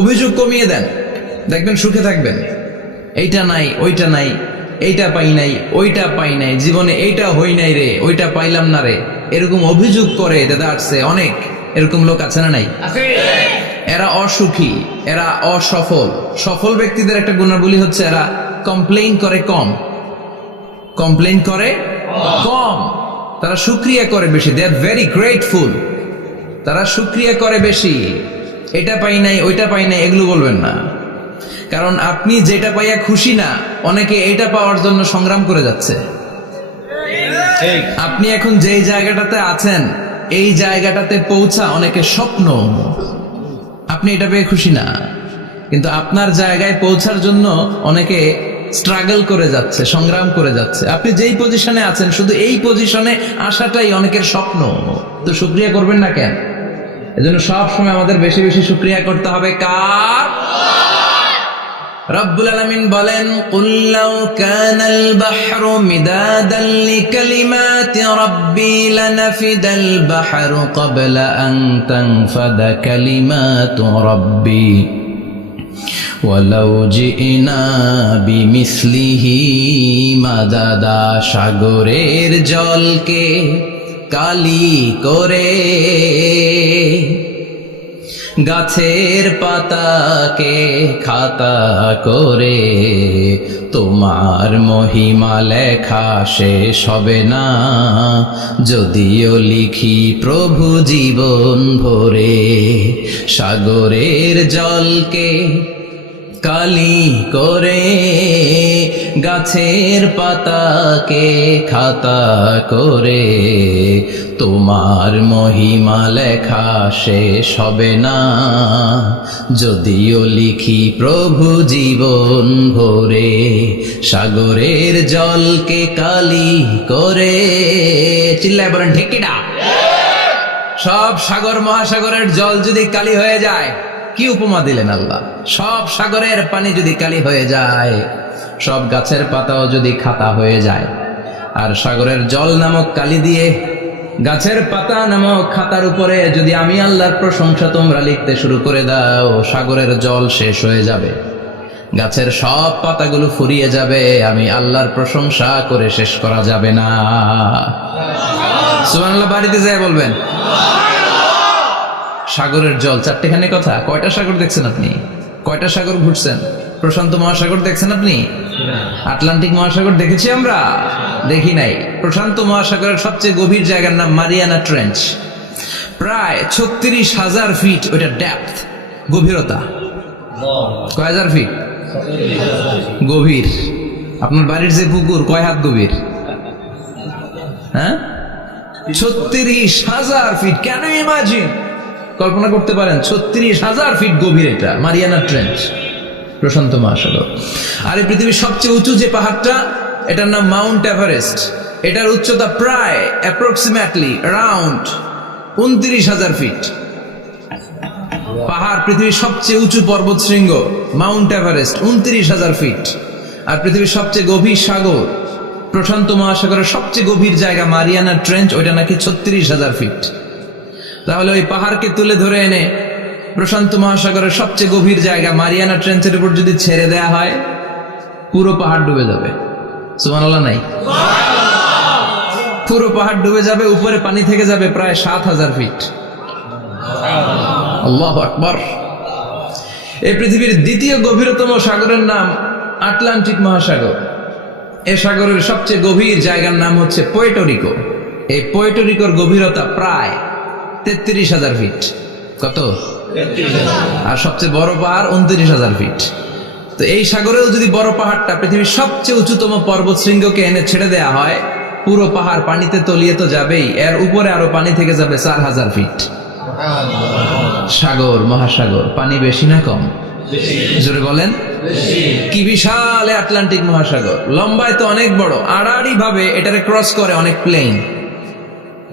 অভিযোগ কমিয়ে দেন, দেখবেন সুখে থাকবেন। এইটা নাই, ওইটা নাই, এইটা পাই নাই, ওইটা পাই নাই, জীবনে এইটা হই নাই রে, ওইটা পাইলাম না রে, এরকম অভিযোগ করে দাদারছে অনেক। এরকম লোক আছে না নাই? এরা অসুখী, এরা অসফল। সফল ব্যক্তিদের একটা গুণাবলী হচ্ছে এরা কমপ্লেইন করে কম, কমপ্লেইন করে কম, তারা শুকরিয়া করে বেশি। দে আর ভেরি গ্রেটফুল, তারা শুকরিয়া করে বেশি। এটা পাই নাই, ওইটা পাই নাই, এগুলো বলবেন না। কারণ আপনি যেটা পাইয়া খুশি না, অনেকে এইটা পাওয়ার জন্য সংগ্রাম করে যাচ্ছে। আপনি এখন যেই জায়গাটাতে আছেন, এই জায়গাটাতে পৌঁছা অনেকে স্বপ্ন। আপনি এটা পেয়ে খুশি না, কিন্তু আপনার জায়গায় পৌঁছার জন্য অনেকে স্ট্রাগল করে যাচ্ছে, সংগ্রাম করে যাচ্ছে। আপনি যেই পজিশনে আছেন, শুধু এই পজিশনে আসাটাই অনেকের স্বপ্ন। তো শুকরিয়া করবেন না কেন? এজন্য সব সময় আমাদের বেশি বেশি শুকরিয়া করতে হবে। কার? রব্বুল আলামিন বলেন, কুল লাউ কানাল বাহরু মিদাদান লিকালিমাতি রাব্বি লানাফিদাল বাহরু ক্বাবলা আন তানফাদা কালিমাতু রাব্বি ওয়ালাউ জিনা বিমিসলিহি মাদাদা। সাগরের জলকে কালি করে, গাছের পাতাকে খাতা করে, তোমার মহিমা লেখা শেষ হবে না, যদিও লিখি প্রভু জীবন ভরে। সাগরের জলকে কালি করে, গাছের পাতাকে খাতা করে, তোমার মহিমা লেখা শেষ হবে না, যদিও লিখি প্রভু জীবন ভরে। সাগরের জলকে কালি করে, চিল্লায় বলেন ঠিক কিনা? সব সাগর মহাসাগরের জল যদি কালি হয়ে যায়, কি উপমা দিলেন আল্লাহ! সব সাগরের পানি যদি কালি হয়ে যায়, সব গাছের পাতাও যদি খাতা হয়ে যায়, আর সাগরের জল নামক কালি দিয়ে গাছের পাতা নামক খাতার উপরে যদি আমি আল্লাহর প্রশংসা তোমরা লিখতে শুরু করে দাও, সাগরের জল শেষ হয়ে যাবে, গাছের সব পাতাগুলো ফুরিয়ে যাবে, আমি আল্লাহর প্রশংসা করে শেষ করা যাবে না। সুবহানাল্লাহ বাড়িতে যায় বলবেন। সাগরের জল, চারটেখানে কথা। কয়টা সাগর দেখছেন আপনি? কয়টা সাগর ঘুরছেন? প্রশান্ত মহাসাগর দেখছেন আপনি? আটলান্টিক মহাসাগর দেখেছি আমরা? দেখি নাই। প্রশান্ত মহাসাগরের সবচেয়ে গভীর জায়গার নাম মারিয়ানা ট্রেঞ্চ। প্রায় 36,000 ফিট ওইটা ডেপথ, গভীরতা। কয় হাজার ফিট গভীর? আপনার বাড়ির যে পুকুর কয় হাত গভীর? হ্যাঁ, 36,000 ফিট। কেন ইমাজিন, কল্পনা করতে পারেন 36,000 ফিট গভীর এটা মারিয়ানা ট্রেঞ্চ, প্রশান্ত মহাসাগর। আর এই পৃথিবীর সবচেয়ে উঁচু যে পাহাড়টা, এটার নাম মাউন্ট এভারেস্ট। এটার উচ্চতা প্রায় অ্যাপ্রক্সিমেটলি অ্যারাউন্ড 29,000 ফিট। পাহাড়, পৃথিবীর সবচেয়ে উঁচু পর্বত শৃঙ্গ মাউন্ট এভারেস্ট 29,000 ফিট। আর পৃথিবীর সবচেয়ে গভীর সাগর, প্রশান্ত মহাসাগরের সবচেয়ে গভীর জায়গা মারিয়ানা ট্রেঞ্চ, ওইটা নাকি 36,000 ফিট। তাহলে ওই পাহাড়কে তুলে ধরে এনে প্রশান্ত মহাসাগরের সবচেয়ে গভীর জায়গা মারিয়ানা ট্রেঞ্চের উপর যদি ছেড়ে দেয়া হয়, পুরো পাহাড় ডুবে যাবে। সুবহানাল্লাহ নাই? পুরো পাহাড় ডুবে যাবে, উপরে পানি থেকে যাবে প্রায় 7,000 ফিট। আল্লাহু আকবার। এই পৃথিবীর দ্বিতীয় গভীরতম সাগরের নাম আটলান্টিক মহাসাগর। এই সাগরের সবচেয়ে গভীর জায়গার নাম হচ্ছে পুয়ের্টো-রিকো। এই পুয়ের্টো-রিকোর গভীরতা প্রায় 33,000 ফিট। কত? আর সবচেয়ে বড় পাহাড় 29,000 ফিট। তো এই সাগরেও যদি বড় পাহাড়টা, পৃথিবীর সবচেয়ে উঁচুতম পর্বত শৃঙ্গকে এনে ছেড়ে দেয়া হয়, পুরো পাহাড় পানিতে তলিয়ে তো যাবেই, এর উপরে আরো পানি থেকে যাবে 4,000 ফিট। সাগর, মহাসাগর, পানি বেশি না কম? জোরে বলেন। কি বিশাল আটলান্টিক মহাসাগর! লম্বায় তো অনেক বড়, আড়াআড়ি ভাবে এটারে ক্রস করে অনেক প্লেন,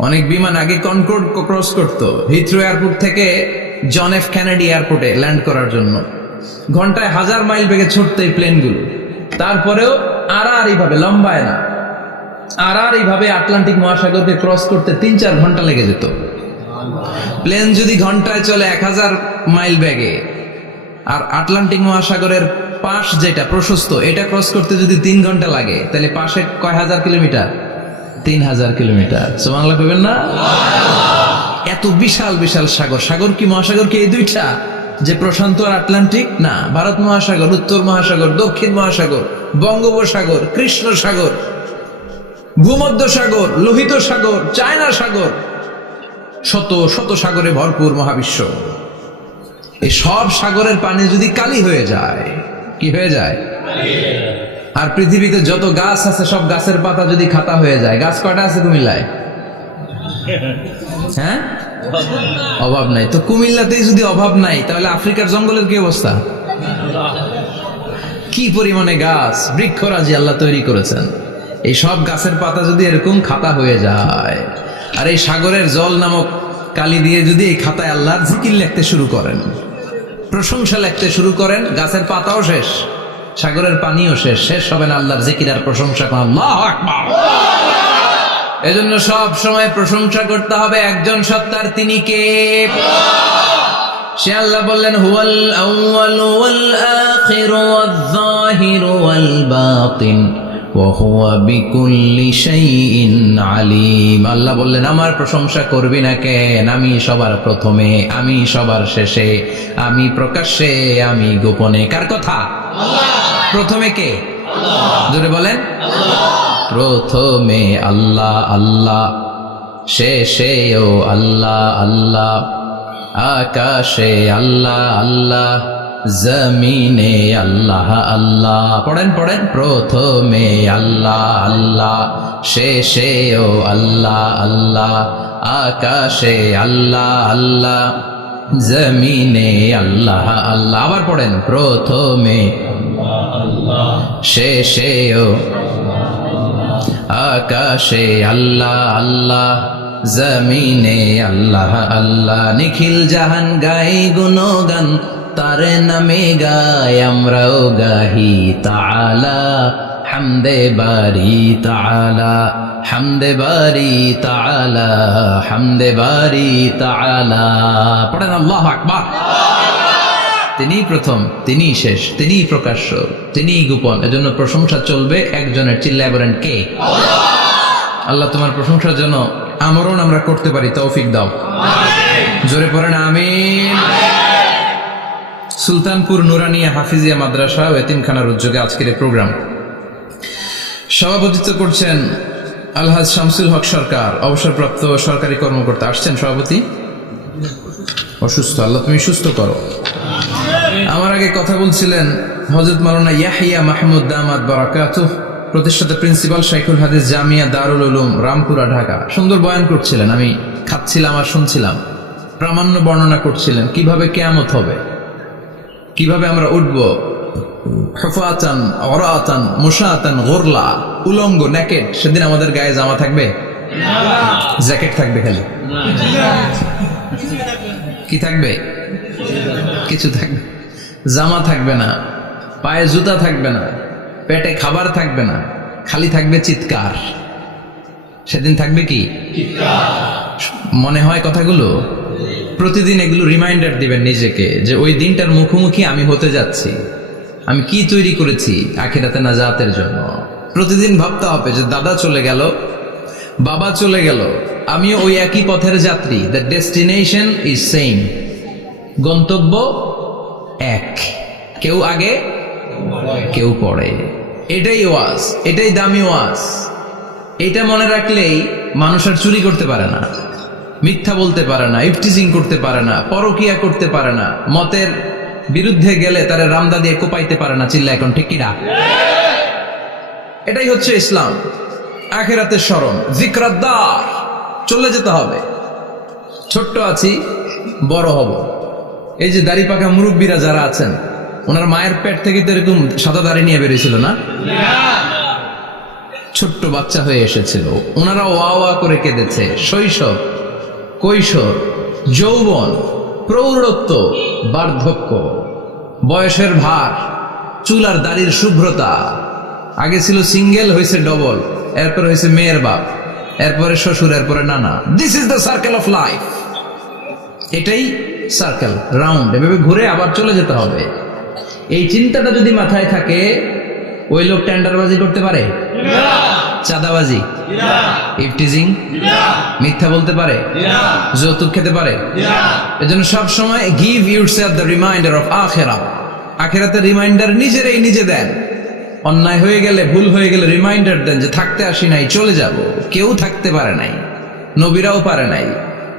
অনেক বিমান। আগে কনকর্ড ক্রস করতো হিথ্রো এয়ারপোর্ট থেকে জন এফ কেনেডি এয়ারপোর্টে ল্যান্ড করার জন্য। ঘন্টায় 1000 মাইল বেগে ছুটতো এই প্লেনগুলো। তারপরেও আড়াআড়ি ভাবে, লম্বায় না, আড়াআড়ি ভাবে আটলান্টিক মহাসাগরকে ক্রস করতে 3-4 ঘন্টা লেগে যেত। প্লেন যদি ঘন্টায় চলে 1000 মাইল বেগে, আর আটলান্টিক মহাসাগরের পাশ যেটা প্রশস্ত, এটা ক্রস করতে যদি 3 ঘন্টা লাগে, তাহলে পাশে কয় হাজার কিলোমিটার? 3000 কিলোমিটার। সুবহানাল্লাহ কইবেন না? এত বিশাল বিশাল সাগর। সাগর কি, মহাসাগর কি এই দুইটা, যে প্রশান্ত আর আটলান্টিক? না, ভারত মহাসাগর, উত্তর মহাসাগর, দক্ষিণ মহাসাগর, বঙ্গোপসাগর, কৃষ্ণ সাগর, ভূমধ্য সাগর, লোহিত সাগর, চায়না সাগর, শত শত সাগরে ভরপুর মহাবিশ্ব। এই সব সাগরের পানি যদি কালি হয়ে যায়, কি হয়ে যায়? আর পৃথিবীতে যত গাছ আছে সব গাছের পাতা যদি খাতা হয়ে যায়, গাছ কয়টা আছে কুমিল্লায়? হ্যাঁ, অভাব নাই। তো কুমিল্লাতেই যদি অভাব নাই, তাহলে আফ্রিকার জঙ্গলের কি অবস্থা? কি পরিমাণে গাছ, বৃক্ষরাজি আল্লাহ তৈরি করেছেন। এই সব গাছের পাতা যদি এরকম খাতা হয়ে যায়, আর এই সাগরের জল নামক কালি দিয়ে যদি এই খাতায় আল্লাহর জিকির লিখতে শুরু করেন, প্রশংসা লিখতে শুরু করেন, গাছের পাতাও শেষ, সাগরের পানিও শেষ, শেষ হবে না আল্লাহর জিকির আর প্রশংসা করেন। আল্লাহু আকবার। এজন্য সব সময় প্রশংসা করতে হবে একজন সত্তার, তিনি কে? সে আল্লাহ বললেন, হুয়াল আউয়ালু ওয়াল আখিরু ওয়াজ যাহিরু ওয়াল বাতিন ওয়া হুয়া বিকুল্লি শাইইন আলিম। আল্লাহ বললেন, আমার প্রশংসা করবি না কেন? আমি সবার প্রথমে, আমি সবার শেষে, আমি প্রকাশ্যে, আমি গোপনে। কার কথা? আল্লাহ। প্রথমে কে? আল্লাহ। জোরে বলেন, আল্লাহ। প্রথমে আল্লাহ আল্লাহ, শেষেও আল্লাহ আল্লাহ, আকাশে আল্লাহ আল্লাহ, জমিনে আল্লাহ আল্লাহ। পড়েন পড়েন, প্রথমে আল্লাহ আল্লাহ, শেষেও আল্লাহ আল্লাহ, আকাশে আল্লাহ আল্লাহ, জমিনে আল্লাহ আল্লাহ। আবার পড়েন, প্রথমে আল্লাহ, শেষেও আকাশে আল্লাহ আল্লাহ, জমিনে আল্লাহ আল্লাহ। নিখিল জাহান গাই গুণগান, তার নামে গাই আমরাও গাহি তাআলা, হামদে বারি তাআলা, হামদে বারি তাআলা, হামদে বারি তাআলা। পড়েন আল্লাহু আকবার। তিনি প্রথম, তিনি শেষ, তিনি প্রকাশ্য, তিনি গোপন। এজন্য প্রশংসা চলবে একজনের। চিল্লায় বলেন, কে? আল্লাহ তোমার প্রশংসার জন্য আমরণ আমরা করতে পারি, তৌফিক দাও। জোরে পড়েন আমিন। সুলতানপুর নুরানিয়া হাফিজিয়া মাদ্রাসা ও এতিমখানার উদ্যোগে আজকের এই প্রোগ্রাম সভাপতিত্ব করছেন আলহাজ শামসুল হক সরকার, অবসরপ্রাপ্ত সরকারি কর্মকর্তা। আসছেন সভাপতি? অসুস্থ, আল্লাহ তুমি সুস্থ করো। আমার আগে কথা বলছিলেন হযরত মাওলানা ইয়াহিয়া মাহমুদ দামাত বারাকাতুহু, প্রতিষ্ঠাতা প্রিন্সিপাল শাইখুল হাদিস জামিয়া দারুল উলুম রামপুরা ঢাকা। সুন্দর বয়ান করছিলেন, আমি খাচ্ছিলাম আর শুনছিলাম। প্রামাণ্য বর্ণনা করছিলেন কিভাবে কিয়ামত হবে, কিভাবে আমরা উঠব হুফাতান ওরাতান মুশাতান গুরলা, উলঙ্গ, নেকেড। সেদিন আমাদের গায়ে জামা থাকবে না, জ্যাকেট থাকবে খালি। কি থাকবে? কিছু থাকবে, জামা থাকবে না, পায়ে জুতা থাকবে না, পেটে খাবার থাকবে না, খালি থাকবে চিৎকার। সেদিন থাকবে কি? মনে হয় কথাগুলো প্রতিদিন এগুলো রিমাইন্ডার দিবেন নিজেকে, যে ওই দিনটার মুখোমুখি আমি হতে যাচ্ছি, আমি কি তৈরি করেছি আখিরাতে নাজাতের জন্য। প্রতিদিন ভাবতে হবে যে দাদা চলে গেল, বাবা চলে গেল, আমিও ওই একই পথের যাত্রী। দ্য ডেস্টিনেশন ইজ সেম, গন্তব্য এক, কেউ আগে কেউ পরে। এটাই ওয়াজ, এটাই দামি ওয়াজ। এটা মনে রাখলেই মানুষ আর চুরি করতে পারে না, মিথ্যা বলতে পারে না, ইফটিজিং করতে পারে না, পরকিয়া করতে পারে না, মতের বিরুদ্ধে গেলে তারা রামদা দিয়ে কোপাইতে পারে না। চিল্লা এখন ঠিক কিনা? এটাই হচ্ছে ইসলাম। আখিরাতের স্মরণ, যিকরাদ্দার, চলে যেতে হবে। ছোট্ট আছি, বড় হব। এই যে দাড়ি পাকা মুরব্বীরা যারা আছেন, ওনার মায়ের পেট থেকে তো এরকম সাদা দাড়ি নিয়ে বেরিয়েছিল না? ছোট্ট বাচ্চা হয়ে এসেছিল, ওনারা ওয়া ওয়া করে কেঁদেছে। শৈশব, কৈশোর, যৌবন, প্রৌঢ়ত্ব, বার্ধক্য, বয়সের ভার, চুল আর দাড়ির শুভ্রতা। আগে ছিল সিঙ্গেল, হয়েছে ডবল, এরপর হয়েছে মেয়ের বাপ, এরপরে শ্বশুর, এরপরে নানা। This is the circle of life. এটাই সার্কেল, রাউন্ড, এভাবে ঘুরে আবার চলে যেতে হবে। এই চিন্তাটা যদি মাথায় থাকে, ওই লোক টেন্ডারবাজি করতে পারে? চাঁদাবাজি, ইফটিজিং, মিথ্যা বলতে পারে, যৌতুক খেতে পারে? এজন্য সব সময় give yourself the reminder of আখিরাহ। আখিরাতের রিমাইন্ডার নিজে দেন। অন্যায় হয়ে গেলে, ভুল হয়ে গেলে রিমাইন্ডার দেন যে থাকতে আসি নাই, চলে যাব। কেউ থাকতে পারে নাই, নবীরাও পারে নাই।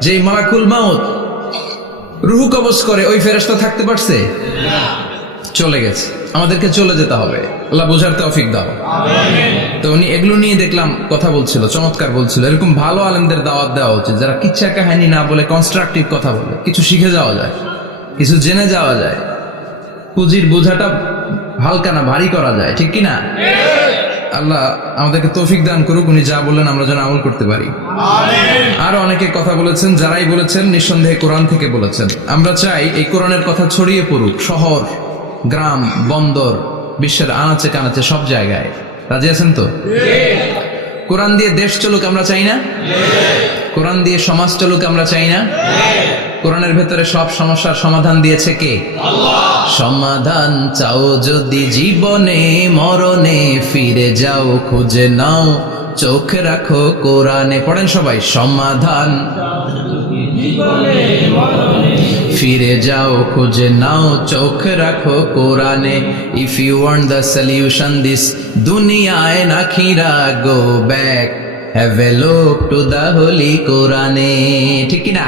যেই মালাকুল মাউত রুহু কবজ করে, ওই ফেরেশতা থাকতে পারছে? চলে গেছে। আমাদেরকে চলে যেতে হবে। আল্লাহ বোঝার তৌফিক দাও। তো উনি এগুলো নিয়ে দেখলাম কথা বলছিল, চমৎকার বলছিল। এরকম ভালো আলেমদের দাওয়াত দেওয়া উচিত, যারা কিচ্ছা কাহিনী না বলে কনস্ট্রাকটিভ কথা বলে, কিছু শিখে যাওয়া যায়, কিছু জেনে যাওয়া যায়। পুঁজির বোঝাটা হালকা না ভারী করা যায়, ঠিক কিনা? আল্লাহ আমাদেরকে তৌফিক দান করুক, উনি যা বললেন আমরা যেন আমল করতে পারি। আরো অনেকে কথা বলেছেন, যারাই বলেছেন নিঃসন্দেহে কোরআন থেকে বলেছেন। আমরা চাই এই কোরআনের কথা ছড়িয়ে পড়ুক শহর, গ্রাম, বন্দর, বিশ্বের আনাচে কানাচে, সব জায়গায়। রাজি আছেন তো? কোরআন দিয়ে দেশ চলুক আমরা চাই না? কোরআন দিয়ে সমাজ চলুক আমরা চাই না? কোরআনের ভেতরে সব সমস্যার সমাধান দিয়েছে কে? আল্লাহ। সমাধান চাও যদি জীবনে মরণে, ফিরে যাও খুঁজে নাও, চোখ রাখো কোরআনে। পড়েন সবাই, সমাধান ফিরে যাও খুঁজে নাও, চোখ রাখো কোরআনে। If you want the solution this দুনিয়ায় নাখিরা, go back, have a look to the holy কোরআনে। ঠিক কিনা?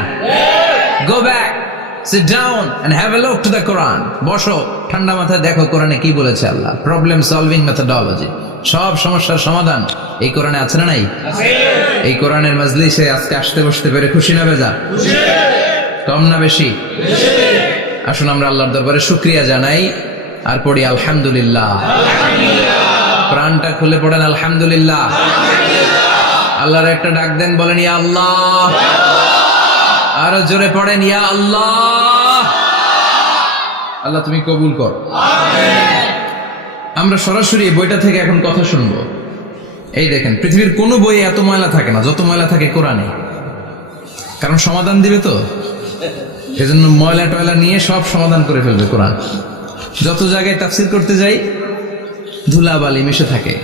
Go back, sit down and have a look to the Quran. বসো, ঠান্ডা মাথায় দেখো কোরআনে কি বলেছে আল্লাহ। প্রবলেম সলভিং মেথোডোলজি, সব সমস্যার সমাধান এই কোরআনে আছে না নাই? এই কোরআনের মাজলিসে আজকে আসতে বসতে পেরে খুশি না বেজা? কম না বেশি? আসুন আমরা আল্লাহর দরবারে শুকরিয়া জানাই আর পড়ি আলহামদুলিল্লাহ। প্রাণটা খুলে পড়েন আলহামদুলিল্লাহ। আল্লাহর একটা ডাক দেন, বলেন ইয়া আল্লাহ। আরো জোরে পড়েন ইয়া আল্লাহ। আল্লাহ তুমি কবুল কর। আমরা সরাসরি বইটা থেকে এখন কথা শুনবো। এই দেখেন, পৃথিবীর কোনো বইয়ে এত ময়লা থাকে না যত ময়লা থাকে কোরআনে। কারণ সমাধান দিবে তো, এজন্য ময়লা টয়লা নিয়ে সব সমাধান করে ফেলবে কোরআন। যত জায়গায় তাফসির করতে যাই ধুলাবালি মিশে থাকে।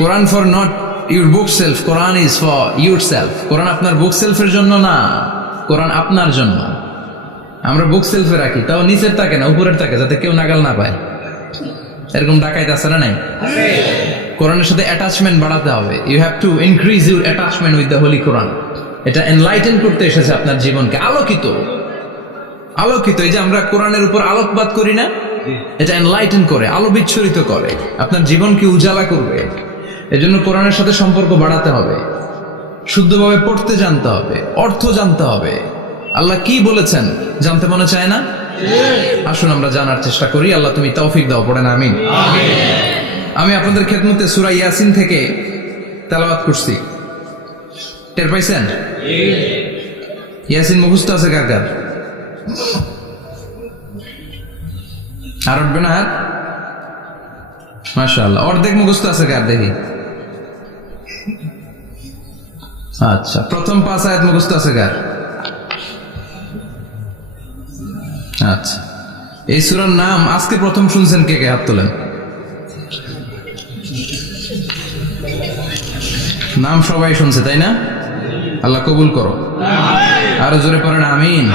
Quran for not your bookshelf, Quran is for yourself. Quran আপনার বুক সেলফের জন্য না, কোরআন আপনার জন্য। আমরা বুক সেলফে রাখি, তাও নিচের থাকে না, উপরের থাকে, যাতে কেউ নাগাল না পায়। এরকম ডাকাইত আছে না নাই? কোরআনের সাথে অ্যাটাচমেন্ট বাড়াতে হবে। You have to increase your attachment with the holy Quran. এটা এনলাইটেন করতে এসেছে আপনার জীবনকে, আলোকিত। এই যে আমরা কোরআনের উপর আলোকপাত করি না, এটা এনলাইটেন করে, আলো বিচ্ছুরিত করে, আপনার জীবনকে উজালা করবে। এজন্য কোরআনের সাথে সম্পর্ক বাড়াতে হবে, শুদ্ধভাবে পড়তে জানতে হবে, অর্থ জানতে হবে। আল্লাহ কি বলেছেন জানতে মনে চায় না? আসুন আমরা জানার চেষ্টা করি। আল্লাহ তুমি তৌফিক দাও, পড়েন আমিন। আমি আপনাদের খেদমতে সূরা ইয়াসিন থেকে তেলাওয়াত করছি, টের পাইছেন? ইয়াসিন মুখস্থ আছে কার কার? আর উঠবে না হাত? মাশাআল্লাহ। অর্ধেক মুখস্থ আছে কার দেখি? আচ্ছা, প্রথম 5 আয়াত মুখস্থ আছে কার? আচ্ছা, এই সূরার নাম আজকে প্রথম শুনছেন কে কে? হাত তোলেন। নাম সবাই শুনছে তাই না? আল্লাহ কবুল করো। আরো জোরে পড়েন আমিন।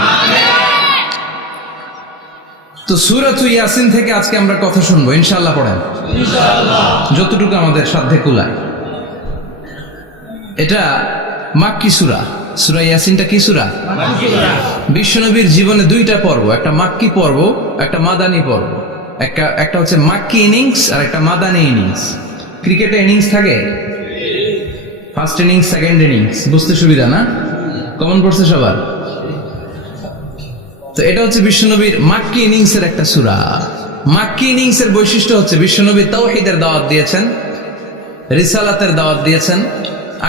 তো সূরাতু ইয়াসিন থেকে আজকে আমরা কথা শুনবো ইনশাআল্লাহ। পড়েন ইনশাআল্লাহ, যতটুকু আমাদের সাধ্যে কুলায়। এটা মাক্কি সূরা। সূরা ইয়াসিনটা কি সূরা? মাক্কি সূরা। বিশ্বনবীর জীবনে 2টা পর্ব, একটা মাক্কি পর্ব, একটা মাদানী পর্ব। একটা হচ্ছে মাক্কি ইনিংস আর একটা মাদানী ইনিংস। ক্রিকেটে ইনিংস থাকে, ফার্স্ট ইনিংস, সেকেন্ড ইনিংস, বুঝতে সুবিধা না? কমন পড়ছে সবার? তো এটা হচ্ছে বিশ্বনবীর মাক্কি ইনিংসের একটা সূরা। মাক্কি ইনিংসের বৈশিষ্ট্য হচ্ছে বিশ্বনবী তাওহীদের দাওয়াত দিয়েছেন, রিসালাতের দাওয়াত দিয়েছেন,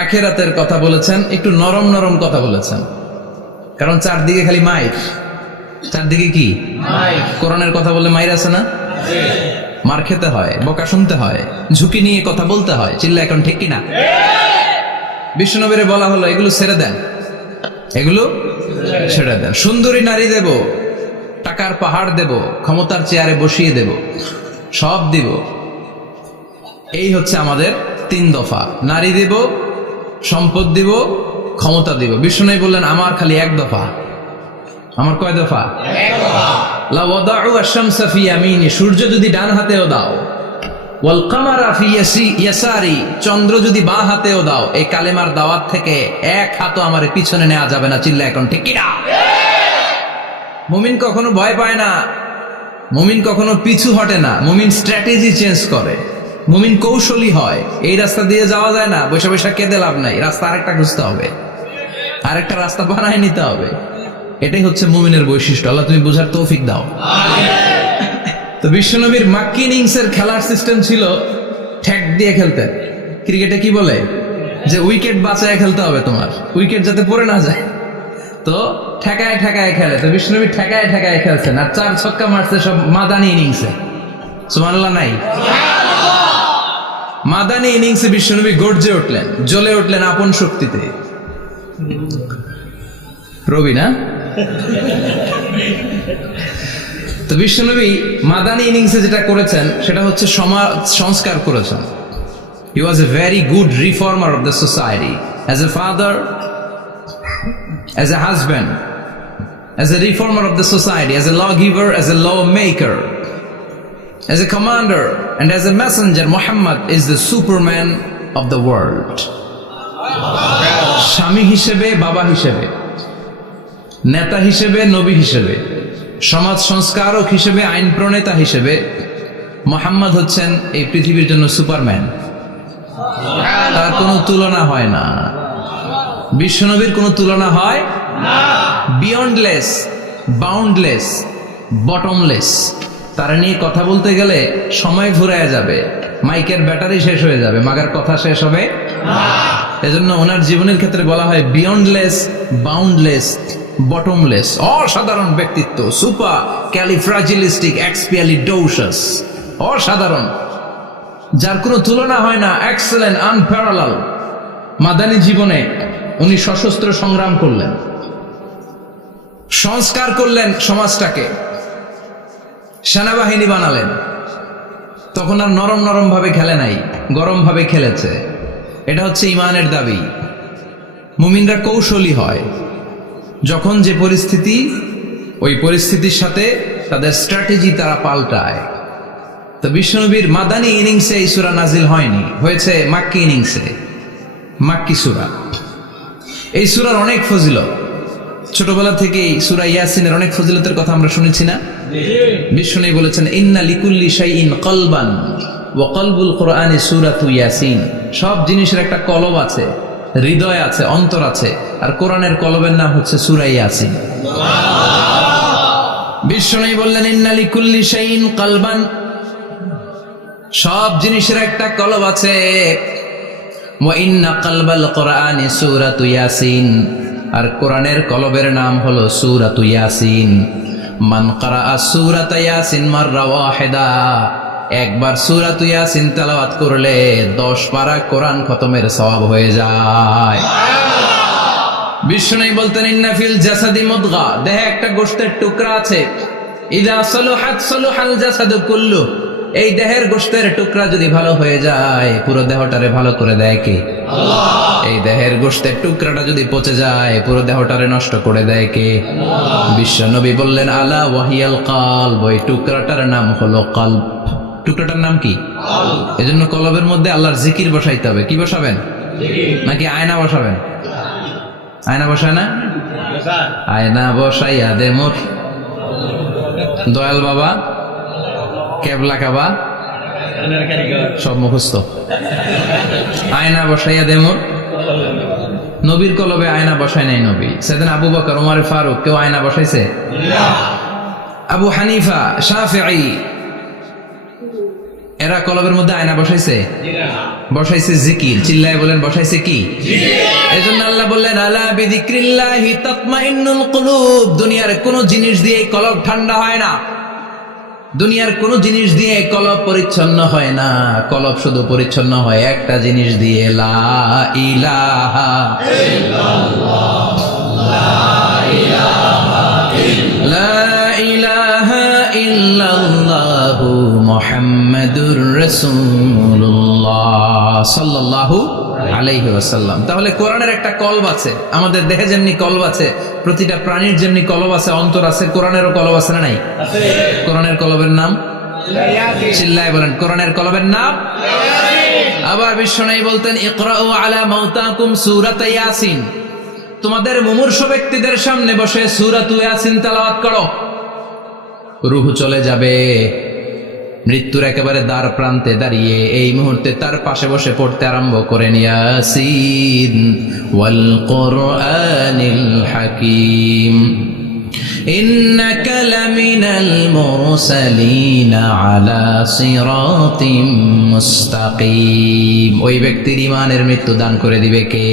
আখিরাতের কথা বলেছেন, একটু নরম নরম কথা বলেছেন। কারণ চারদিকে খালি মাইর, চারদিকে কি কোরআনের কথা বলে মাইর আছে না? মার খেতে হয়, বকা শুনতে হয়, ঝুঁকি নিয়ে কথা বলতে হয়। চিল্লা এখন ঠিক কিনা? বিশ্বনবীরে বলা হলো এগুলো ছেড়ে দেন, এগুলো ছেড়ে দেন। সুন্দরী নারী দেব, টাকার পাহাড় দেব, ক্ষমতার চেয়ারে বসিয়ে দেব, সব দিব। এই হচ্ছে আমাদের 3 দফা। নারী দিব, সম্পদ দিব, ক্ষমতা দিব। বিষ্ণু বললেন আমার খালি 1 দফা। আমার কয় দফা? 1 দফা। লা ওয়াদাউ আশ-শামসা ফি ইয়ামিনি, সূর্য যদি ডান হাতেও দাও, ওয়াল কামারা ফি ইয়াসারি, চন্দ্র যদি বাঁ হাতেও দাও, এই কালেমার দাওয়াত থেকে 1 হাতও আমার পিছনে নেওয়া যাবে না। চিল্লা এখন ঠিক কি না? মুমিন কখনো ভয় পায় না, মুমিন কখনো পিছু হটে না, মুমিন স্ট্র্যাটেজি চেঞ্জ করে, মুমিন কৌশলী হয়। এই রাস্তা দিয়ে যাওয়া যায় না, বসে বসে কেঁদে লাভ নাই, রাস্তা আরেকটা খুঁজতে হবে, আরেকটা রাস্তা বানায় নিতে হবে। এটাই হচ্ছে মুমিনের বৈশিষ্ট্য। আল্লাহ তুমি বোঝার তৌফিক দাও। তো বিশ্বনবীর মাক্কি ইনিংসের খেলার সিস্টেম ছিল ঠ্যাক দিয়ে খেলতেন। ক্রিকেটে কি বলে যে উইকেট বাঁচায় খেলতে হবে, তোমার উইকেট যাতে পড়ে না যায়। তো ঠেকায় ঠেকায় খেলে। তো বিশ্বনবী ঠেকায় ঠেকায় খেলছেন, আর 4 ছক্কা মারছে সব মাদানি ইনিংসে। সুবহানাল্লাহ নাই? মাদানি ইনিংসে বিশ্বনবী গর্জে উঠলেন, জ্বলে উঠলেন আপন শক্তিতে। রবি না? তো বিশ্বনবী মাদানি ইনিংসে যেটা করেছেন সেটা হচ্ছে সমাজ সংস্কার করেছেন। He was a very good reformer of the society. As a father, as a husband, as a reformer of the society, as a lawgiver, as a lawmaker, as a commander, and as a messenger, Muhammad is the Superman of the world. স্বামী হিসেবে, বাবা হিসেবে, নেতা হিসেবে, নবী হিসেবে, সমাজ সংস্কারক হিসেবে, আইন প্রণেতা হিসেবে মুহাম্মদ হচ্ছেন এই পৃথিবীর জন্য সুপারম্যান। তার কোনো তুলনা হয় না, বিশ্বনবীর কোনো তুলনা হয় না। Beyondless, boundless, bottomless. তারা নিয়ে কথা বলতে গেলে সময় ফুরায় যাবে, মাইকের ব্যাটারি শেষ হয়ে যাবে, মাগার কথা শেষ হবে না। এজন্য ওনার জীবনের ক্ষেত্রে বলা হয় বিয়ন্ডলেস, বাউন্ডলেস, বটমলেস। অসাধারণ ব্যক্তিত্ব, সুপার ক্যালিফ্রাজিলিস্টিক এক্সপিয়ালিডোসাস, অসাধারণ, যার কোনো তুলনা হয় না, এক্সেলেন্ট, আনপ্যারালাল। মাদানী জীবনে উনি সশস্ত্র সংগ্রাম করলেন, সংস্কার করলেন সমাজটাকে, সেনাবাহিনী বানালেন। তখন আর নরম নরম ভাবে খেলে নাই, গরম ভাবে খেলেছে। এটা হচ্ছে ইমানের দাবি। মুমিনরা কৌশলী হয়, যখন যে পরিস্থিতি, ওই পরিস্থিতির সাথে তাদের স্ট্র্যাটেজি তারা পাল্টায়। তো বিশ্বনবীর মাদানী ইনিংসে এই সূরা নাজিল হয়নি, হয়েছে মাক্কি ইনিংসে, মাক্কি সূরা। এই সূরার অনেক ফজিলত, ছোটবেলা থেকেই সূরা ইয়াসিনের অনেক ফজিলতের কথা আমরা শুনেছি না? বিশ্বনবী বলেছেন ইন্না লিকুল্লি শাইইন কলবান ওয়া কলবুল কুরআনি সূরাতু ইয়াসিন। সব জিনিসের একটা কলব আছে, হৃদয় আছে, অন্তর আছে, আর কোরআনের কলবের নাম হচ্ছে সূরা ইয়াসিন। বিশ্বনবী বললেন ইন্না লিকুল্লি শাইইন কলবান, সব জিনিসের একটা কলব আছে। ওয়া ইন্না কলবাল কুরআনি সূরাতু ইয়াসিন, আর কোরআনের কলবের নাম হলো সূরাতু ইয়াসিন। মান ক্বারাআ সূরাতা ইয়াসিন মাররা ওয়াহিদা, একবার সূরাতু ইয়াসিন তেলাওয়াত করলে 10 পারা কোরআন খতমের সওয়াব হয়ে যায়। বিশ্বনবী বলতেন ইন্না ফিল জাসাদি মুদগা, দেহে একটা গোশতের টুকরা আছে, ইযা সালুহাত সালুহাল জাসাদু কুল্লু, এই দেহের গোশতের টুকরা যদি ভালো হয়ে যায় পুরো দেহটারে ভালো করে দেয় কে? আল্লাহ। এই দেহের গোশতের টুকরাটা যদি পচে যায় পুরো দেহটারে নষ্ট করে দেয় কে? আল্লাহ। বিশ্বনবী বললেন আলা ওয়াহিয়াল কলব, ওই টুকরাটার নাম হলো কলব। টুকরাটার নাম কি? কলব। এজন্য কলবের মধ্যে আল্লাহর জিকির বসাইতে হবে। কি বসাবেন? জিকির। নাকি আয়না বসাবেন? আয়না বসায় না? আয়না বসাইয়া দে মোর দয়াল বাবা, কেবলা কাবা, সব মুখস্থ। আয়না বসাইয়া দে মোর, নবীর কলবে আয়না বসায় নাই নবী। সেদিন আবু বকর, ওমর ফারুক, কেউ আয়না বসাইছে? আবু হানিফা, শাফিঈ, এরা কলবের মধ্যে আয়না বসাইছে? বসাইছে জিকির। চিল্লায় বলেন বসাইছে কি? এজন্য আল্লাহ বললেন আলা বিযিক্রিল্লাহি তাতমাইন্নুল কুলুব। দুনিয়ার কোন জিনিস দিয়ে কলব ঠান্ডা হয় না, দুনিয়ার কোন জিনিস দিয়ে কলব পরিচ্ছন্ন হয় না। কলব শুধু পরিচ্ছন্ন হয় একটা জিনিস দিয়ে, লা ইলাহা ইল্লাল্লাহ, লা লা ইলাহা ইল্লাল্লাহু মুহাম্মাদুর রাসূলুল্লাহ সাল্লাল্লাহু আলাইহি ওয়াসাল্লাম। তাহলে কোরআনের একটা কলব আছে, আমাদের দেহে যেমনি কলব আছে, প্রতিটা প্রাণীর যেমনি কলব আছে, অন্তর আছে, কোরআনেরও কলব আছে না নাই? কোরআনের কলবের নাম চিল্লায় বলেন, কোরআনের কলবের নাম। আবার বিশ্বনবী বলতেন, ইকরাউ আলা মাউতাকুম সূরাত ইয়াসিন, তোমাদের মুমূর্ষু ব্যক্তিদের সামনে বসে সূরাতুল ইয়াসিন তেলাওয়াত করো। রূহ চলে যাবে, মৃত্যুর একেবারে দ্বার প্রান্তে দাঁড়িয়ে এই মুহূর্তে তার পাশে বসে পড়তে আরম্ভ করেন, ইয়াসিন ওয়াল কুরআনিল হাকীম ইন্নাকা লামিনাল মুরসালিনা আলা সিরাতিম মুস্তাকিম। ওই ব্যক্তির ঈমানের মৃত্যু দান করে দিবে কে?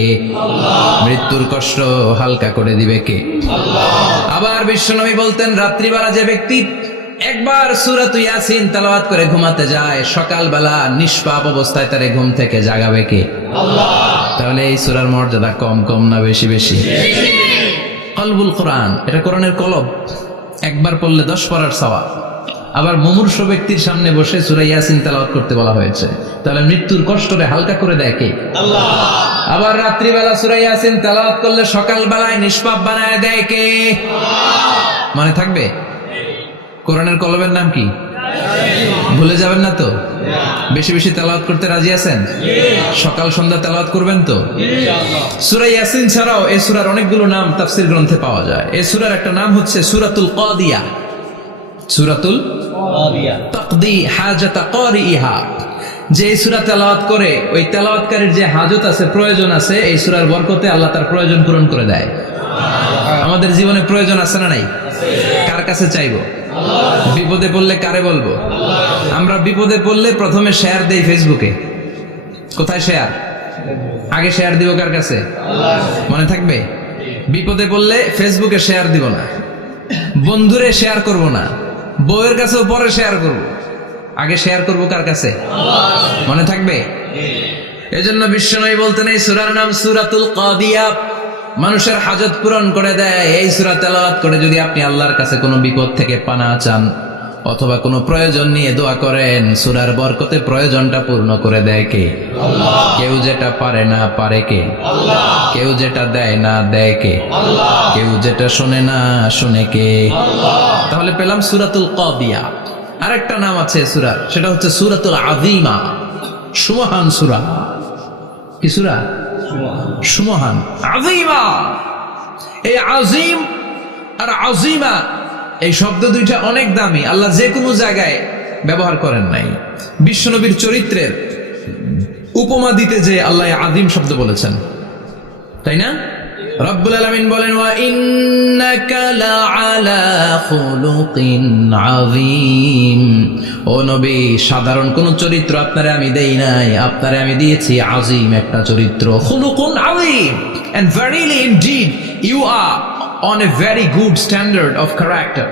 আল্লাহ। মৃত্যুর কষ্ট হালকা করে দিবে কে? আল্লাহ। আবার বিশ্বনবী বলতেন, রাত্রিবেলা যে ব্যক্তি একবার সূরাতুল ইয়াসিন তেলাওয়াত করে ঘুমাতে যায়, সকালবেলা নিষ্পাপ অবস্থায় তারে ঘুম থেকে জাগাবে কে? আল্লাহ। তাহলে এই সূরার মর্যাদা কম কম না বেশি বেশি? কলবুল কোরআন, এটা কোরআনের কলব, একবার পড়লে 10 পড়ার সওয়াব। আবার মুমূর্ষু ব্যক্তির সামনে বসে সূরা ইয়াসিন তেলাওয়াত করতে বলা হয়েছে, তাহলে মৃত্যুর কষ্টরে হালকা করে দেয় কে? আল্লাহ। আবার রাত্রিবেলা সূরা ইয়াসিন তেলাওয়াত করলে সকালবেলায় নিষ্পাপ বানায় দেয় কে? আল্লাহ। মনে থাকবে? কোরআনের কলবের নাম কি? ভুলে যাবেন না তো? বেশি বেশি তেলাওয়াত করতে রাজি আছেন? সকাল সন্ধ্যা তেলাওয়াত করবেন তো? সূরা ইয়াসিন ছাড়াও এই সূরার অনেকগুলো নাম তাফসীর গ্রন্থে পাওয়া যায়। এই সূরার একটা নাম হচ্ছে সূরাতুল কাদিয়া। সূরাতুল কাদিয়া তাকদি হাজাতা কারিহা। যে এই সূরা তেলাওয়াত করে ওই তেলাওয়াতকারীর যে হাজত আছে, প্রয়োজন আছে, এই সূরার বরকতে আল্লাহ তার প্রয়োজন পূরণ করে দেয়। আমাদের জীবনে প্রয়োজন আছে না নাই? কার কাছে চাইবো? বিপদে পড়লে কারে বলবো? আমরা বিপদে পড়লে প্রথমে শেয়ার দেই ফেসবুকে। কোথায় শেয়ার? আগে শেয়ার দিব কার কাছে? মনে থাকবে? বিপদে পড়লে ফেসবুকে শেয়ার দিব না, বন্ধুরে শেয়ার করব না, বউয়ের কাছেও পরে শেয়ার করব, আগে শেয়ার করব কার কাছে? মনে থাকবে? এজন্য বিশ্বনবী বলতেন, এই সূরার নাম সূরাতুল কাদিয়া, মানুষের হাজত পূরণ করে দেয়। এই সূরা তেলাওয়াত করে যদি আপনি আল্লাহর কাছে কোনো বিপদ থেকে পানা চান অথবা কোনো প্রয়োজন নিয়ে দোয়া করেন, সূরার বরকতে প্রয়োজনটা পূর্ণ করে দেয় কে? আল্লাহ। কেউ যেটা পারে না পারে কে? আল্লাহ। কেউ যেটা দেয় না দেয় কে? আল্লাহ। কেউ যেটা শোনে না শোনে কে? আল্লাহ। তাহলে পেলাম সূরাতুল কাদিয়া। আরেকটা নাম আছে সূরার, সেটা হচ্ছে সূরাতুল আযীমা, সুমহান সূরা। কি সূরা? সুমহান, আযীমা। এই আযীম আর আযীমা এই শব্দ দুইটা অনেক দামি, আল্লাহ যে কোনো জায়গায় ব্যবহার করেন নাই। বিশ্বনবীর চরিত্রের উপমা দিতে যে আল্লাহ আযীম শব্দ বলেছেন, তাই না? রব্বুল আলামিন বলেন, ওয়া ইন্নাকা লাআলা খুলুকিন আযীম। ও নবী, সাধারণ কোন চরিত্র আপনারে আমি দেই নাই, আপনারে আমি দিয়েছি আযীম একটা চরিত্র। খুলুকুন আযীম, and verily indeed you are on a very good standard of character.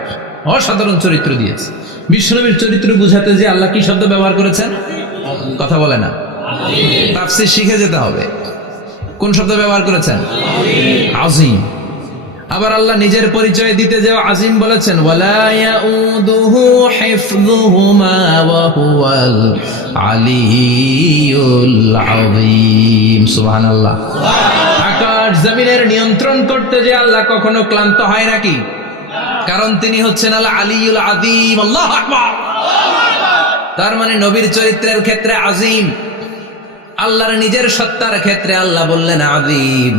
অসাধারণ চরিত্র দিয়েছে। বিশ্বনবীর চরিত্র বুঝাতে যে আল্লাহ কি শব্দ ব্যবহার করেছেন? কথা বলে না, তাফসীর শিখে যেতে হবে। কোন শব্দ ব্যবহার করেছেন? আযীম। আবার আল্লাহ নিজের পরিচয় দিতে যে আযীম বলেছেন, ওয়ালা ইয়াউদুহু হিফযুহুমা ওয়া হুয়াল আলিয়্যুল আযীম। সুবহানাল্লাহ। আকাশ জমিনের নিয়ন্ত্রণ করতে যে আল্লাহ কখনো ক্লান্ত হয় নাকি? কারণ তিনি হচ্ছেন আল আলিয়্যুল আযীম। আল্লাহু আকবার। তার মানে নবীর চরিত্রের ক্ষেত্রে আযীম, আল্লাহর নিজের সত্তার ক্ষেত্রে আল্লাহ বললেন আযীম।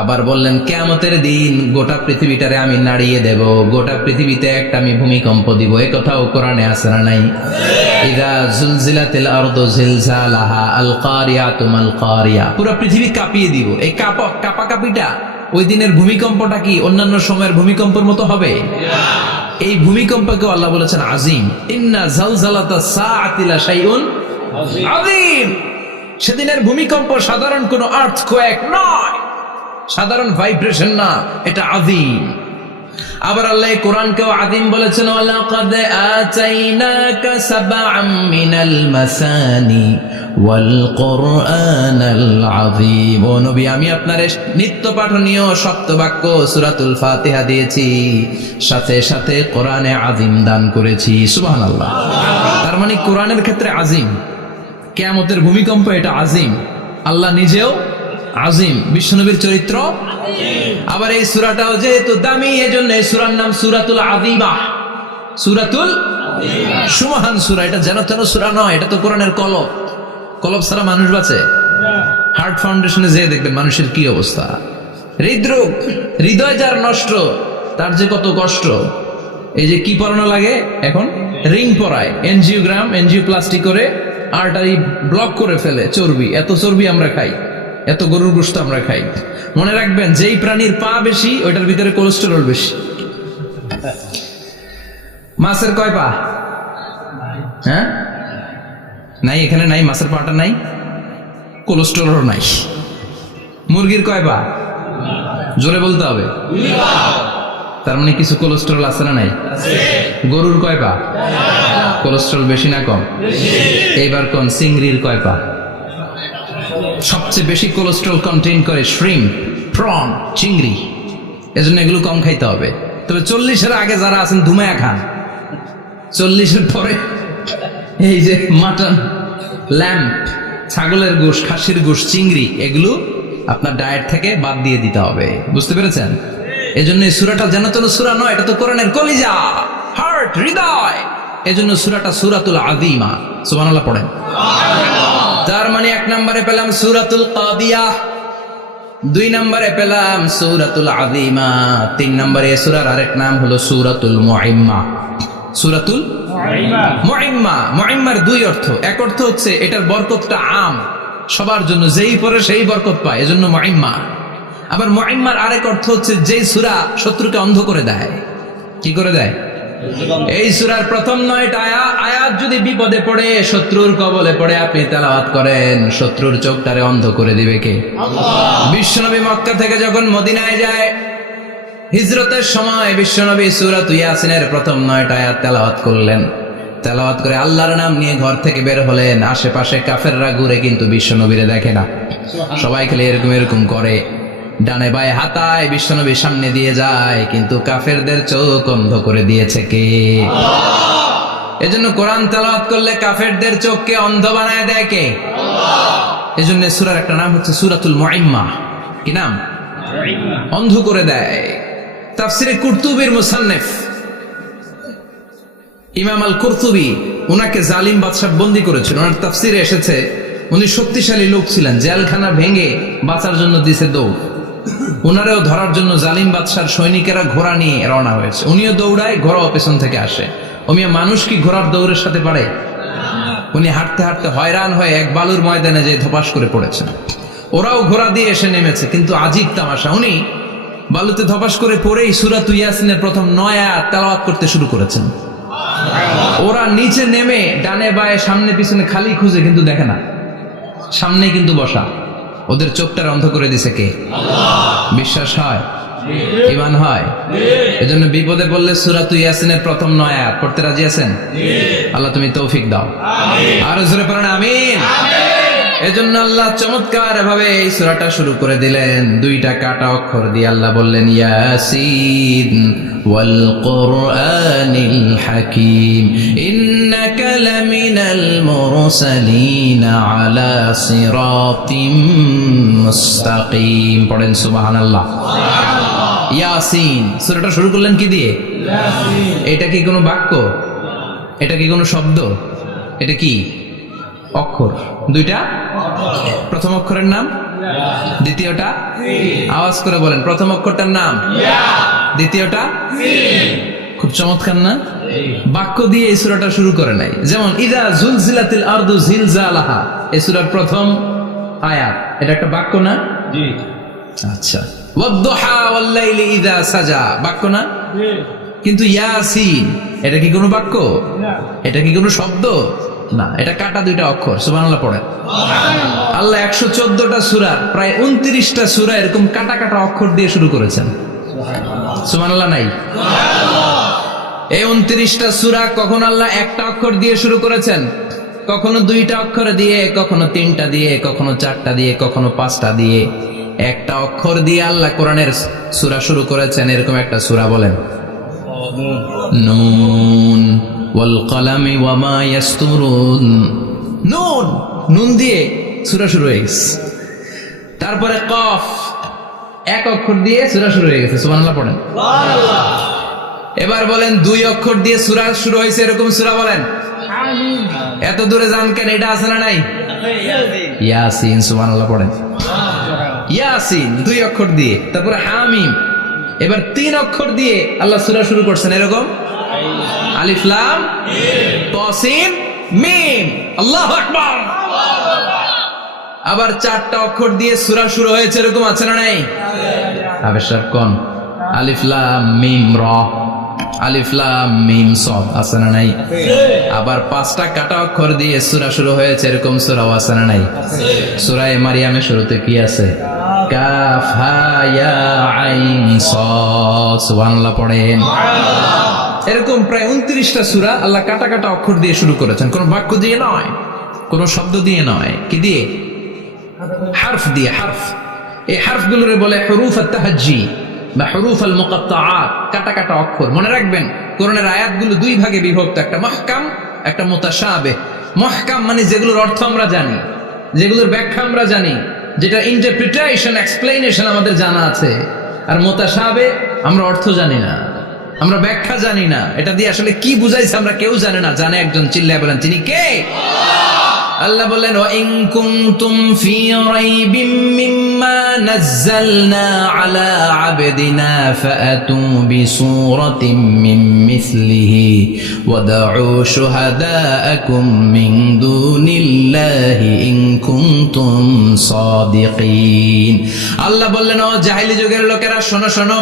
আবার বললেন কিয়ামতের দিন গোটা পৃথিবীটারে আমি নাড়িয়ে দেব, গোটা পৃথিবীতে একটা আমি ভূমিকম্প দিব। এই কথাও কোরআনে আছে না নাই? ইযা যুলজিলাতিল আরদু জিলজালাহা আল কারিয়াতু মাল কারিয়া। পুরো পৃথিবী কাঁপিয়ে দিব। এই কাঁপাকাঁপিটা ওই দিনের ভূমিকম্পটা কি অন্যান্য সময়ের ভূমিকম্পের মতো হবে? এই ভূমিকম্পকে আল্লাহ বলেছেন আযীম। ইন্না জালজালাতাস সাআতি লা শাইউন আযীম। সেদিনের ভূমিকম্প সাধারণ কোনো আর্থকোয়েক নয়, সাধারণ ভাইব্রেশন না, এটা আযীম। আবার আল্লাহ কোরআনকেও আযীম বলেছেন, ওয়ালাকাদ আতাইনাকা সাবআম মিনাল মাসানি ওয়াল কুরআনাল আযীম। ও নবী, আমি আপনার নিত্য পাঠনীয় শক্ত বাক্য সূরাতুল ফাতিহা দিয়েছি, সাথে সাথে কোরআনে আযীম দান করেছি। সুবহানাল্লাহ। তার মানে কোরআনের ক্ষেত্রে আযীম, কিয়ামতের ভূমিকম্প এটা আযীম, আল্লাহ নিজেও আযীম, বিশ্বনবীর চরিত্র আবার এই সূরাটাও যেহেতু দামি, এজন্য এই সূরার নাম সূরাতুল আযীমা। সূরাতুল সুমহান সূরা। এটা যেন তেন সূরা নয়, এটা তো কোরআনের কলব। কলব ছাড়া মানুষ বাঁচে? হার্ট ফাউন্ডেশনে যেয়ে দেখবেন মানুষের কি অবস্থা। হৃদরোগ, হৃদয় যার নষ্ট, তার যে কত কষ্ট। এই যে কি পরানো লাগে এখন, রিং পরায়, এনজিওগ্রাম, এনজিওপ্লাস্টি করে আর্টারি ব্লক করে ফেলে। চর্বি, এত চর্বি আমরা খাই, এত গরুর গোশত আমরা খাই। মনে রাখবেন, যেই প্রাণীর পা বেশি ওইটার ভিতরে কোলেস্টেরল বেশি। মাছের কয় পা? হ্যাঁ, নাই, এখানে নাই, মাছের পাটা নাই, কোলেস্টেরল নাই। মুরগির কয় পা? জোরে বলতে হবে। তার মানে কিছু কোলেস্টেরল আছে না নাই? গরুর কয় পা? কোলেস্টেরল বেশি না কম? এইবার কোন চিংড়ির কয় পা? সবচেয়ে বেশি কোলেস্টেরল কন্টেইন করে শ্রিম্প, প্রন, চিংড়ি। এজন্য এগুলো কম খাইতে হবে। তবে 40-এর আগে যারা আছেন ধুমায়া খান, 40-এর পরে এই যে মাটন, ল্যাম্প, ছাগলের গোশ, খাসির গোশ, চিংড়ি, এগুলো আপনার ডায়েট থেকে বাদ দিয়ে দিতে হবে। বুঝতে পেরেছেন? এজন্য এই সূরাটা যেন তেন সূরা নয়, এটা তো কোরআনের কলিজা, হার্ট, হৃদয়। এজন্য সূরাটা সূরাতুল আযীমা। সুবহানাল্লাহ পড়েন। তার মানে 1 নম্বরে পেলাম সূরাতুল কাদিয়াহ, 2 নম্বরে পেলাম সূরাতুল আযীমা, 3 নম্বরে এই সূরার আরেক নাম হলো সূরাতুল মুইম্মা। সূরাতুল মুইম্মা। মুইম্মার 2 অর্থ। এক অর্থ হচ্ছে এটার বরকতটা আম, সবার জন্য, যেই পড়ে সেই বরকত পায়, এজন্য মুইম্মা। আবার মুইম্মার আরেক অর্থ হচ্ছে যেই সূরা শত্রুকে অন্ধ করে দেয়। কি করে দেয়? এই সূরার প্রথম 9টা আয়াত যদি বিপদে পড়ে, শত্রুর কবলে পড়ে আপনি তেলাওয়াত করেন, শত্রুর চোখটারে অন্ধ করে দিবে কে? আল্লাহ। বিশ্বনবী মক্কা থেকে যখন মদিনায় যায়, হিজরতের সময় বিশ্বনবী সূরাত ইয়াসিনের প্রথম 9টা আয়াত তেলাওয়াত করলেন। তেলাওয়াত করে আল্লাহর নাম নিয়ে ঘর থেকে বের হলেন। আশেপাশে কাফেররা ঘুরে কিন্তু বিশ্বনবীরে দেখে না, সবাই খেলে এরকম এরকম করে, ডানে বায়ে হাতায়, বিশ্বনবীর সামনে দিয়ে যায়, কিন্তু কাফেরদের চোখ অন্ধ করে দিয়েছে কে? আল্লাহ। এজন্য কোরআন তেলাওয়াত করলে কাফেরদের চোখকে অন্ধ বানায় দেয় কে? আল্লাহ। এজন্য সূরার একটা নাম হচ্ছে সূরাতুল মুইম্মা। কি নাম? অন্ধ করে দেয়। তাফসিরে কুরতুবির মুসান্নিফ ইমাম আল কুরতুবি, উনাকে জালিম বাদশা বন্দী করেছিল। ওনার তাফসিরে এসেছে উনি শক্তিশালী লোক ছিলেন, জেলখানা ভেঙে বাঁচার জন্য দিছে দৌড়। উনারেও ধরার জন্য জালিম বাদশার সৈনিকেরা ঘোড়া নিয়ে রওনা হয়েছে। উনিও দৌড়ায়, ঘোড়াও পেছন থেকে আসে। ওমিয়া মানুষ কি ঘোড়ার দৌড়ের সাথে পারে? উনি হাঁটতে হাঁটতে হয়রান হয়ে এক বালুর ময়দানে যে ধপাস করে পড়েছেন। ওরাও ঘোড়া দিয়ে এসে নেমেছে, কিন্তু আজীব তামাশা, উনি বালুতে ধপাস করে পড়েই সূরাত ইয়াসিনের প্রথম 9 আয়াত তেলাওয়াত করতে শুরু করেছেন। ওরা নিচে নেমে ডানে বায়ে সামনে পিছনে খালি খুঁজে, কিন্তু দেখে না, সামনে কিন্তু বসা। ওদের চোখটার অন্ধ করে দিছে কে? আল্লাহ। বিশ্বাস হয়? ঈমান হয়? এজন্য বিপদে পড়লে সূরাত ইয়াসিনের প্রথম 9 আয়াত পড়তে রাজি আছেন? আল্লাহ তুমি তৌফিক দাও। আর জোরে পড়েন আমিন। এজন্য আল্লাহ চমৎকার ভাবে এই সূরাটা শুরু করে দিলেন 2টা কাটা অক্ষর দিয়ে। আল্লাহ বললেন ইয়াসিন ওয়াল কুরআনিল হাকীম ইন্নাকা লামিনাল মুরসালিন আলা সিরাতিম মুস্তাকিম। পড়েন সুবহানাল্লাহ। ইয়াসিন। সূরাটা শুরু করলেন কি দিয়ে? ইয়াসিন। এটা কি কোনো বাক্য? এটা কি কোনো শব্দ? এটা কি অক্ষর? 2টা। প্রথম অক্ষরের নাম, দ্বিতীয়টা আওয়াজ করে বলেন, প্রথম অক্ষরটার নাম, দ্বিতীয়টা। খুব চমৎকার না? বাক্য দিয়ে এই সূরাটা শুরু করে নাই। যেমন ইযা জুলজিলাতিল আরদু জিলজালাহা, এই সূরার প্রথম আয়াত, এটা একটা বাক্য না? জি। আচ্ছা। ওয়াদ-দুহা ওয়াল-লাইলি ইযা সাজা, বাক্য না? জি। কিন্তু ইয়াসিন, এটা কি কোনো বাক্য? না। এটা কি কোনো শব্দ? না, এটা কাটা 2টা অক্ষর। সুবহানাল্লাহ পড়েন। আল্লাহ 114টা সূরার প্রায় 29টা সূরা এরকম কাটা কাটা অক্ষর দিয়ে শুরু করেছেন। সুবহানাল্লাহ নাই? এই 29টা সূরা কখন আল্লাহ একটা অক্ষর দিয়ে শুরু করেছেন? কখনো 2টা অক্ষর দিয়ে, কখনো 3টা দিয়ে, কখনো 4টা দিয়ে, কখনো 5টা দিয়ে। একটা অক্ষর দিয়ে আল্লাহ কোরআনের সূরা শুরু করেছেন, এরকম একটা সূরা বলেন, নুন ওয়াল কলামি ওয়া মা ইয়াসতুরুন। নুন, নুন দিয়ে সূরা শুরু হয়ে গেছে। তারপরে কফ, এক অক্ষর দিয়ে সূরা শুরু হয়ে গেছে, সুবহানাল্লাহ পড়েন। এবার বলেন 2 অক্ষর দিয়ে সূরা শুরু হয়েছে, এরকম সূরা বলেন। এত দূরে যান কেন? এটা আছে না নাই? ইয়াসিন, সুবহানাল্লাহ পড়েন। ইয়াসিন 2 অক্ষর দিয়ে। তারপরে হামিম। এবার 3 অক্ষর দিয়ে আল্লাহ সূরা শুরু করছেন, এরকম আলিফ লাম তা সিন মিম। আল্লাহু আকবার। আবার 4টা অক্ষর দিয়ে সূরা শুরু হয়েছে, এরকম আছে না নাই? আবেশাব কোন? আলিফ লাম মিম র, আলিফ লাম মিম সদ, আছে না নাই? আবার 5টা কাটা অক্ষর দিয়ে সূরা শুরু হয়েছে, এরকম সূরাও আছে না নাই? সূরা মারিয়ামের শুরুতে কি আছে? কাফ হা ইয়া আইন সাদ, সুবহানাল্লাহ পড়েন। এরকম প্রায় 29টা সূরা আল্লাহ কাটা কাটা অক্ষর দিয়ে শুরু করেছেন, কোন বাক্য দিয়ে নয়, কোন শব্দ দিয়ে নয়। কি দিয়ে? হারফ দিয়ে। হারফ, এই হারফগুলোরে বলে হুরুফ আত-তাহাজ্জি বা হুরুফ আল মুকাত্তাআত, কাটা কাটা অক্ষর। মনে রাখবেন কোরআনের আয়াতগুলো 2 ভাগে বিভক্ত, একটা মুহকাম, একটা মুতাশাবিহ। মুহকাম মানে যেগুলোর অর্থ আমরা জানি, যেগুলোর ব্যাখ্যা আমরা জানি, যেটা ইন্টারপ্রিটেশন, এক্সপ্লেনেশন আমাদের জানা আছে। আর মুতাশাবিহ আমরা অর্থ জানি না, আমরা ব্যাখ্যা জানি না, এটা দিয়ে আসলে কি বুঝাইছে আমরা কেউ জানে না। জানে একজন, চিল্লায় বলেন তিনি কে? আল্লাহ বললেন ওয়া ইন কুনতুম ফি রাইবিম মিম্মা নাযালনা আলা আবদিনা ফাআতু বিসূরাতিন মিন মিসলিহি ওয়াদউ শুহাদাআকুম মিন দুনিল্লাহি ইন কুনতুম সাদিকিন। আল্লাহ বললেন ও জাহেলি যুগের লোকেরা, শোনো শোনো,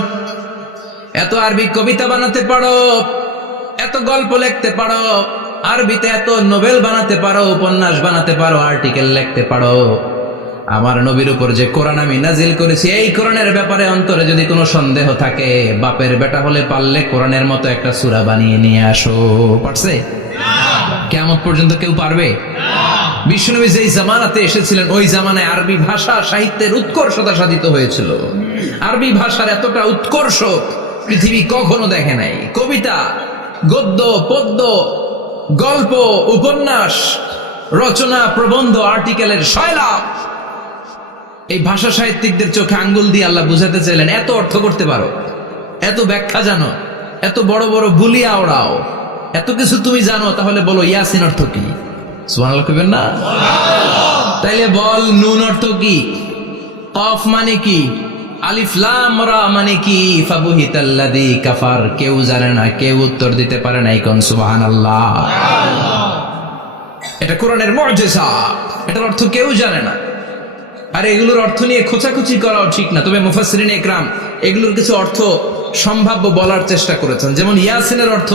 এত আরবি কবিতা বানাতে পারো, এত গল্প লিখতে পারো, আরবিতে এত নোবেল বানাতে পারো, উপন্যাস বানাতে পারো, আর্টিকেল লিখতে পারো, আমার নবীর উপর যে কোরআন আমি নাজিল করেছি, এই কোরআনের ব্যাপারে অন্তরে যদি কোনো সন্দেহ থাকে, বাপের বেটা হলে পারলে কোরআনের মতো একটা সূরা বানিয়ে নিয়ে আসো। পারছে? কিয়ামত পর্যন্ত কেউ পারবে? বিশ্বনবী যেই জামানাতে এসেছিলেন, ওই জামানায় আরবি ভাষা সাহিত্যের উৎকর্ষতা সাধিত হয়েছিল। আরবি ভাষার এতটা উৎকর্ষ পৃথিবী কখনো দেখে নাই। কবিতা, গদ্য, পদ্য, গল্প, উপন্যাস, রচনা, প্রবন্ধ, আর্টিকেলের শৈলাপ। এই ভাষা সাহিত্যিকদের চোখে আঙ্গুল দিয়ে আল্লাহ বুঝাতে চাইলেন, এত অর্থ করতে পারো, এত ব্যাখ্যা জানো, এত বড় বড় বুলিয়া ওড়াও, এত কিছু তুমি জানো, তাহলে বলো ইয়াসিন অর্থ কি? সুবহানাল্লাহ কইবেন না? তাইলে বল, নুন অর্থ কি? কফ মানে কি? আলিফ লাম রা মানে কি? ফাবুহিতাল্লাযী কাফার। কেউ জানে না, কেউ উত্তর দিতে পারে না। কোন সুবহানাল্লাহ। এটা কোরআনের মুজিজা, এটার অর্থ কেউ জানে না। আর এগুলোর অর্থ নিয়ে খোঁচাখুচি করাও ঠিক না। তবে মুফাসসিরিন ইকরাম এগুলোর কিছু অর্থ সম্ভাব্য বলার চেষ্টা করেছেন। যেমন ইয়াসিনের অর্থ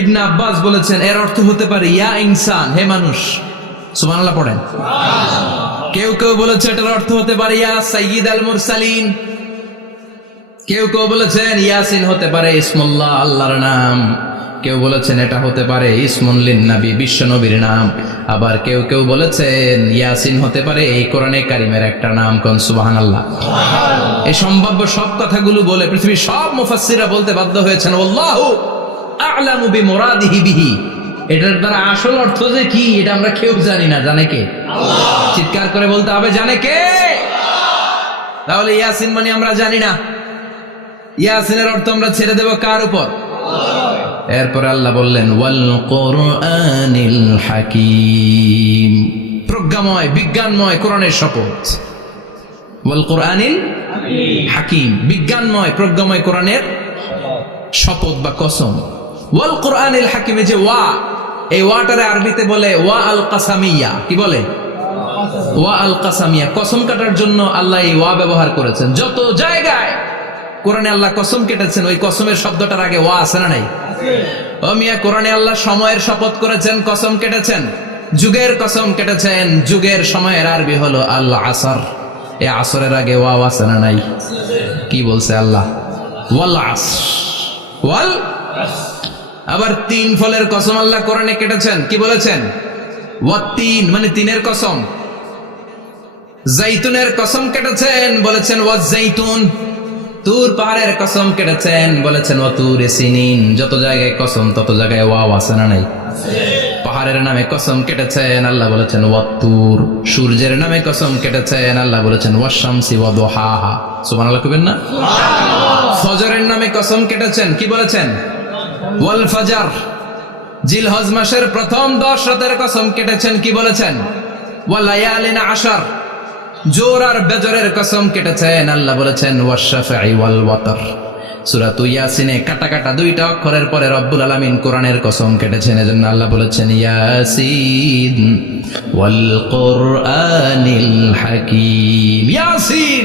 ইবনে আব্বাস বলেছেন, এর অর্থ হতে পারে ইয়া ইনসান, হে মানুষ। সুবহানাল্লাহ পড়েন। কেউ কেউ বলেছে এটার অর্থ হতে পারে ইয়া সাইয়্যিদ আল মুরসালিন। কেউ কেউ বলেছেন ইয়াসিন হতে পারে ইসমুল্লাহ, আল্লাহর নাম। কেউ বলেছেন এটা হতে পারে ইসমুন লিন নবী, বিশ্ব নবীর নাম। আবার কেউ কেউ বলেছেন ইয়াসিন হতে পারে এই কোরআনে কারিমের একটা নাম। কোন সুবহানাল্লাহ। এই সম্ভাব্য সব কথাগুলো বলে পৃথিবীর সব মুফাসসিররা বলতে বাধ্য হয়েছেন আল্লাহু আ'লামু বিমুরাদিহি বিহি। এটার দ্বারা আসল অর্থ যে কি, এটা আমরা কেউ জানি না। জানে কে? আল্লাহ। চিৎকার করে বলতে হবে, জানে কে? তাহলে ইয়াসিন মানে আমরা জানি না। ইয়াসিনের অর্থ আমরা ছেড়ে দেব কার উপর? আল্লাহ। এরপর আল্লাহ বললেন ওয়াল কুরআনিল হাকীম, প্রজ্ঞাময়, বিজ্ঞানময় কোরআনের শপথ। ওয়াল কুরআনিল হাকীম, বিজ্ঞানময়, প্রজ্ঞাময় কোরআনের শপথ বা কসম। ওয়াল কুরআনিল হাকিমে যে ওয়া, এই ওয়াটারে আরবিতে বলে ওয়া আল কাসামিয়া। কি বলে? ওয়া আল কাসামিয়া। কসম কাটার জন্য আল্লাহ এই ওয়া ব্যবহার করেছেন। যত জায়গায় কোরআনে আল্লাহ কসম কেটেছেন, ওই কসমের শব্দটার আগে ওয়া আছে না নাই? ও মিয়া, কোরআনে আল্লাহ সময়ের শপথ করেছেন, কসম কেটেছেন, যুগের কসম কেটেছেন। যুগের সময়ের আরবি হলো আল আসর। এই আসরের আগে ওয়া আছে না নাই? কি বলছে আল্লাহ? ওয়াল আসর, ওয়াল। আবার 3 ফলের কসম আল্লাহ কোরআনে কেটেছেন। কি বলেছেন? ওয়াত্তিন মানে তিনের কসম, জাইতুনের কসম কেটেছেন বলেছেন ওয়াজ্জাইতুন, তুর পাহাড়ের কসম কেটেছেন বলেছেন ওয়াতুরে সিনিন। যত জায়গায় কসম তত জায়গায় ওয়াও আছে না নাই? পাহাড়ের নামে কসম কেটেছেন আল্লাহ বলেছেন ওয়াত্তুর। সূর্যের নামে কসম কেটেছেন আল্লাহ বলেছেন ওয়াশ-শামসি ওয়া দুহাহা। সুবহানাল্লাহ কইবেন না? ফজরের নামে কসম কেটেছেন, কি বলেছেন? ওয়াল ফাজর। জিলহজ মাসের প্রথম 10 রাতের কসম কেটেছেন, কি বলেছেন? ওয়া লায়ালিন আশর। জোর আর বেজরের কসম কেটেছেন আল্লাহ বলেছেন ওয়াশ-শাফঈ ওয়াল ওয়াতর। সূরা ইয়াসিনে কাটা কাটা 2টা অক্ষরের পরে রব্বুল আলামিন কোরআনের কসম কেটেছেন, এজন্য আল্লাহ বলেছেন ইয়াসিন ওয়াল কুরআনিল হাকীম। ইয়াসিন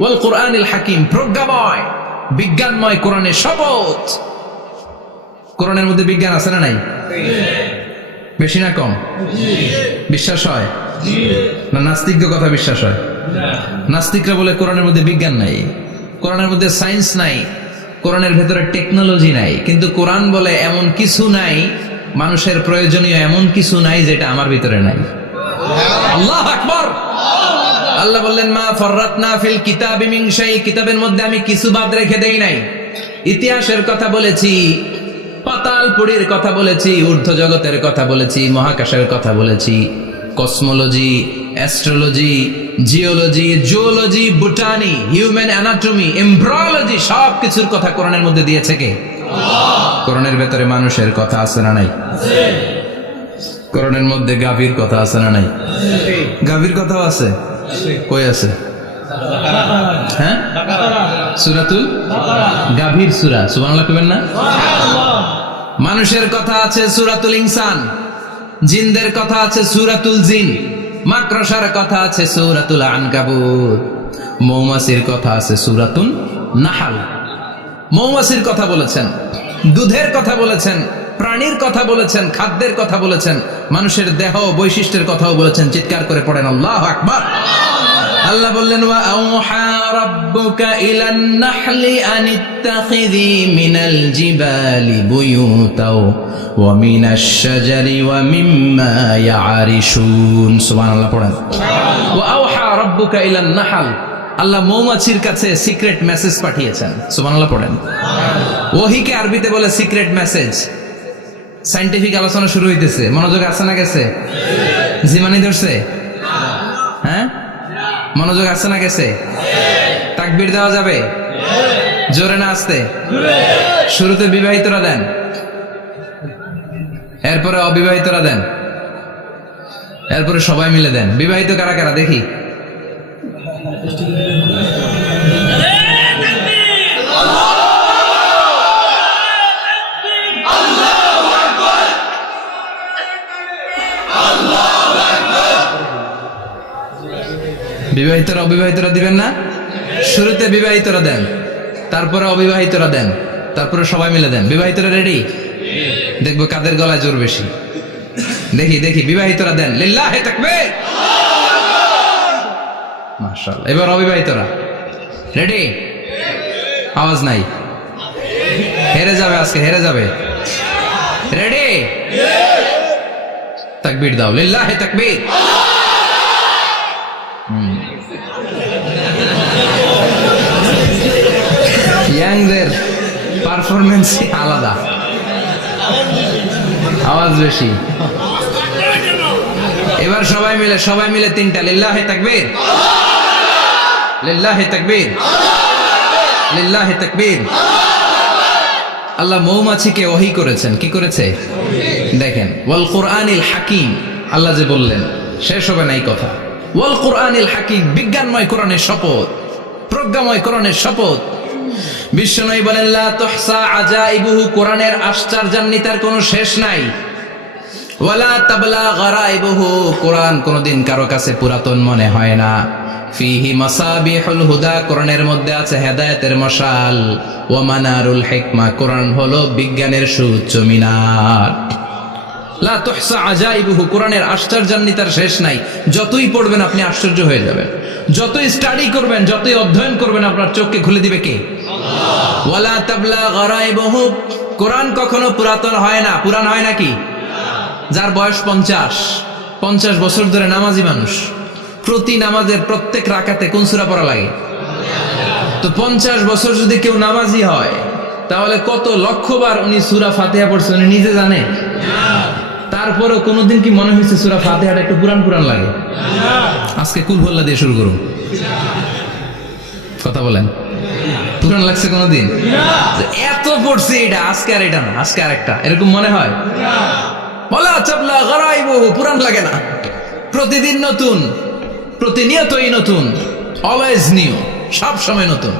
ওয়াল কুরআনিল হাকীম, প্রজ্ঞাময় বিজ্ঞানময় কোরআনের শপথ। কোরআনের মধ্যে বিজ্ঞান আছে না নাই? বেশি না কম? বিশ্বাস হয় না নাস্তিকদের কথা বিশ্বাস হয়? নাস্তিকরা বলে কোরআনের মধ্যে বিজ্ঞান নাই, কোরআনের মধ্যে সায়েন্স নাই, কোরআনের ভেতরে টেকনোলজি নাই। কিন্তু কোরআন বলে এমন কিছু নাই, মানুষের প্রয়োজনীয় এমন কিছু নাই যেটা আমার ভিতরে নাই। আল্লাহু আকবার। আল্লাহ বললেন মা ফাররাতনা ফিল কিতাবি মিন শাই, কিতাবের মধ্যে আমি কিছু বাদ রেখে দেই নাই। ইতিহাসের কথা বলেছি, পাতালপুরীর কথা বলেছি, ঊর্ধ্ব জগতের কথা বলেছি, মহাকাশের কথা বলেছি, cosmology, astrology, geology, zoology, botany, human anatomy, embryology, সব কিছুর কথা কোরআনের মধ্যে দিয়েছে কে? আল্লাহ। কোরআনের ভেতরে মানুষের কথা আছে না নাই? আছে। কোরআনের মধ্যে গাভীর কথা আছে না নাই? আছে। গাভীর কথাও আছে? আছে। কই আছে? হ্যাঁ, সূরাতুল গাভীর সূরা। সুবহানাল্লাহ কইবেন না? সুবহানাল্লাহ। মানুষের কথা আছে সূরাতুল ইনসান, জিনদের কথা আছে সূরাতুল জিন, মাকড়সার কথা আছে সূরাতুল আনকাবুত, মৌমাছির কথা আছে সূরাতুন নাহাল। মৌমাছির কথা বলেছেন, দুধের কথা বলেছেন, প্রাণীর কথা বলেছেন, খাদ্যের কথা বলেছেন, মানুষের দেহ বৈশিষ্ট্যের কথাও বলেছেন। চিৎকার করে পড়েন আল্লাহু আকবার। আল্লাহ বললেন ওয়া আওহা রাব্বুকা ইলান নাহলি আনিত্তাখিযি মিনাল জিবালি বুয়ুতাও ওয়া মিনাশ শাজারি ওয়া মিম্মা ইয়ারিশুন। সুবহানাল্লাহ পড়েন। ওয়া আওহা রাব্বুকা ইলান নাহল, আল্লাহ মৌমাছির কাছে সিক্রেট মেসেজ পাঠিয়েছেন। সুবহানাল্লাহ পড়েন। ওহীকে আরবিতে বলে সিক্রেট মেসেজ। সায়েন্টিফিক আলোচনা শুরু হইতেছে, মনোযোগ আছে না গেছে? জিমানি ধরছে? হ্যাঁ, মনোযোগ আছে না গেছে? তাকবীর দেওয়া যাবে? জোরে না আস্তে? শুরুতে বিবাহিতরা দেন, এরপরে অবিবাহিতরা দেন, এরপরে সবাই মিলে দেন। বিবাহিত কারা কারা দেখি? বিবাহিতরা অবিবাহিতরা দিবেন না? শুরুতে বিবাহিতরা দেন, তারপরে অবিবাহিতরা দেন, তারপরে সবাই মিলে দেন। বিবাহিতরা রেডি? দেখবো কাদের গলায় জোর বেশি। দেখি দেখি, বিবাহিতরা দেন লিল্লাহি তাকবীর। মাশাআল্লাহ। এবার অবিবাহিতরা রেডি? আওয়াজ নাই, হেরে যাবে আজকে, হেরে যাবে। রেডি? তাকবীর দাও, লিল্লাহি তাকবীর। ইয়াংদের পারফরমেন্স আলাদা, আওয়াজ বেশি। এবার সবাই মিলে তিনটা লিল্লাহি তাকবীর, লিল্লাহি তাকবীর, লিল্লাহি তাকবীর। আল্লাহ মৌমাছিকে ওহী করেছেন। কি করেছে দেখেন, ওয়াল কুরআনিল হাকীম। আল্লাহ যে বললেন শেষ হবে না এই কথা। ওয়াল কুরআনিল হাকীম, বিজ্ঞানময় কোরআনের শপথ, প্রজ্ঞাময় কোরআনের শপথ। বিশ্বনবী বলেন লা তুহসা আজাইবুহু, কোরআনের আশ্চর্যান্বিতার কোনো শেষ নাই। ওয়ালা তাবলা গারাইবুহু, কোরআন কোনদিন কারো কাছে পুরাতন মনে হয় না। ফিহি মাসাবিহুল হুদা, কোরআনের মধ্যে আছে হেদায়েতের মশাল। ওয়া মানারুল হিকমা, কোরআন হলো বিজ্ঞানের সুউচ্চ মিনার। লা তুহসা আজাইবুহু, কোরআনের আশ্চর্যান্বিতার শেষ নাই। যতই পড়বেন আপনি আশ্চর্য হয়ে যাবেন, যতই স্টাডি করবেন, যতই অধ্যয়ন করবেন, আপনার চোখকে খুলে দিবে কে? আল্লাহ। ওয়ালা তাবলা গারাইবুহু, কোরআন কখনো পুরাতন হয় না। পুরান হয় নাকি? যার বয়স 50 50 বছর ধরে নামাজি মানুষ, প্রতি নামাজের প্রত্যেক রাকাতে কোন সূরা পড়া লাগে? তো 50 বছর যদি কেউ নামাজি হয়, তাহলে কত লক্ষবার উনি সূরা ফাতিহা পড়ছে উনি নিজে জানে? তারপরেও কোনোদিন কি মনে হয়েছে সূরা ফাতিহাটা একটু পুরান পুরান লাগে? আজকে কুল হল্লা দিয়ে শুরু করুন, কথা বলেন, পুরান লাগছে কোনোদিন? এত পড়ছি এটা, আজকে আর এটা না, আজকে আর একটা, এরকম মনে হয়? বলা চাপলা গরাইব, পুরান লাগে না। প্রতিদিন নতুন, প্রতিনিয়তই নতুন, অলওয়েজ নিউ, সব সময় নতুন।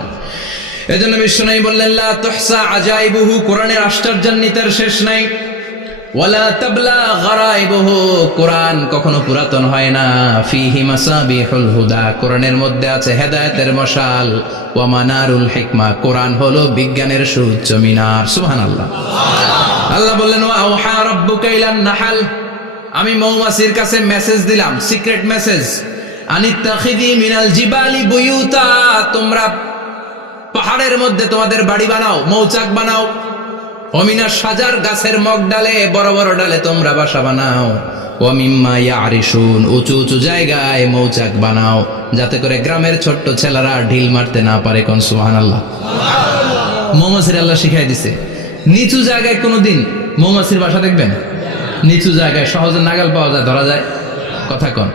এজন্য বিশ্বনবী বললেন লা তুহসা আজাইবুহু, কোরআনের আশ্চর্যান্বিতার শেষ নাই। ওয়ালা তাবলা গরাইবুহু, কোরআন কখনো পুরাতন হয় না। ফিহি মাসাবিহুল হুদা, কোরআনের মধ্যে আছে হেদায়েতের মশাল। ওয়া মানারুল হিকমা, কোরআন হলো বিজ্ঞানের সুউচ্চ মিনার। সুবহানাল্লাহ। আল্লাহ বললেন ওয়া আওহা রাব্বুকা ইলান নাহাল, আমি মৌমাছির কাছে মেসেজ দিলাম, সিক্রেট মেসেজ, আনিত্তাখিযি মিনাল জিবালি বুয়ুতা, তোমরা পাহাড়ের মধ্যে তোমাদের বাড়ি বানাও, মৌচাক বানাও। অমিনা সাজার, গাছের মগ ডালে, বড় বড় ডালে তোমরা বাসা বানাও। ওয়ামিম্মা ইয়ারিশুন, উঁচু উঁচু জায়গায় মৌচাক বানাও, যাতে করে গ্রামের ছোট্ট ছেলেরা ঢিল মারতে না পারে। কোন সুবহানাল্লাহ। মৌমাছির আল্লাহ শিখাই দিছে। নিচু জায়গায় কোনোদিন মৌমাছির বাসা দেখবেন? নিচু জায়গায় সহজে নাগাল পাওয়া যায়, ধরা যায়। কথা কন,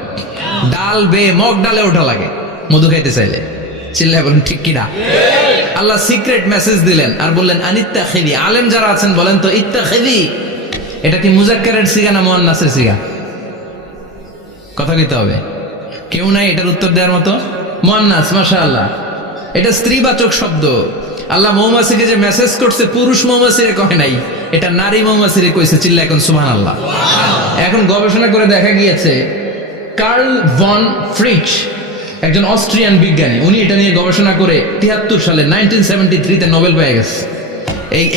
ডাল বে মগ ডালে ওঠা লাগে মধু খাইতে চাইলে। চিল্লায় বলেন ঠিক কিনা? আল্লাহ সিক্রেট মেসেজ দিলেন আর বললেন আনিত্তাখিযি। আলেম যারা আছেন বলেন তো, ইত্তাখিযি এটা কি মুজাক্কারের সিগা না মুয়ান্নাসের সিগা? কথা কইতে হবে, কেউ নাই এটার উত্তর দেওয়ার মতো। মুয়ান্নাস, মাশাআল্লাহ, এটা স্ত্রীবাচক শব্দ। আল্লাহ মৌমাছিকে যে মেসেজ করছে পুরুষ মৌমাছিরে কয় নাই, এটা নারী মৌমাছিরে কইছে। চিল্লা এখন সুবহানাল্লাহ। এখন গবেষণা করে দেখা গিয়েছে, কার্ল ভন ফ্রিচ, একজন অস্ট্রিয়ান বিজ্ঞানী, উনি এটা নিয়ে গবেষণা করে 73 সালে 1973-তে নোবেল পেয়ে গেছে।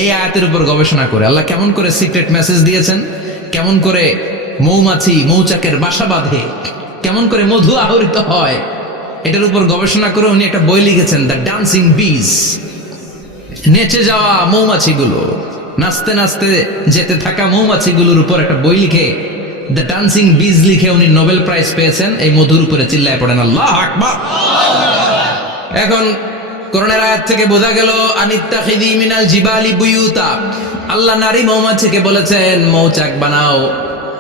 এই আয়াতের উপর গবেষণা করে আল্লাহ কেমন করে সিক্রেট মেসেজ দিয়েছেন, কেমন করে মৌমাছি মৌচাকের বাসা বাঁধে, কেমন করে মধু আহরিত হয়, এটার উপর গবেষণা করে উনি একটা বই লিখেছেন, দ্য ডান্সিং বিজ। নেচে যাওয়া মৌমাছিগুলো, নাচতে নাচতে যেতে থাকা মৌমাছিগুলোর উপর একটা বই লিখে, দ্য ডান্সিং বিজ লিখে উনি নোবেল প্রাইজ পেয়েছেন এই মধুর উপরে। চিল্লায় পড়েন আল্লাহু আকবার। এখন কোরআনের আয়াত থেকে বোঝা গেল আনিত্তাখিযি মিনাল জিবালি বুয়ুতা, আল্লাহ নারী মৌমাছিকে বলেছেন মৌচাক বানাও,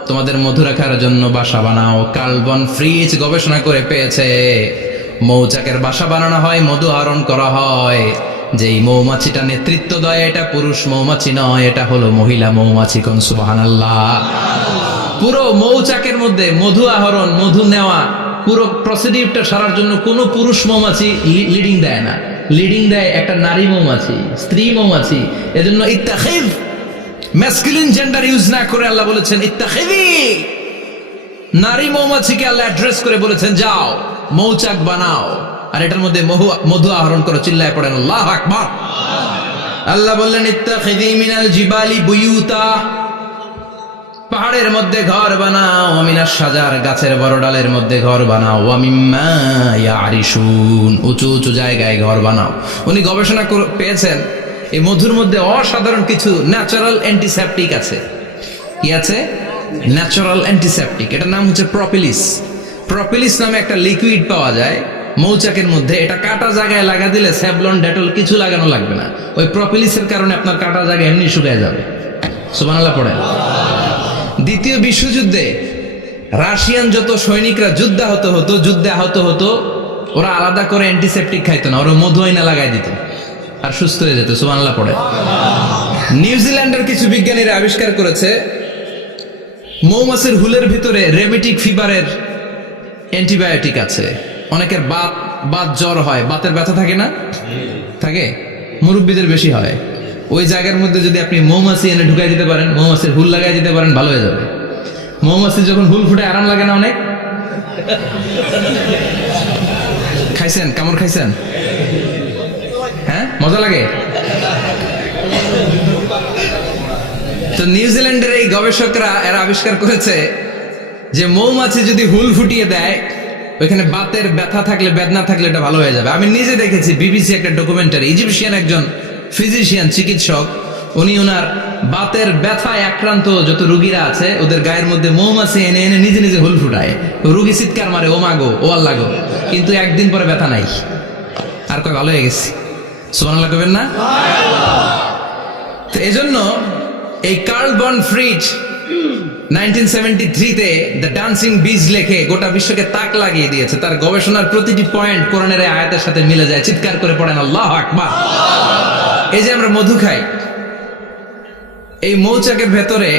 তোমাদের মধু রাখার জন্য বাসা বানাও। কার্ল ভন ফ্রিচ গবেষণা করে পেয়েছে মৌচাকের বাসা বানানো হয়, মধু আহরণ করা হয়। যেই মৌমাছিটা নেতৃত্ব দেয় এটা পুরুষ মৌমাছি নয়, এটা হলো মহিলা মৌমাছি। কোন সুবহানাল্লাহ। পুরো মৌচাকের মধ্যে মধু আহরণ, মধু নেওয়া, পুরো প্রসিডিউরটা সারার জন্য কোনো পুরুষ মৌমাছি লিডিং দেয় না, লিডিং দেয় একটা নারী মৌমাছি, স্ত্রী মৌমাছি। এজন্য ইত্তাখিয, ম্যাসকুলিন জেন্ডার ইউজ না করে আল্লাহ বলেছেন ইত্তাখিযি। নারী মৌমাছিকে আল্লাহ অ্যাড্রেস করে বলেছেন যাও মৌচাক বানাও আর এটার মধ্যে মধু আহরণ করো। চিল্লায় পড়েন আল্লাহু আকবার। আল্লাহ বললেন ইত্তাখিযি মিনাল জিবালি বুয়ুতা, পাহাড়ের মধ্যে ঘর বানাও, মিনাস সাজার, গাছের বড় ডালের মধ্যে ঘর বানাও, ওয়া মিম্মা ইয়ারিশুন, উঁচু উঁচু জায়গায় ঘর বানাও। উনি গবেষণা পেয়েছেন এই মধুর মধ্যে অসাধারণ কিছু ন্যাচারাল অ্যান্টিসেপটিক আছে। কি আছে? Natural antiseptic. এটার নাম হচ্ছে প্রপিলিস। প্রপিলিস নামে একটা লিকুইড পাওয়া যায় মৌচাকের মধ্যে। এটা কাটা জায়গায় লাগা দিলে স্যাভলন, ডেটল কিছু লাগানো লাগবে না। ওই প্রপিলিসের কারণে আপনার কাটা জায়গা এমনি শুকিয়ে যাবে। সুবহানাল্লাহ পড়েন। দ্বিতীয় বিশ্বযুদ্ধে রাশিয়ান যত সৈনিকরা যুদ্ধে আহত হতো, ওরা আলাদা করে অ্যান্টিসেপটিক খাইতো না, ওরা মধু আইনা লাগাই দিত আর সুস্থ হয়ে যেত। সুবহানাল্লাহ পড়ে। নিউজিল্যান্ডের কিছু বিজ্ঞানীরা আবিষ্কার করেছে মৌমাছির হুলের ভিতরে রেমেটিক ফিভারের অ্যান্টিবায়োটিক আছে। অনেকের বাত জ্বর হয়, বাতের ব্যথা থাকে না? থাকে, মুরব্বীদের বেশি হয়। ওই জায়গার মধ্যে যদি আপনি মৌমাছি এনে ঢুকাই দিতে পারেন, মৌমাছির হুল লাগাই দিতে পারেন, ভালো হয়ে যাবে। মৌমাছি যখন হুল ফুটে আরাম লাগে না অনেক? খাইছেন? কামড় খাইছেন? হ্যাঁ, মজা লাগে। তো নিউজিল্যান্ডের এই গবেষকরা এরা আবিষ্কার করেছে যে মৌমাছি যদি হুল ফুটিয়ে দেয়, ওইখানে বাতের ব্যথা থাকলে, বেদনা থাকলে এটা ভালো হয়ে যাবে। আমি নিজে দেখেছি, বিবিসি একটা ডকুমেন্টারি, ইজিপশিয়ান একজন ফিজিশিয়ান, চিকিৎসক, উনি ওনার বাতের ব্যথায় আক্রান্ত যত রুগীরা আছে ওদের গায়ের মধ্যে মৌমাছি এনে এনে নিজে নিজে হুল ফুটায়, রুগী চিৎকার মারে ও মাগো ও আল্লাহ গো, কিন্তু একদিন পরে ব্যথা নাই, আর কয় ভালো হয়ে গেছি। সুবহানাল্লাহ কইবেন না? তো এজন্য এই কার্ল বন ফ্রিজ 1973-তে দ্য ডান্সিং বিজ লেখে গোটা বিশ্বকে তাক লাগিয়ে দিয়েছে। তার গবেষণার প্রতিটি পয়েন্ট কোরআনের এই আয়াতের সাথে মিলে যায়। চিৎকার করে পড়েন আল্লাহু আকবার। এই যে আমরা মধু খাই, এই মৌচাকের ভেতরে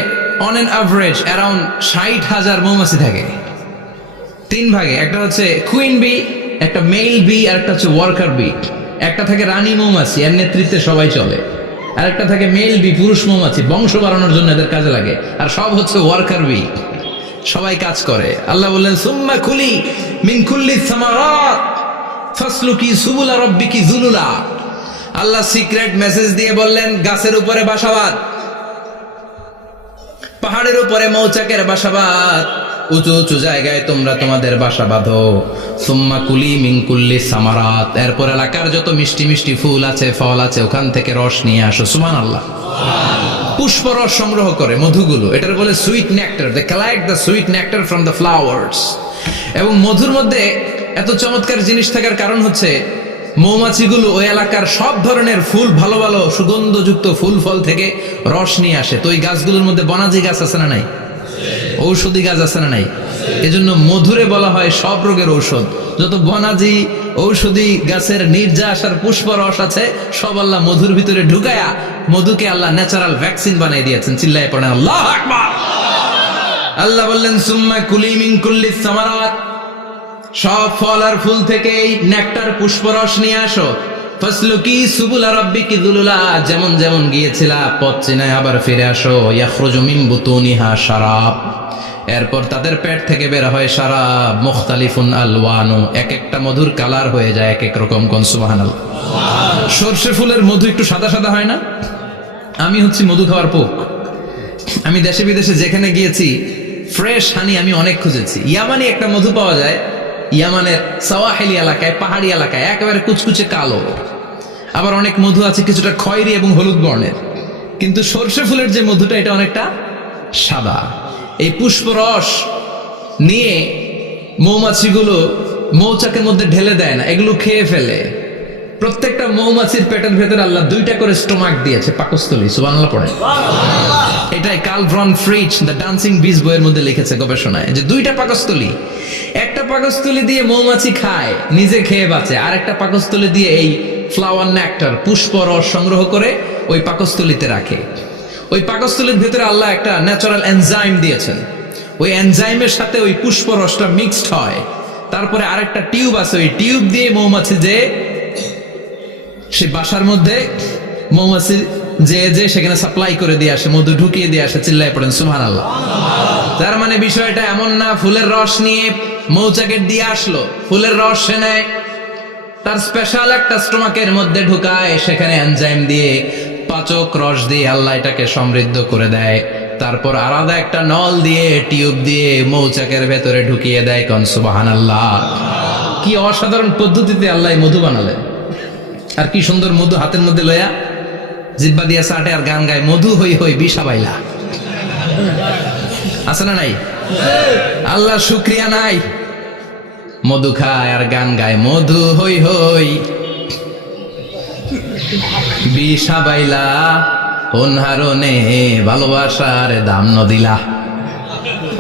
অন এন অ্যাভারেজ অ্যারাউন্ড 60,000 মৌমাছি থাকে। তিন ভাগে, একটা হচ্ছে কুইন বি, একটা মেল বি, আর একটা হচ্ছে ওয়ার্কার বি। একটা থাকে রানী মৌমাছি, এর নেতৃত্বে সবাই চলে। আর একটা থাকে মেল বি, পুরুষ মৌমাছি, বংশ বাড়ানোর জন্য এদের কাজে লাগে। আর সব হচ্ছে ওয়ার্কার বি, সবাই কাজ করে। আল্লাহ বললেন সুম্মা কুলি মিন কুল্লি সামারাত ফাসলুকি সুবুলা রাব্বিকি যুলুলা। আল্লাহ সিক্রেট মেসেজ দিয়ে বললেন গাছের উপরে বাসাবাদ, পাহাড়ের উপরে মৌচাকের বাসাবাদ, উঁচু উঁচু জায়গায় তোমরা তোমাদের বাসা বাঁধো। সুম্মা কুলি মিন কুল্লি সামারাত, এরপর এলাকার যত মিষ্টি মিষ্টি ফুল আছে ফল আছে ওখান থেকে রস নিয়ে আসো। সুবহানাল্লাহ। পুষ্প রস সংগ্রহ করে মধুগুলো, এটার বলে sweet nectar. They collect the sweet nectar from the flowers. এবং মধুর মধ্যে এত চমৎকার জিনিস থাকার কারণ হচ্ছে মৌমাছিগুলো ওই এলাকার সব ধরনের ফুল, ভালো ভালো সুগন্ধযুক্ত ফুল ফল থেকে রস নিয়ে আসে। তো ওই গাছগুলোর মধ্যে বনাজি গাছ আছে না নাই? ঔষধি গাছ আছে না নাই? এজন্য মধুরে বলা হয় সব রোগের ঔষধ। যত বনাজি ঔষধি গাছের নির্যাস আর পুষ্প রস আছে সব আল্লাহ মধুর ভিতরে ঢুকায়া মধুকে আল্লাহ ন্যাচারাল ভ্যাকসিন বানিয়ে দিয়েছেন। চিল্লায়ে পড়েন আল্লাহু আকবার। আল্লাহ বললেন সুম্মা কুলি মিন কুল্লি সামারাত, সব ফল আর ফুল থেকেই নেকটার পুষ্পরস নিয়ে আসো। ফাসলুকি সুবুলা রাব্বিকি যুলুলা, যেমন যেমন গিয়েছিলা পথ চিনায় আবার ফিরে আসো। ইয়াখরুজু মিন বুতুনিহা শারাব, এরপর তাদের পেট থেকে বের হয় শারাব। মুখতালিফুন আলওয়ানু, এক একটা মধুর কালার হয়ে যায় এক এক রকম। কোন সুবহানাল্লাহ। সরষে ফুলের মধু একটু সাদা সাদা হয় না? আমি হচ্ছি মধু খাওয়ার পোক। আমি দেশে বিদেশে যেখানে গিয়েছি ফ্রেশ হানি আমি অনেক খুঁজেছি। ইয়ামানি একটা মধু পাওয়া যায়, ইয়ামানের সাওয়াহিলি এলাকায়, পাহাড়ি এলাকায়, একেবারে কুচকুচে কালো। আবার অনেক মধু আছে কিছুটা খয়েরি এবং হলুদ বর্ণের, কিন্তু সরষে ফুলের যে মধুটা এটা অনেকটা সাদা। এই পুষ্পরস নিয়ে মৌমাছিগুলো মৌচাকের মধ্যে ঢেলে দেয় না, এগুলো খেয়ে ফেলে। প্রত্যেকটা মৌমাছির পেটের ভেতরে আল্লাহ 2টা করে স্টোমাক দিয়েছে, পাকস্থলী। সুবহানাল্লাহ পড়ে। এটাই Karl von Frisch the dancing bees বইয়ের মধ্যে লিখেছে গবেষণায়, যে 2টা পাকস্থলী। একটা পাকস্থলী দিয়ে মৌমাছি খায়, নিজে খেয়ে বাঁচে, আর একটা পাকস্থলী দিয়ে এই ফ্লাওয়ার নেক্টার পুষ্প রস সংগ্রহ করে ওই পাকস্থলীতে রাখে। ওই পাকস্থলীর ভেতরে আল্লাহ একটা ন্যাচারাল এনজাইম দিয়েছেন, ওই এনজাইমের সাথে ওই পুষ্প রসটা মিক্সড হয়। তারপরে আরেকটা টিউব আছে, ওই টিউব দিয়ে মৌমাছি যে সে বাসার মধ্যে মৌমাছি যে সেখানে সাপ্লাই করে দিয়ে আসে, মধু ঢুকিয়ে দিয়ে আসে। চিল্লায় পড়েন সুবহানাল্লাহ। তার মানে বিষয়টা এমন না ফুলের রস নিয়ে মৌচাকের দিয়ে আসলো, ফুলের রস সে নেয়, তার স্পেশাল একটা স্টোমাকের মধ্যে ঢুকায়, সেখানে এনজাইম দিয়ে পাচক রস দিয়ে আল্লাহ এটাকে সমৃদ্ধ করে দেয়। তারপর আলাদা একটা নল দিয়ে টিউব দিয়ে মৌচাকের ভেতরে ঢুকিয়ে দেয়। কোন সুবহানাল্লাহ। কি অসাধারণ পদ্ধতিতে আল্লাহ মধু বানালেন। আর কি সুন্দর মধু হাতের মধ্যে লয়া জিব্বা দিয়া চাটে আর গান গায়, মধু হই হই বিষা বাইলা। আছে না নাই? আল্লাহ শুকরিয়া নাই? মধু খায় আর গান গায়, মধু হই হই বিষা বাইলা, অনহারণে ভালোবাসার দাম নদিলা।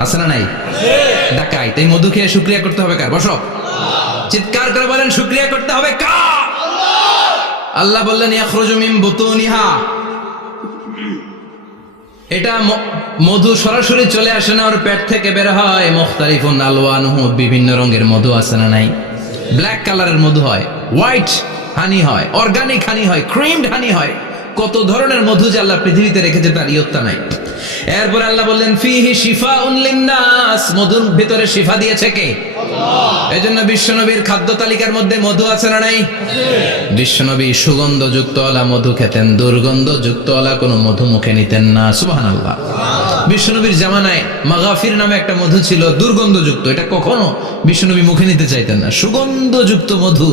আছে না নাই? ডাকাই তাই মধু খেয়ে শুকরিয়া করতে হবে কার? বসো, চিৎকার করে বলেন শুকরিয়া করতে হবে কার? আল্লাহ বললেন ইয়াখরুজু মিন বুতুনিহা, এটা মধু সরাসরি চলে আসে না, ওর পেট থেকে বের হয়। মুখতালিফুন আলওয়ানুহু, বিভিন্ন রঙের মধু আছে না নাই? ব্ল্যাক কালারের মধু হয়, হোয়াইট হানি হয়, অর্গানিক হানি হয়, ক্রিমড হানি হয়। কত ধরনের মধু যে আল্লাহ পৃথিবীতে রেখেছে তার ইয়ত্তা নাই। এরপর আল্লাহ বললেন ফিহি শিফাউন লিন্নাস, মধুর ভিতরে শিফা দিয়েছে কে? আল্লাহ। এজন্য বিশ্বনবীর খাদ্য তালিকার মধ্যে মধু আছে না নাই? বিশ্বনবী সুগন্ধযুক্ত ওয়ালা মধু খেতেন, দুর্গন্ধযুক্ত ওয়ালা কোনো মধু মুখে নিতেন না। সুবহানাল্লাহ। বিশ্বনবীর জামানায় মাগাফির নামে একটা মধু ছিল, দুর্গন্ধযুক্ত, এটা কখনো বিশ্বনবী মুখে নিতে চাইতেন না। সুগন্ধযুক্ত মধু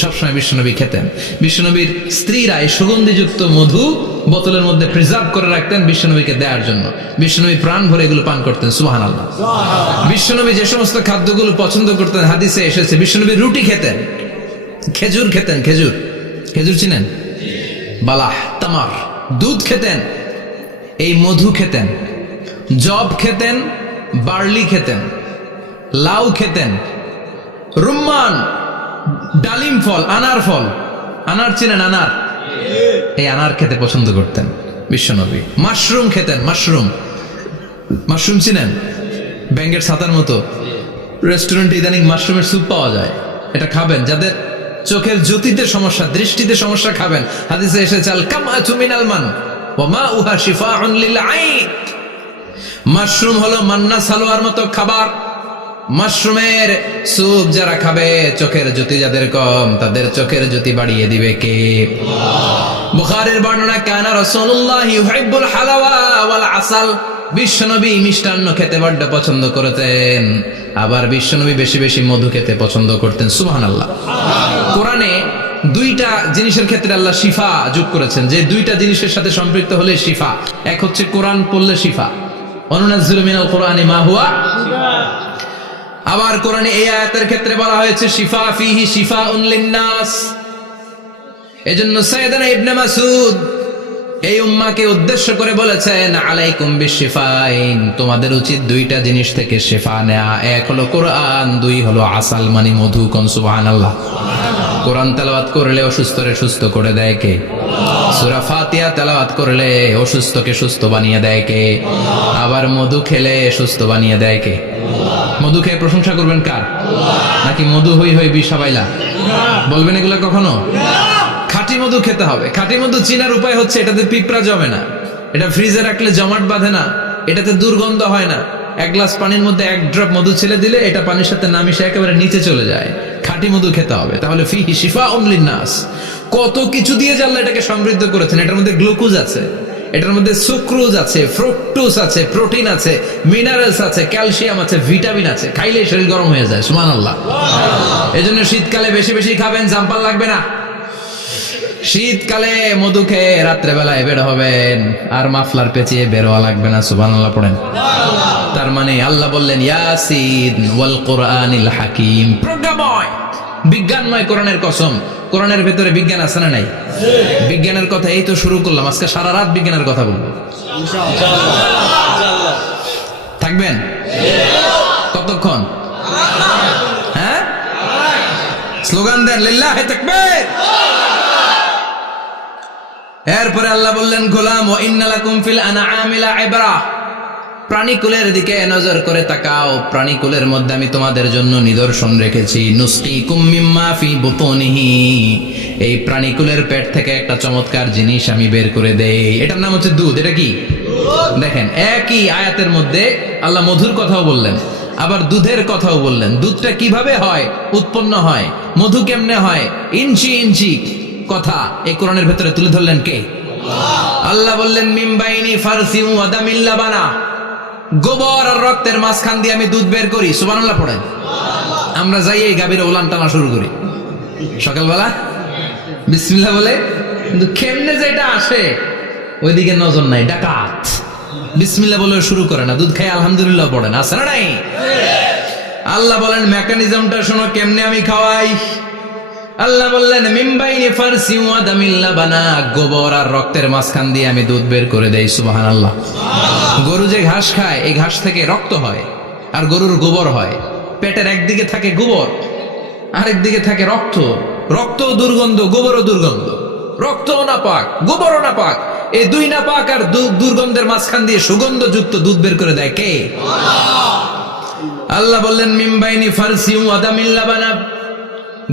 সবসময় বিশ্বনবী খেতেন। বিশ্বনবীর স্ত্রীরা এই সুগন্ধিযুক্ত মধু বোতলের মধ্যে প্রিজার্ভ করে রাখতেন বিশ্বনবীকে দেওয়ার জন্য। বিশ্বনবী প্রাণ ভরে এগুলো পান করতেন, সুবহানাল্লাহ। বিশ্বনবী যে সমস্ত খাদ্যগুলো পছন্দ করতেন হাদিসে এসেছে, বিশ্বনবী রুটি খেতেন, খেজুর খেতেন, খেজুর, খেজুর চিনেন, বালাহ, তামার, দুধ খেতেন, এই মধু খেতেন, জব খেতেন, বার্লি খেতেন, লাউ খেতেন, রুম্মান, ডালিম ফল, আনার ফল, আনার চিনেন, আনার, এই আনার খেতে পছন্দ করতেন বিশ্বনবী। মাশরুম খেতেন, মাশরুম, মাশরুম চিনেন, ব্যাঙ্গের ছাতার মতো। রেস্টুরেন্টে ইদানিং মাশরুমের স্যুপ পাওয়া যায়, এটা খাবেন। যাদের চোখের জ্যোতিতে সমস্যা, দৃষ্টিতে সমস্যা, খাবেন। হাদিসে এসেছে আল কামআতু মিনাল মান ওয়া মাউহা শিফাউন লিল আইন। মাশরুম হলো মান্না সালোয়ার মতো খাবার। মাশরুমের স্যুপ যারা খাবে, চোখের জ্যোতি যাদের কম, তাদের চোখের জ্যোতি বাড়িয়ে দিবে কে? বুখারীর বর্ণনা, কানা রাসূলুল্লাহ ইউহিব্বুল হালাওয়া ওয়াল আসাল। বিশ্বনবী মিষ্টান্ন খেতে বড্ড পছন্দ করতেন, আবার বিশ্বনবী বেশি বেশি মধু খেতে পছন্দ করতেন, সুবহানাল্লাহ। কোরআনে দুইটা জিনিসের ক্ষেত্রে আল্লাহ শিফা যোগ করেছেন, যে দুইটা জিনিসের সাথে সম্পৃক্ত হলে শিফা। এক হচ্ছে কোরআন পড়লে শিফা, অনুনাজ্জিলু মিনাল কোরআনি মা হুয়া। আবার কোরআনে এই আয়াতের ক্ষেত্রে বলা হয়েছে শিফা ফিহি শিফাউন লিন্নাস। এজন্য সাইয়েদনা ইবনে মাসউদ এই উম্মাহকে উদ্দেশ্য করে বলেছেন, আলাইকুম বিশিফাইন, তোমাদের উচিত দুইটা জিনিস থেকে শিফা নেয়া। এক হলো কোরআন, দুই হলো আসাল মানে মধু। কোন সুবহানাল্লাহ। কোরআন তেলাওয়াত করলে অসুস্থরে সুস্থ করে দেয় কে? সূরা ফাতিহা তেলাওয়াত করলে অসুস্থকে সুস্থ বানিয়ে দেয় কে? আবার মধু খেলে সুস্থ বানিয়ে দেয় কে? মধু খেয়ে প্রশংসা করবেন কার? নাকি মধু হই হই বিষাবাইলা বলবেন এগুলা কখনো? খাঁটি মধু খেতে হবে। খাঁটি মধু চিনার উপায় হচ্ছে, এটাতে পিঁপড়া জমে না, এটা ফ্রিজে রাখলে জমাট বাঁধে না, এটাতে দুর্গন্ধ হয় না। এক গ্লাস পানির মধ্যে এক ড্রপ মধু ছেলে দিলে এটা পানির সাথে না মিশে একেবারে নিচে চলে যায়। খাঁটি মধু খেতে হবে। তাহলে ফিহি শিফাউন লিন্নাস, কত কিছু দিয়ে আল্লাহ এটাকে সমৃদ্ধ করেছেন। এটার মধ্যে গ্লুকোজ আছে, এটার মধ্যে সুক্রোজ আছে, ফ্রুক্টোজ আছে, প্রোটিন আছে, মিনারেলস আছে, ক্যালসিয়াম আছে, ভিটামিন আছে। খাইলে শরীর গরম হয়ে যায়, সুবহানাল্লাহ। এজন্য শীতকালে বেশি বেশি খাবেন, জাম্পাল লাগবে না। শীতকালে মধু খেয়ে রাত্রেবেলায় বের হবেন, আর মাফলার পেঁচিয়ে বেরোয়া লাগবে না, সুবহানাল্লাহ পড়েন। তার মানে আল্লাহ বললেন ইয়াসিন ওয়াল কোরআনিল হাকিম, প্রজ্ঞাময়, বিজ্ঞানময় কোরআনের কসম। কোরআনের ভেতরে বিজ্ঞান আছে না নাই? বিজ্ঞানের কথা এই তো শুরু করলাম, আজকে সারা রাত বিজ্ঞানের কথা বলবো, থাকবেন কতক্ষণ? হ্যাঁ, স্লোগান দেন লিল্লাহি তাকবীর। এরপরে আল্লাহ বললেন, গোলাম ওয়া ইন্না লাকুম ফিল আনআমি লাইবরা, প্রাণীকুলের দিকে নজর করে তাকাও। প্রাণীকুলের মধ্যে আমি তোমাদের জন্য নিদর্শন রেখেছি। নুসকিকুম মিম্মা ফি বুতুনিহি, এই প্রাণীকুলের পেট থেকে একটা চমৎকার জিনিস আমি বের করে দেই, এটার নাম হচ্ছে দুধ। এটা কি? দেখেন, একই আয়াতের মধ্যে আল্লাহ মধুর কথাও বললেন, আবার দুধের কথাও বললেন। দুধটা কিভাবে হয়, উৎপন্ন হয়, মধু কেমনে হয়, ইঞ্চি ইঞ্চি কথা এই কোরআনের ভেতরে তুলে ধরলেন কে? আল্লাহ বললেন, মিন বাইনি ফারসিউ ওয়া দামিল লাবানা, গোবর আর রক্তের মাঝখান দিয়ে আমি দুধ বের করি, সুবহানাল্লাহ পড়েন। আমরা যাই এই গাভীর ওলান টানা শুরু করি সকালবেলা বিসমিল্লাহ বলে, কিন্তু কেমনে যে এটা আসে ওইদিকে নজর নাই। ডাকাত বিসমিল্লাহ বলে শুরু করে না, দুধ খাই আলহামদুলিল্লাহ পড়েন, আছে না নাই? আল্লাহ বলেন মেকানিজমটা শোনো, কেমনে আমি খাওয়াই। আল্লাহ বললেন, মিন বাইনি ফারসি ওয়া দামিল লাবানা, গোবর আর রক্তের মাঝখান দিয়ে আমি দুধ বের করে দেই, সুবহানাল্লাহ। গরু যে ঘাস খায়, এই ঘাস থেকে রক্ত হয় আর গরুর গোবর হয়। পেটের একদিকে থাকে গোবর, আরেক দিকে থাকে রক্ত। রক্ত দুর্গন্ধ, গোবরও দুর্গন্ধ। রক্তও না পাক, গোবরও না পাক, এই দুই না পাক আর দুর্গন্ধের মাঝখান দিয়ে সুগন্ধযুক্ত দুধ বের করে দেয় কে? আল্লাহ বললেন, মিন বাইনি ফারসি ওয়া দামিল লাবানা,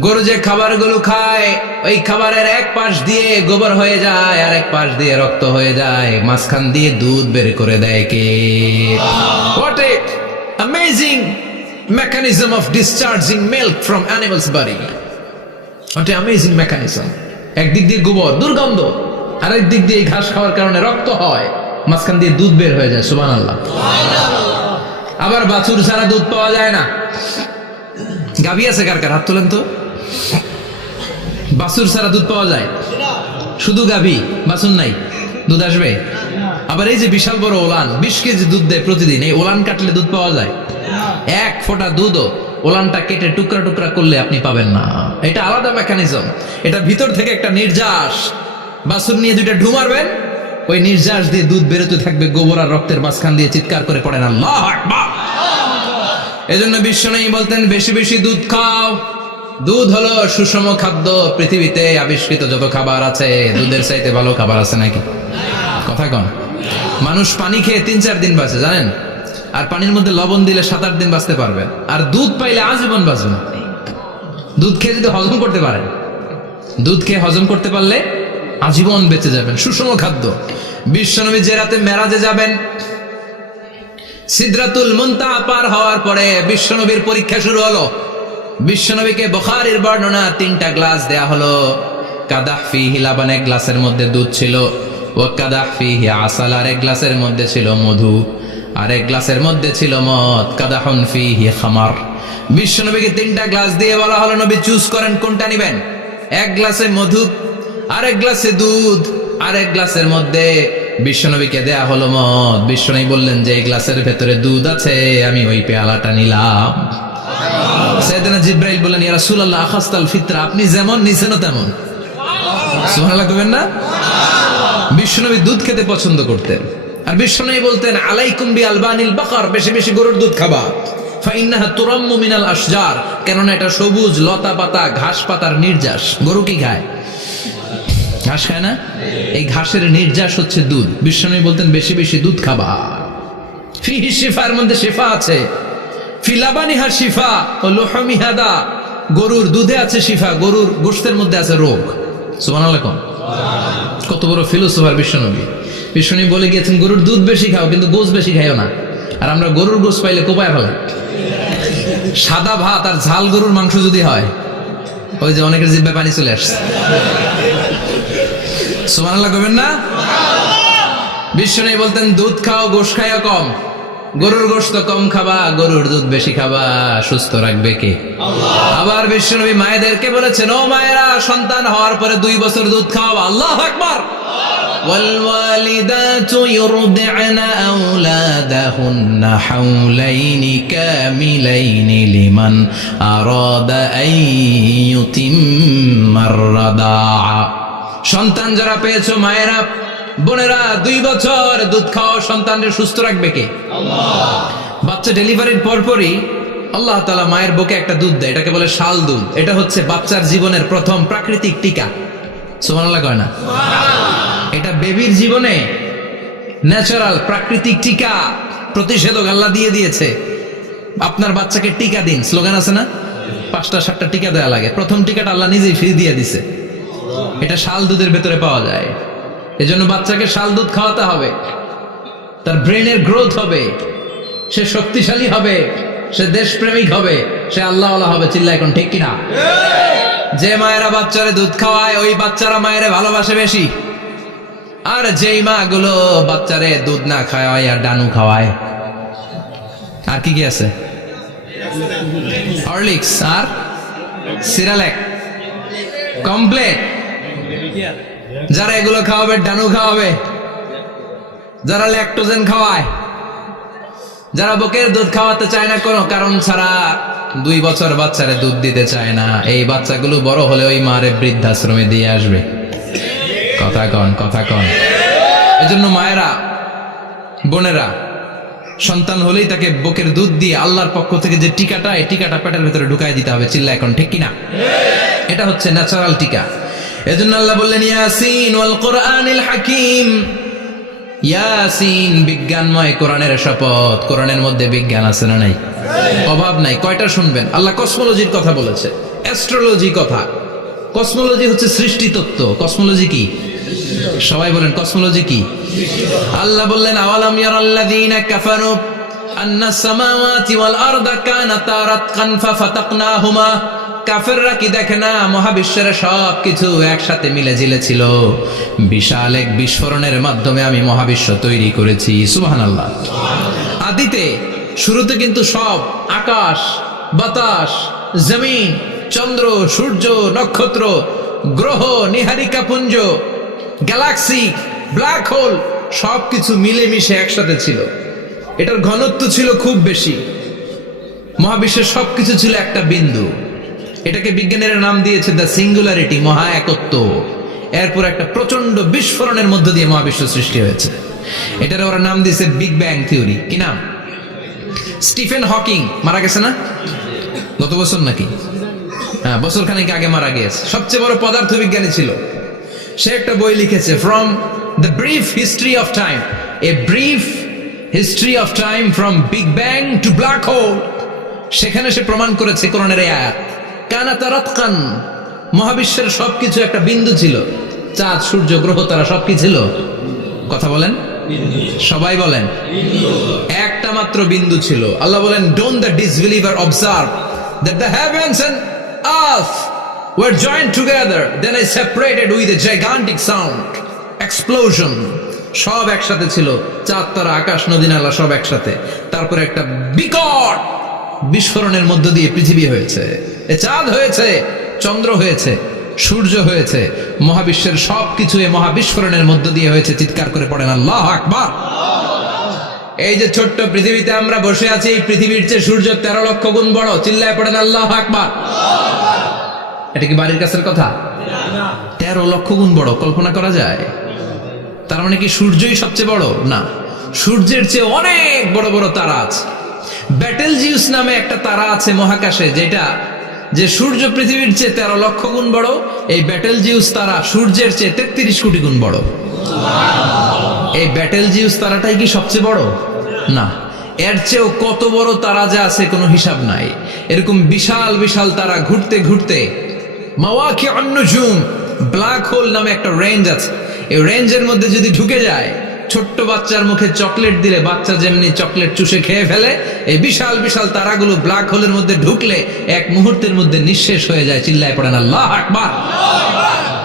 গরু যে খাবারগুলো খায়, ওই খাবারের এক পাশ দিয়ে গোবর হয়ে যায় আর এক পাশ দিয়ে রক্ত হয়ে যায়, মাঝখান দিয়ে দুধ বের করে দেয় কে? What a amazing mechanism of discharging milk from animal's body. What a amazing mechanism. একদিক দিয়ে গোবর দুর্গন্ধ, আর একদিক দিয়ে ঘাস খাওয়ার কারণে রক্ত হয়, মাঝখান দিয়ে দুধ বের হয়ে যায়, সুবহানাল্লাহ। আবার বাছুর ছাড়া দুধ পাওয়া যায় না। গাভী আছে কার কার? হাত তোলেন তো। বাছুর ছাড়া দুধ পাওয়া যায়? শুধু গাভী, বাছুর নাই, দুধ আসবে? আবার এই যে বিশাল বড় ওলান 20 কেজি দুধ দেয় প্রতিদিন, এই ওলান কাটলে দুধ পাওয়া যায়? এক ফোঁটা দুধও ওলানটা কেটে টুকরা টুকরা করলে আপনি পাবেন না। এটা আলাদা মেকানিজম, এটা ভিতর থেকে একটা নির্যাস। বাছুর নিয়ে দুইটা ঢু মারবেন, ওই নির্যাস দিয়ে দুধ বেরোতে থাকবে, গোবর আর রক্তের মাঝখান দিয়ে চিৎকার করে পড়েন আল্লাহু আকবার। এজন্য বিশ্বনবী বলতেন বেশি বেশি দুধ খাও। দুধ হলো সুষম খাদ্য। পৃথিবীতে আবিষ্কৃত যত খাবার আছে, দুধের চাইতে ভালো খাবার আছে নাকি? কথা কন। মানুষ পানি খেয়ে 3-4 দিন বাঁচে জানেন, আর পানির মধ্যে লবণ দিলে 7-8 দিন বাঁচতে পারবেন। আর দুধ পাইলে আজীবন বাঁচবেন। দুধ খেয়ে যদি হজম করতে পারেন, দুধ খেয়ে হজম করতে পারলে আজীবন বেঁচে যাবেন। সুষম খাদ্য। বিশ্বনবী যে রাতে মেরাজে যাবেন, সিদরাতুল মুনতাহা পার হওয়ার পরে বিশ্বনবীর পরীক্ষা শুরু হলো। বিশ্বনবীকে বুখারীর বর্ণনা 3টা গ্লাস দেয়া হলো। কাদাহ ফিহি লাবান, এক গ্লাসের মধ্যে দুধ ছিল। ওয়া কাদাহ ফিহি আসাল, আর এক গ্লাসের মধ্যে ছিল মধু। আর এক গ্লাসের মধ্যে ছিল মদ। কাদাহুন ফিহি খামার। বিশ্বনবীকে 3টা গ্লাস দিয়ে বলা হলো নবী চুজ করেন কোনটা নেবেন। এক গ্লাসে মধু, আর এক গ্লাসে দুধ, আর এক গ্লাসের মধ্যে বিশ্বনবীকে দেয়া হলো মদ। বিশ্বনবী বললেন যে এই গ্লাসের ভেতরে দুধ আছে, আমি ওই পেয়ালাটা নিলাম। সাইয়েদনা জিবরাইল বললেন ইয়া রাসূলুল্লাহ আখাস্তাল ফিতরা, আপনি যেমন নিছেন তেমন। সুবহানাল্লাহ কইবেন না? বিশ্বনবী দুধ খেতে পছন্দ করতেন। আর বিশ্বনবী বলতেন আলাইকুম বি আলবানিল বাকার, বেশি বেশি গরুর দুধ খাবা। ফাইন্নাহা তুরাম্মু মিনাল আশজার, কেননা এটা সবুজ লতা পাতা ঘাস পাতার নির্যাস। গরু কি খায়? ঘাস খায় না? এই ঘাসের নির্যাস হচ্ছে দুধ। বিশ্বনবী বলতেন বেশি বেশি দুধ খাবা। ফিহি শিফা, এর মধ্যে শিফা আছে। ফি লাবানিহা শিফা ও লুহুমিহা দা, গরুর দুধে আছে শিফা, গরুর গোশতের মধ্যে আছে রোগ। সুবহানাল্লাহ। কত বড় ফিলোসোফার বিশ্বনবী। বিশ্বনবী বলে গিয়েছেন গরুর দুধ বেশি খাও, কিন্তু গোশ বেশি খাইও না। আর আমরা গরুর গোশ পাইলে কোপায় ফেলাই। সাদা ভাত আর ঝাল গরুর মাংস যদি হয়, ওই যে অনেকের জিহ্বায় পানি চলে আসছে। সুবহানাল্লাহ কইবেন না? বিশ্বনবী বলতেন দুধ খাও, গোশ খাইও কম। গরুর গোশত কম খাবা, গরুর দুধ বেশি খাবা। সুস্থ রাখবে কে? আল্লাহ। আবার বিশ্বনবী মায়েদেরকে বলেছেন ও মায়েরা, সন্তান হওয়ার পরে 2 বছর দুধ খাও। আল্লাহু আকবার। والوالدات يرضعن أولادهن حولين كاملين لمن أراد أن يتم الرضاعة। সন্তান যারা পেয়েছো মায়েরা বোনেরা, 2 বছর দুধ খাও। সন্তানকে সুস্থ রাখবে কে? আল্লাহ। বাচ্চা ডেলিভারির পরপরই আল্লাহ তাআলা মায়ের বুকে একটা দুধ দেয়, এটাকে বলে শাল দুধ। এটা হচ্ছে বাচ্চার জীবনের প্রথম প্রাকৃতিক টিকা। সুবহানাল্লাহ কয় না? এটা বেবির জীবনে ন্যাচারাল প্রাকৃতিক টিকা, প্রতিষেধক আল্লাহ দিয়ে দিয়েছে। আপনার বাচ্চাকে টিকা দিন, স্লোগান আছে না? 5টা-7টা টিকা দেওয়া লাগে। প্রথম টিকাটা আল্লাহ নিজেই ফ্রি দিয়ে দিছে। এটা শাল দুধের ভেতরে পাওয়া যায়। এজন্য বাচ্চাকে শাল দুধ খাওয়াতে হবে। তার ব্রেনের গ্রোথ হবে, সে শক্তিশালী হবে, সে দেশপ্রেমিক হবে, সে আল্লাহওয়ালা হবে। চিল্লা এখন ঠিক কিনা? যে মায়েরা বাচ্চারে দুধ খাওয়ায়, ওই বাচ্চারা মায়েরে ভালোবাসে বেশি। আর যেই মা গুলো বাচ্চারে দুধ না খাওয়ায় আর ডানু খাওয়ায়, আর কি কি আছে? হরলিক্স আর সিরালেক, কমপ্লেট। যারা এগুলো খাওয়াবে, ডানু খাওয়াবে, যারা ল্যাকটোজেন খাওয়ায়, যারা বুকের দুধ খাওয়াতে চায় না কোনো কারণ ছাড়া, 2 বছর বাচ্চারে দুধ দিতে চায় না, এই বাচ্চাগুলো বড় হলে ওই মারে বৃদ্ধাশ্রমে দিয়ে আসবে। কথা কন, কথা কন। এজন্য মায়েরা, বোনেরা, সন্তান হলেই তাকে বুকের দুধ দিয়ে আল্লাহর পক্ষ থেকে যে টিকাটা, এই টিকাটা পেটের ভেতরে ঢুকাই দিতে হবে। চিল্লা এখন ঠিক কিনা? এটা হচ্ছে ন্যাচারাল টিকা। এজন্য আল্লাহ বললেন ইয়াসিন ওয়াল কোরআনিল হাকিম। ইয়াসিন, বিজ্ঞানময় কোরআনের শপথ। কোরআনের মধ্যে বিজ্ঞান আছে না নাই? অভাব নাই। কয়টা শুনবেন? আল্লাহ কসমোলজির কথা বলেছে, অ্যাস্ট্রোলজি কথা। কসমোলজি হচ্ছে সৃষ্টি তত্ত্ব। কসমোলজি কি? সবাই বলেন কসমোলজি কি? আল্লাহ বললেন আওয়ালাম ইয়ারাল্লাযীনা কাফারু আন্নাস সামাওয়াতি ওয়াল আরদা কানাতা রাতকান ফাফাতাকনাহুমা। কাফেররা কি দেখে না মহাবিশ্বের সব কিছু একসাথে মিলে ঝিলে ছিল, বিশাল এক বিস্ফোরণের মাধ্যমে আমি মহাবিশ্ব তৈরি করেছি। সুবহানাল্লাহ। আদিতে, শুরুতে কিন্তু সব আকাশ, বাতাস, জমিন, চন্দ্র, সূর্য, নক্ষত্র গ্রহ, নীহারিকা পুঞ্জ, গ্যালাক্সি, ব্ল্যাক হোল সবকিছু মিলেমিশে একসাথে ছিল। এটার ঘনত্ব ছিল খুব বেশি। মহাবিশ্বের সবকিছু ছিল একটা বিন্দু। এটাকে বিজ্ঞানীরা নাম দিয়েছে দ্য সিঙ্গুলারিটি, মহা একত্ব। এরপর একটা প্রচন্ড বিস্ফোরণের মধ্য দিয়ে মহাবিশ্ব সৃষ্টি হয়েছে। এটার ওরা নাম দিয়েছে বিগ ব্যাং থিওরি। কি নাম? স্টিফেন হকিং মারা গেছে না গত বছর নাকি? হ্যাঁ, বছর খানিক আগে মারা গিয়েছে। সবচেয়ে বড় পদার্থবিজ্ঞানী ছিল। সে একটা বই লিখেছে, from the brief history of time, a brief history of time from big bang two black hole. সেখানে সে প্রমাণ করেছে কোরআনের এই আয়াত, কানাত রাতকান, মহাবিশ্বের সবকিছু একটা বিন্দু ছিল। চাঁদ, সূর্য, গ্রহ, তারা সব কি ছিল? কথা বলেন, সবাই বলেন। একটা মাত্র বিন্দু ছিল। আল্লাহ বলেন, don't the disbeliever observe that the heavens and earth were joined together, then I separated with a gigantic sound, explosion. সব একসাথে ছিল, চাঁদ, তারা, আকাশ, নদী, নালা সব একসাথে। তারপরে একটা বিকট বিস্ফোরণের মধ্য দিয়ে পৃথিবী হয়েছে, এ চাঁদ হয়েছে, চন্দ্র হয়েছে, সূর্য হয়েছে, মহাবিশ্বের সবকিছু এই মহাবিস্ফোরণের মধ্য দিয়ে হয়েছে। চিৎকার করে পড়েন আল্লাহু আকবার। এই যে ছোট্ট পৃথিবীতে আমরা বসে আছি, এই পৃথিবীর চেয়ে সূর্য 13 লক্ষ গুণ বড়। চিল্লায় পড়েন আল্লাহু আকবার। এটা কি বাড়ির কাছের কথা? 13 লক্ষ গুণ বড়, কল্পনা করা যায়? তার মানে কি সূর্যই সবচেয়ে বড়? না, সূর্যের চেয়ে অনেক বড় বড় তারা আছে। ব্যাটেলজিউস নামে একটা তারা আছে মহাকাশে, যেটা যে সূর্য পৃথিবীর চেয়ে 13 লক্ষ গুণ বড়। এই ব্যাটেলজিউস তারা সূর্যের চেয়ে 33 কোটি গুণ বড়। এই ব্যাটেলজিউস তারাটাই কি সবচেয়ে বড়? না, এর চেয়েও কত বড় তারা যে আছে কোনো হিসাব নাই। এরকম বিশাল বিশাল তারা ঘুরতে ঘুরতে মাওয়াকিউন নুজুম, ব্ল্যাক হোল নামে একটা রেঞ্জ আছে। এই রেঞ্জের মধ্যে যদি ঢুকে যায়, ছোট্ট বাচ্চার মুখে চকলেট দিলে বাচ্চা যেমনি চকলেট চুষে খেয়ে ফেলে, এই বিশাল বিশাল তারাগুলো ব্ল্যাক হোলের মধ্যে ঢুকলে এক মুহূর্তের মধ্যে নিঃশেষ হয়ে যায়। চিল্লায় পড়েন আল্লাহু আকবার।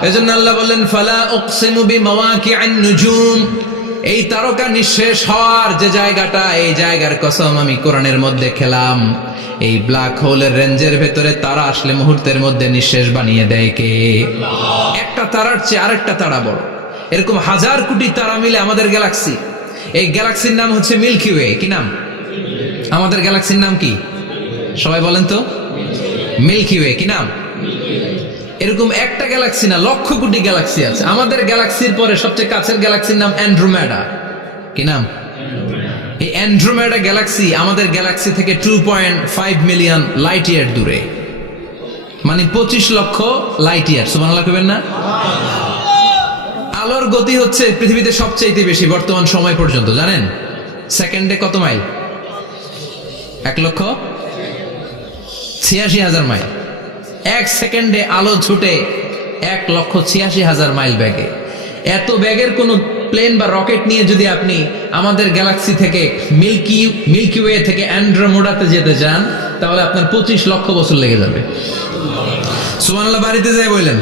এজন্য আল্লাহ বললেন, ফালা উকসিমু বিমাওয়াকিউন নুজুম, এই তারকা নিঃশেষ হওয়ার যে জায়গাটা, এই জায়গার কসম আমি কোরআনের মধ্যে খেলাম। এই ব্ল্যাক হোলের রেঞ্জের ভেতরে তারা আসলে মুহূর্তের মধ্যে নিঃশেষ বানিয়ে দেয় কে? একটা তারার চেয়ে আরেকটা তারা বড়। এরকম 1000 কোটি তারা মিলে আমাদের গ্যালাক্সি। এই গ্যালাক্সির নাম হচ্ছে মিল্কি ওয়ে। কি নাম? আমাদের গ্যালাক্সির নাম কি? সবাই বলেন তো। Milky Way. কি নাম? এরকম একটা গ্যালাক্সি না, লক্ষ কোটি গ্যালাক্সি আছে। আমাদের গ্যালাক্সির পরে সবচেয়ে কাছের গ্যালাক্সির নাম অ্যান্ড্রোমেডা। কি নাম? এই অ্যান্ড্রোমেডা গ্যালাক্সি আমাদের গ্যালাক্সি থেকে 2.5 মিলিয়ন লাইট ইয়ার দূরে, মানে 25 লক্ষ লাইট ইয়ার। সুবহানাল্লাহ কইবেন না? আলোর গতি হচ্ছে পৃথিবীতে সবচেয়ে বেশি বর্তমান সময় পর্যন্ত, জানেন? সেকেন্ডে কত মাইল? 1,86,000 মাইল। 1 সেকেন্ডে আলো ছুটে 1,86,000 মাইল বেগে। এত বেগের কোন প্লেন বা রকেট নিয়ে যদি আপনি আমাদের গ্যালাক্সি থেকে মিল্কি ওয়ে থেকে অ্যান্ড্রোমেডাতে যেতে চান, তাহলে আপনার 25 লক্ষ বছর লেগে যাবে। সুবহানাল্লাহ বাড়িতে যাই বললেন।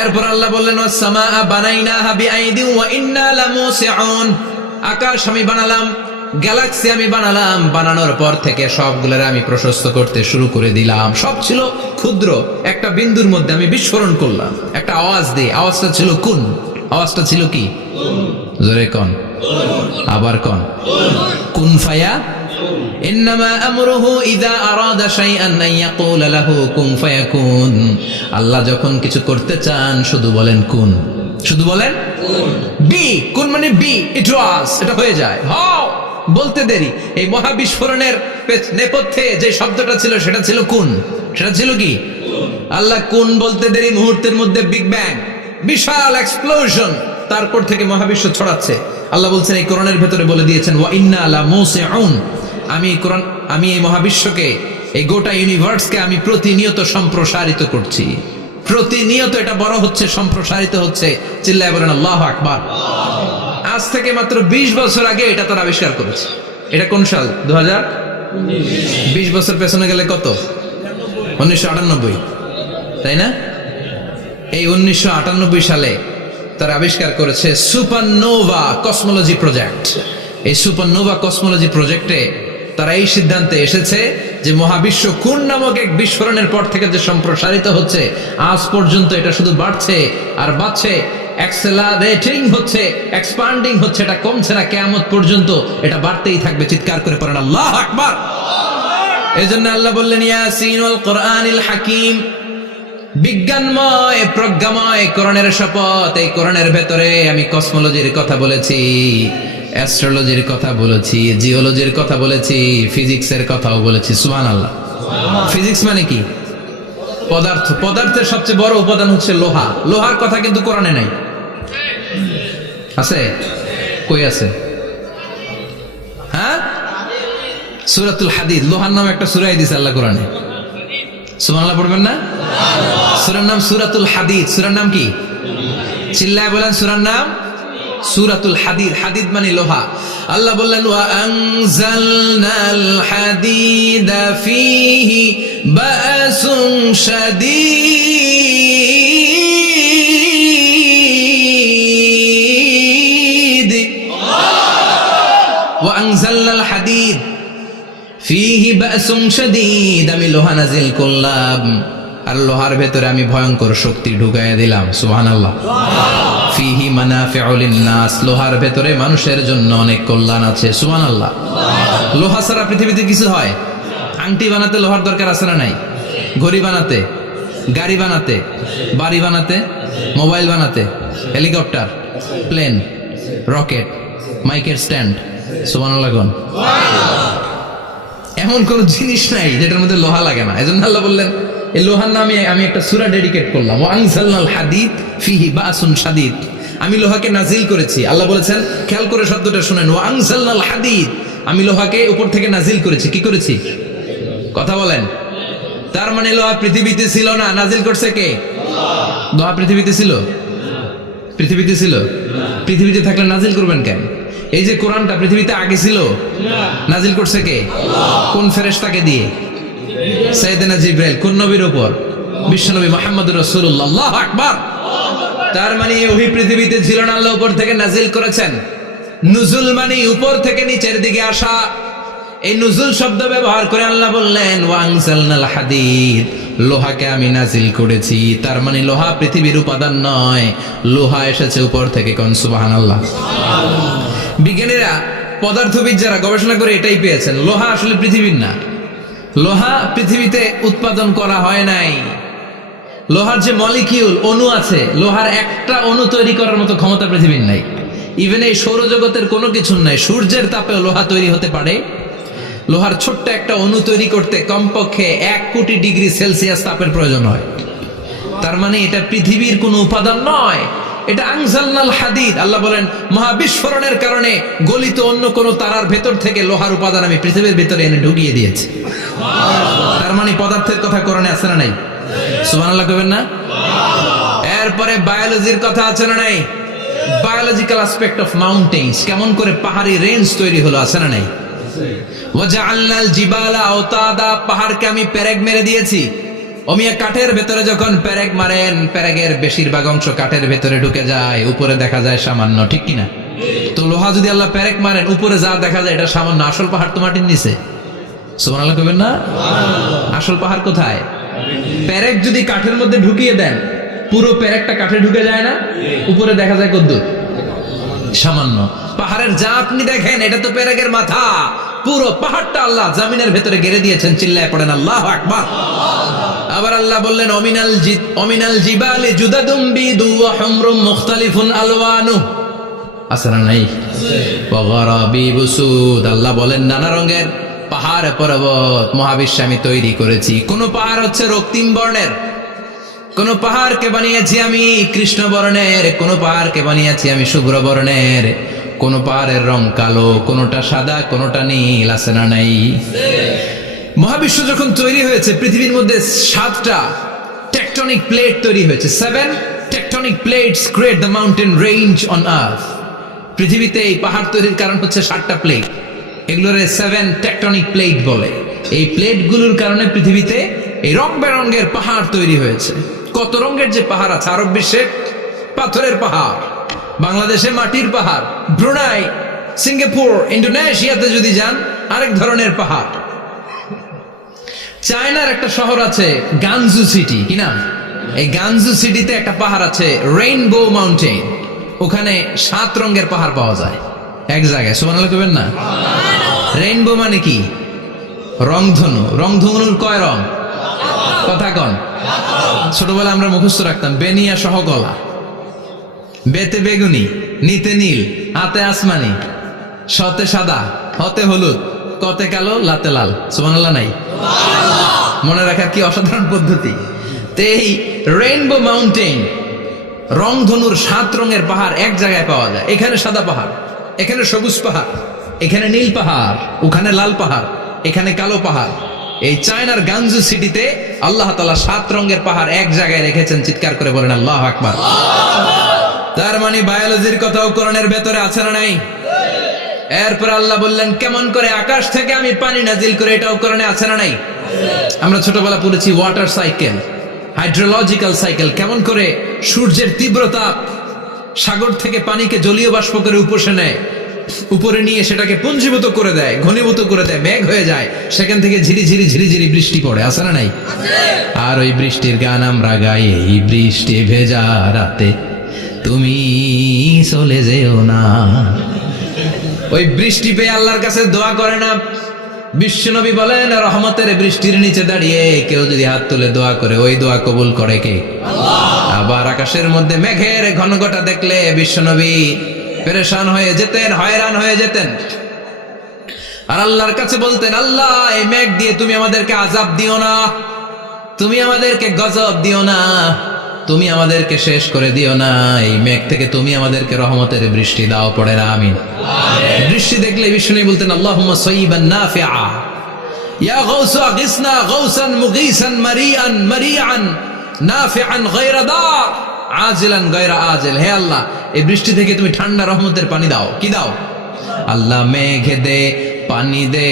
এরপর আল্লাহ বললেন, ওয়াস-সামাআ বানাইনাহা বিআইদিন ওয়া ইন্না লামুসিউন, আকাশ আমি বানালাম, গ্যালাক্সি আমি বানালাম। বানানোর পর থেকে সবগুলোর আমি প্রশস্ত করতে শুরু করে দিলাম। সব ছিল ক্ষুদ্র, একটা বিন্দুর মধ্যে আমি বিস্ফোরণ করলাম। একটা আওয়াজ দিই, আওয়াজটা ছিল কুন। আওয়াজটা ছিল কি? জোরে কন, আবার কন। কুন ফায়া। ইন্নামা আমরুহু ইযা আরাদা শাইআন আন ইয়াকুলা লাহু কুন ফায়াকুন। আল্লাহ যখন কিছু করতে চান শুধু বলেন কুন, শুধু বলেন বি। কুন মানে বি, ইট ওয়াজ, এটা হয়ে যায়। হাও বলতে দেরি। এই মহাবিস্ফোরণের নেপথ্যে যে শব্দটা ছিল সেটা ছিল কুন। সেটা ছিল কি? আল্লাহ কুন বলতে দেরি, মুহূর্তের মধ্যে বিগ ব্যাং, বিশাল এক্সপ্লোশন। তারপর থেকে মহাবিশ্ব ছড়াচ্ছে। আল্লাহ বলছেন, এই কোরআনের ভেতরে বলে দিয়েছেন, ওয়া ইন্না লামুসিউন, আমি এই মহাবিশ্বকে, এই গোটা ইউনিভার্সকে আমি প্রতিনিয়ত সম্প্রসারিত করছি। প্রতিনিয়ত এটা বড় হচ্ছে, সম্প্রসারিত হচ্ছে। চিল্লায় বলেন আল্লাহু আকবার। আজ থেকে মাত্র 20 বছর আগে এটা তারা আবিষ্কার করেছে। এটা কোন সাল? 2020 বছর পেছনে গেলে কত? 1998, তাই না? এই 1998 সালে তারা আবিষ্কার করেছে সুপারনোভা কসমোলজি প্রজেক্ট। এই সুপারনোভা কসমোলজি প্রজেক্টে তারা এই সিদ্ধান্তে এসেছে যে মহাবিশ্ব কোন নামক এক বিস্ফোরণের পর থেকে যে সম্প্রসারিত হচ্ছে, আজ পর্যন্ত এটা শুধু বাড়ছে আর বাড়ছে, অ্যাক্সেলারেটিং হচ্ছে, এক্সপান্ডিং হচ্ছে, এটা কমছে না, কিয়ামত পর্যন্ত এটা বাড়তেই থাকবে। চিৎকার করে পড়েন আল্লাহু আকবার। এজন্য আল্লাহ বললেন ইয়াসিন ওয়াল কোরআনিল হাকিম, বিজ্ঞানময় প্রজ্ঞাময় কোরআনের শপথ। এই কোরআনের ভেতরে আমি কসমোলজির কথা বলেছি, অ্যাস্ট্রোলজির কথা বলেছি, জিওলজির কথা বলেছি, ফিজিক্সের কথাও বলেছি। সুবহানাল্লাহ। ফিজিক্স মানে কি? পদার্থ। পদার্থের সবচেয়ে বড় উপাদান হচ্ছে লোহা। লোহার কথা কিন্তু কোরআনে নাই। আছে? কই আছে? হ্যাঁ, সূরাতুল হাদিদ, লোহার নামে একটা সূরা দিয়েছে আল্লাহ কোরআনে। সুবহানাল্লাহ পড়বেন না? সূরার নাম সূরাতুল হাদিদ। সূরার নাম কি? চিল্লায় বলেন সূরার নাম সূরাতুল হাদিদ। হাদিদ মানে লোহা। আল্লাহ বললেন ওয়া আনজালনাল হাদিদা ফীহি বাসুন শাদীদ। ওয়া আনজালনাল হাদিদ ফীহি বাসুন শাদীদ, আমি লোহা নাজিল করলাম আর লোহার ভেতরে আমি ভয়ঙ্কর শক্তি ঢুকাইয়া দিলাম। সুবহানাল্লাহ। ফিহি মানাফিউ লিন-নাস, লোহার ভেতরে মানুষের জন্য অনেক কল্যাণ আছে। সুবহানাল্লাহ। লোহা ছাড়া পৃথিবীতে কিছু হয়? আংটি বানাতে লোহার দরকার আছে না নাই? ঘড়ি বানাতে, গাড়ি বানাতে, বাড়ি বানাতে, মোবাইল বানাতে, হেলিকপ্টার, প্লেন, রকেট, মাইকের স্ট্যান্ড। সুবহানাল্লাহ কোন? এমন কোন জিনিস নাই যেটার মধ্যে লোহা লাগে না। এজন্য আল্লাহ বললেন এই লোহার নামে আমি একটা সূরা ডেডিকেট করলাম, ওয়া আনজালনাল হাদিদ ফিহি বাসুন শাদীদ। আমি লোহাকে নাজিল করেছি। আল্লাহ বলেছেন, খেয়াল করে শব্দটা শুনেন, ওয়া আনজালনাল হাদিদ, আমি লোহাকে উপর থেকে নাজিল করেছি। কি করেছি? কথা বলেন। তার মানে লোহা পৃথিবীতে ছিল না, নাজিল করছে কে? লোহা পৃথিবীতে ছিল? পৃথিবীতে ছিল? পৃথিবীতে থাকলে নাজিল করবেন কেন? এই যে কোরআনটা পৃথিবীতে আগে ছিল, নাজিল করছে কে? কোন ফেরেশতাকে দিয়ে? সাইয়েদনা জিবরাইল। কোন নবীর উপর? বিশ্বনবী মুহাম্মদুর রাসূলুল্লাহ। আল্লাহু আকবার। তার মানে ওহী পৃথিবীতে ছিল না, আল্লাহ উপর থেকে নাজিল করেছেন। নুজুল মানে উপর থেকে নিচের দিকে আসা। এই নুজুল শব্দ ব্যবহার করে আল্লাহ বললেন ওয়া আনজালনাল হাদিদ, লোহাকে আমি নাজিল করেছি। তার মানে লোহা পৃথিবীর উপাদান নয়, লোহা এসেছে উপর থেকে। কোন সুবহানাল্লাহ। বিজ্ঞানীরা, পদার্থবিদ যারা গবেষণা করে এটাই পেয়েছেন, লোহা আসলে পৃথিবীর না। লোহা পৃথিবীতে উৎপাদন করা হয় নাই। লোহার যে মলিকিউল, অণু আছে, লোহার একটা অণু তৈরি করার মতো ক্ষমতা পৃথিবীর নাই। ইভেন এই সৌরজগতের কোনো কিছু নাই। সূর্যের তাপেও লোহা তৈরি হতে পারে। লোহার ছোট্ট একটা অণু তৈরি করতে কমপক্ষে 1 কোটি ডিগ্রি সেলসিয়াস তাপের প্রয়োজন হয়। তার মানে এটা পৃথিবীর কোনো উপাদান নয়, এটা আনজালনাল হাদিদ। আল্লাহ বলেন মহাবিস্ফোরণের কারণে গলিত অন্য কোন তারার ভেতর থেকে লোহার উপাদান আমি পৃথিবীর ভিতরে এনে ঢুকিয়ে দিয়েছি। তার মানে পদার্থের কথা কোরআনে আছে না নাই? সুবহানাল্লাহ কইবেন না? এরপরে বায়োলজির কথা আছে না নাই? বায়োলজিক্যাল অ্যাসপেক্ট অফ মাউন্টেন্স, কেমন করে পাহাড়ি রেঞ্জ তৈরি হলো, আছে না নাই? ওয়াজআলনাল জিবালা আওতাদা, পাহাড়কে আমি পেরেক মেরে দিয়েছি। অমিয়া কাঠের ভেতরে যখন পেরেক মারেন, পেরেকের বেশিরভাগ অংশ কাঠের ভেতরে ঢুকে যায়, উপরে দেখা যায় সামান্য, ঠিক কিনা? তো লোহা যদি আল্লাহ পেরেক মারেন, উপরে যা দেখা যায় এটা সামান্য, আসল পাহাড় তো মাটির নিচে। সুবহানাল্লাহ কইবেন না? আসল পাহাড় কোথায়? পেরেক যদি কাঠের মধ্যে ঢুকিয়ে দেন, পুরো পেরেকটা কাঠে ঢুকে যায় না, উপরে দেখা যায় কদ্দুর? সামান্য। পাহাড়ের যা আপনি দেখেন এটা তো পেরেকের মাথা। পুরো পাহাড়টা আল্লাহ জমিনের ভেতরে গেড়ে দিয়েছেন। চিল্লায় পড়েন আল্লাহু আকবার। আবার আল্লাহ বললেন অমিনাল জিবালি জুদাদুম বিদু ওয়া হুমরুম মুখতালিফুন আলওয়ানু, আছে না নাই? ওয়া গারাবিবু সুদ, আল্লাহ বলেন নানা রঙের পাহাড় পর্বত মহাবিশ্বে আমি তৈরি করেছি। কোন পাহাড় হচ্ছে রক্তিম বর্ণের, কোন পাহাড়কে বানিয়েছি আমি কৃষ্ণ বর্ণের, কোন পাহাড়কে বানিয়েছি আমি শুভ্র বর্ণের, কোন পাহাড়ের রং কালো, কোনটা সাদা, কোনটা নীল, আছে না নাই? মহাবিশ্ব যখন তৈরি হয়েছে, পৃথিবীর মধ্যে 7টা টেকটনিক প্লেট তৈরি হয়েছে। 7 tectonic plates create the mountain range on earth. পৃথিবীতে এই পাহাড় তৈরির কারণ হচ্ছে 7টা প্লেট। এগুলোরে 7 টেকটনিক প্লেট বলে। এই প্লেটগুলোর কারণে পৃথিবীতে এই রং বেরঙের পাহাড় তৈরি হয়েছে। কত রঙের যে পাহাড় আছে। আরব বিশ্বে পাথরের পাহাড়, বাংলাদেশে মাটির পাহাড়, ব্রুনাই, সিঙ্গাপুর, ইন্দোনেশিয়াতে যদি যান আরেক ধরনের পাহাড়। চায়নার একটা শহর আছে গানজু সিটি, কি নাম? এই গানজু সিটিতে একটা পাহাড় আছে রেইনবো মাউন্টেন। ওখানে 7 রঙের পাহাড় পাওয়া যায় এক জায়গায়। সুবহানাল্লাহ কইবেন না? রেইনবো মানে কি? রংধনু। রংধনুর কয় রং? কথা কন। ছোটবেলা আমরা মুখস্থ রাখতাম বেনিয়া সহ গলা, বেতে বেগুনি, নিতে নীল, হাতে আসমানি, শতে সাদা, হতে হলুদ, কতে কালো, লাতে লাল। সুবহানাল্লাহ নাই? মনে রাখার কি অসাধারণ পদ্ধতি। তো এই রেইনবো মাউন্টেন, রংধনুর 7 রঙের পাহাড় এক জায়গায় পাওয়া যায়। এখানে সাদা পাহাড়, এখানে সবুজ পাহাড়, এখানে নীল পাহাড়, ওখানে লাল পাহাড়, এখানে কালো পাহাড়। এই চায়নার গানজু সিটিতে আল্লাহ তাআলা 7 রঙের পাহাড় এক জায়গায় রেখেছেন। চিৎকার করে বলেন আল্লাহু আকবার। তার মানে বায়োলজির কথাও কোরআনের ভেতরে আছে না নাই? এরপর আল্লাহ বললেন কেমন করে আকাশ থেকে আমি পানি নাজিল করে, এটাও কোরআনে আছে না নাই? আমরা ছোটবেলা পড়েছি ওয়াটার সাইকেল, হাইড্রোলজিক্যাল সাইকেল। কেমন করে সূর্যের তীব্রতা সাগর থেকে পানিকে জলীয় বাষ্প করে উপসে নেয়, উপরে নিয়ে সেটাকে পুঞ্জীভূত করে দেয়, ঘনীভূত করে দেয়, মেঘ হয়ে যায়, সেখান থেকে ঝিরিঝিরি ঝিরিঝিরি বৃষ্টি পড়ে, আছে না নাই? আর ওই বৃষ্টির গান আমরা গাই, এই বৃষ্টি ভেজা রাতে তুমি চলে যেও না। ওই বৃষ্টি পেয়ে আল্লাহর কাছে দোয়া করে না? বিশ্বনবী বলেন রহমতের বৃষ্টির নিচে দাঁড়িয়ে কেউ যদি হাত তুলে দোয়া করে, ওই দোয়া কবুল করে কে? আবার আকাশের মধ্যে মেঘের ঘনঘটা দেখলে বিশ্বনবী পেরেশান হয়ে যেতেন, হয়রান হয়ে যেতেন, আর আল্লাহর কাছে বলতেন আল্লাহ এই মেঘ দিয়ে তুমি আমাদেরকে আযাব দিও না, তুমি আমাদেরকে গজব দিও না, তুমি আমাদেরকে শেষ করে দিও না, এই মেঘ থেকে তুমি আমাদেরকে রহমতের বৃষ্টি দাও। পড়ে না আমিন। বৃষ্টি দেখলে বিষ্ণু বলতেন আল্লাহুম্মা সাইয়িবান নাফিআ, ইয়া গাউসু আগিসনা গাউসান মুগীসান মারিআন মারিআন নাফিআন গায়রা দার আজিলান গায়রা আজিল। হে আল্লাহ এই বৃষ্টি থেকে তুমি ঠান্ডা রহমতের পানি দাও। কি দাও? আল্লাহ মেঘে দে পানি দে,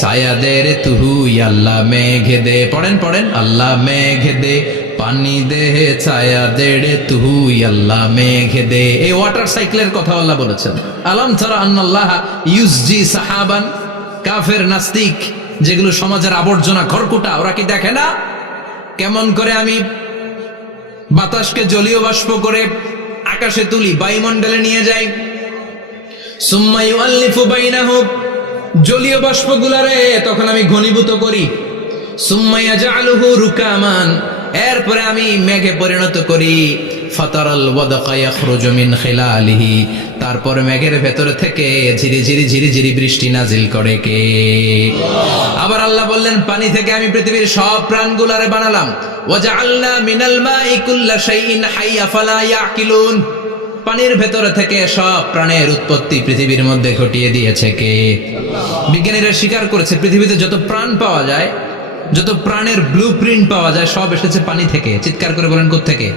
ছায়া দে রে তুই, আল্লাহ মেঘে দে। পড়েন পড়েন, আল্লাহ মেঘে দে পানি দে, ছায়া দে রে তুই, আল্লাহ মেঘে দে। এই ওয়াটার সাইকেলের কথা আল্লাহ বলেছেন। আলাম তারা আন্নাল্লাহ ইউসজি সাহাবান। কাফের নাস্তিক যেগুলো সমাজের আবর্জনা খড়কুটা, ওরা কি দেখে না কেমন করে আমি বাতাসকে জলীয় বাষ্প করে আকাশে তুলি, বায়ুমণ্ডলে নিয়ে যাই, সুম্মা ইউআল্লিফু বাইনাহুম, জলীয় বাষ্পগুলারে তখন আমি ঘনীভূত করি, সুম্মা ইয়াজআলুহু রুকামান, এরপরে আমি মেঘে পরিণত করি, ফাতারাল ওয়াদকা ইয়াখরুজু মিন খিলালিহি, তারপর মেঘের ভেতর থেকে ঝিরিঝিরি ঝিরিঝিরি বৃষ্টি নাজিল করে কে? আবার আল্লাহ বললেন পানি থেকে আমি পৃথিবীর সব প্রাণগুলারে বানালাম, ওয়াজআলনা মিনাল মাই কুল্লা শাইইন হাইয়া ফালা ইয়াকিলুন, পানির ভেতর থেকে সব প্রাণের উৎপত্তি পৃথিবীর মধ্যে ঘটিয়ে দিয়েছে কে? বিজ্ঞানীরা স্বীকার করেছে পৃথিবীতে যত প্রাণ পাওয়া যায়, যত প্রাণের ব্লুপ্রিন্ট পাওয়া যায়, সব এসেছে পানি থেকে। চিৎকার করে বলেন কোত্থেকে?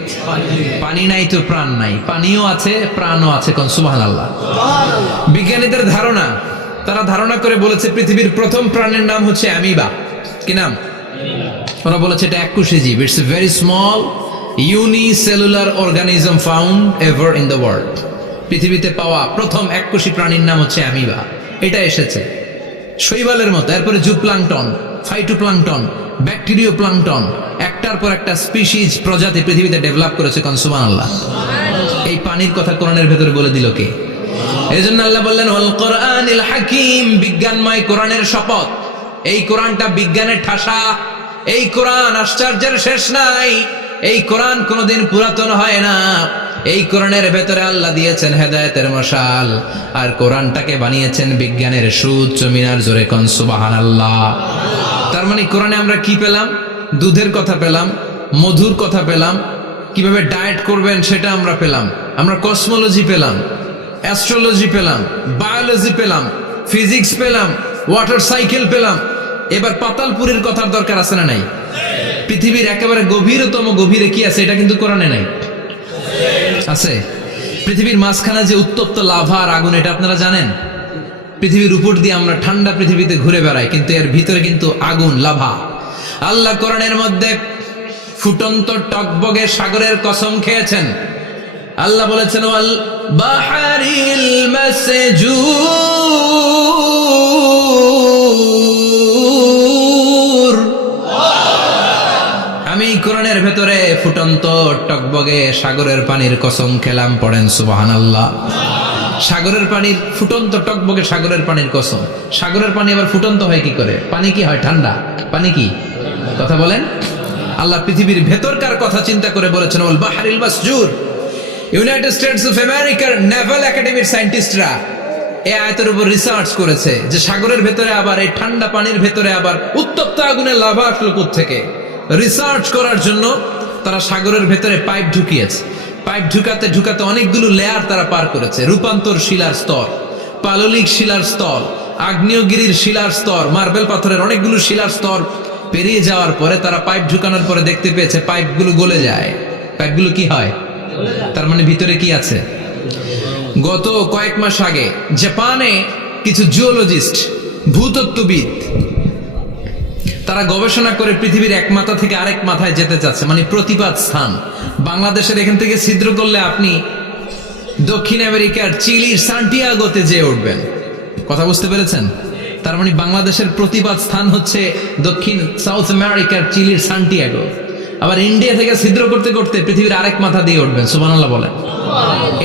পানি নাই তো প্রাণ নাই, পানিও আছে প্রাণও আছে। কোন সুবহানাল্লাহ। বিজ্ঞানীদের ধারণা, তারা ধারণা করে বলেছে পৃথিবীর প্রথম প্রাণের নাম হচ্ছে অ্যামিবা। কি নাম? ওরা বলেছে এটা এককোষী জীব, it's a very small unicellular organism found ever in the world. পৃথিবীতে পাওয়া প্রথম এককোষী প্রাণীর নাম হচ্ছে অ্যামিবা। এটা এসেছে শৈবালের মতো, এরপরে জুপ্লাংটন, ফাইটোপ্লাংটন, ব্যাকটেরিও প্লাংটন, একটার পর একটা স্পিসিজ প্রজাতি পৃথিবীতে ডেভেলপ করেছে। কোন সুবহানাল্লাহ। এই পানির কথা কোরআনের ভেতরে বলে দিল কে? এই জন্য আল্লাহ বললেন ওয়াল কোরআনিল হাকিম, বিজ্ঞানময় কোরআনের শপথ। এই কোরআনটা বিজ্ঞানের ঠাসা, এই কোরআন আশ্চর্যের শেষ নাই, এই কোরআন কোনোদিন পুরাতন হয় না। এই কোরআনের ভেতরে আল্লাহ দিয়েছেন হেদায়েতের মশাল, আর কোরআনটাকে বানিয়েছেন বিজ্ঞানের সুউচ্চ মিনার। জোরে কোন সুবহানাল্লাহ। তার মানে কোরআনে আমরা কি পেলাম? দুধের কথা পেলাম, মধুর কথা পেলাম, কিভাবে ডায়েট করবেন সেটা আমরা পেলাম, আমরা কসমোলজি পেলাম, অ্যাস্ট্রোলজি পেলাম, বায়োলজি পেলাম, ফিজিক্স পেলাম, ওয়াটার সাইকেল পেলাম। এবার পাতালপুরের কথার দরকার আছে না নাই? পৃথিবীর একেবারে গভীরতম গভীরে কি আছে? এটা কিন্তু কোরআনে নাই, আছে। পৃথিবীর মাঝখানে যে উত্তপ্ত লাভা আর আগুন, এটা আপনারা জানেন? পৃথিবীর উপর দিয়ে আমরা ঠান্ডা পৃথিবীতে ঘুরে বেড়াই, কিন্তু এর ভিতরে কিন্তু আগুন, লাভা। আল্লাহ কোরআনের মধ্যে ফুটন্ত টকবগে সাগরের কসম খেয়েছেন। আল্লাহ বলেছেন ওয়াল বাহারিল মাসজুর, ফুটন্ত টকবগে সাগরের পানির কসম খেলাম, পড়েন সুবহানাল্লাহ। সাগরের পানির ফুটন্ত টকবগে সাগরের পানির কসম। সাগরের পানি আবার ফুটন্ত হয় কি করে? পানি কি হয়? ঠান্ডা। পানি কি? কথা বলেন। আল্লাহ পৃথিবীর ভেতরকার কথা চিন্তা করে বলেছেন ওয়াল বাহরিল মাসজুর। ইউনাইটেড স্টেটস অফ আমেরিকার নেভাল একাডেমির সায়েন্টিস্টরা এই আয়াতের উপর রিসার্চ করেছে যে সাগরের ভেতরে আবার এই ঠান্ডা পানির ভেতরে আবার উত্তপ্ত আগুনের লাভা আসলো কোত্থেকে। রিসার্চ করার জন্য তারা সাগরের ভেতরে পাইপ ঢুকিয়েছে। পাইপ ঢুকাতে ঢুকাতে অনেকগুলো লেয়ার তারা পার করেছে। রূপান্তর শিলার স্তর, পাললিক শিলার স্তর, আগ্নেয়গিরির শিলার স্তর, মার্বেল পাথরের অনেকগুলো শিলার স্তর পেরিয়ে যাওয়ার পরে তারা পাইপ ঢুকানোর পরে দেখতে পেয়েছে পাইপগুলো গলে যায়। পাইপগুলো কি হয়? তার মানে ভিতরে কি আছে? গত কয়েক মাস আগে জাপানে কিছু জিওলজিস্ট, ভূতত্ত্ববিদ, তারা গবেষণা করে পৃথিবীর এক মাথা থেকে আরেক মাথায় যেতে চাচ্ছে, মানে প্রতিপাদ স্থান। বাংলাদেশের এখান থেকে ছিদ্র করলে আপনি দক্ষিণ আমেরিকার চিলির সান্টিয়াগোতে যেয়ে উঠবেন। কথা বুঝতে পেরেছেন? তার মানে বাংলাদেশের প্রতিপাদ স্থান হচ্ছে দক্ষিণ সাউথ আমেরিকার চিলির সান্টিয়াগো। আবার ইন্ডিয়া থেকে ছিদ্র করতে করতে পৃথিবীর আরেক মাথা দিয়ে উঠবেন। সুবহানাল্লাহ বলেন।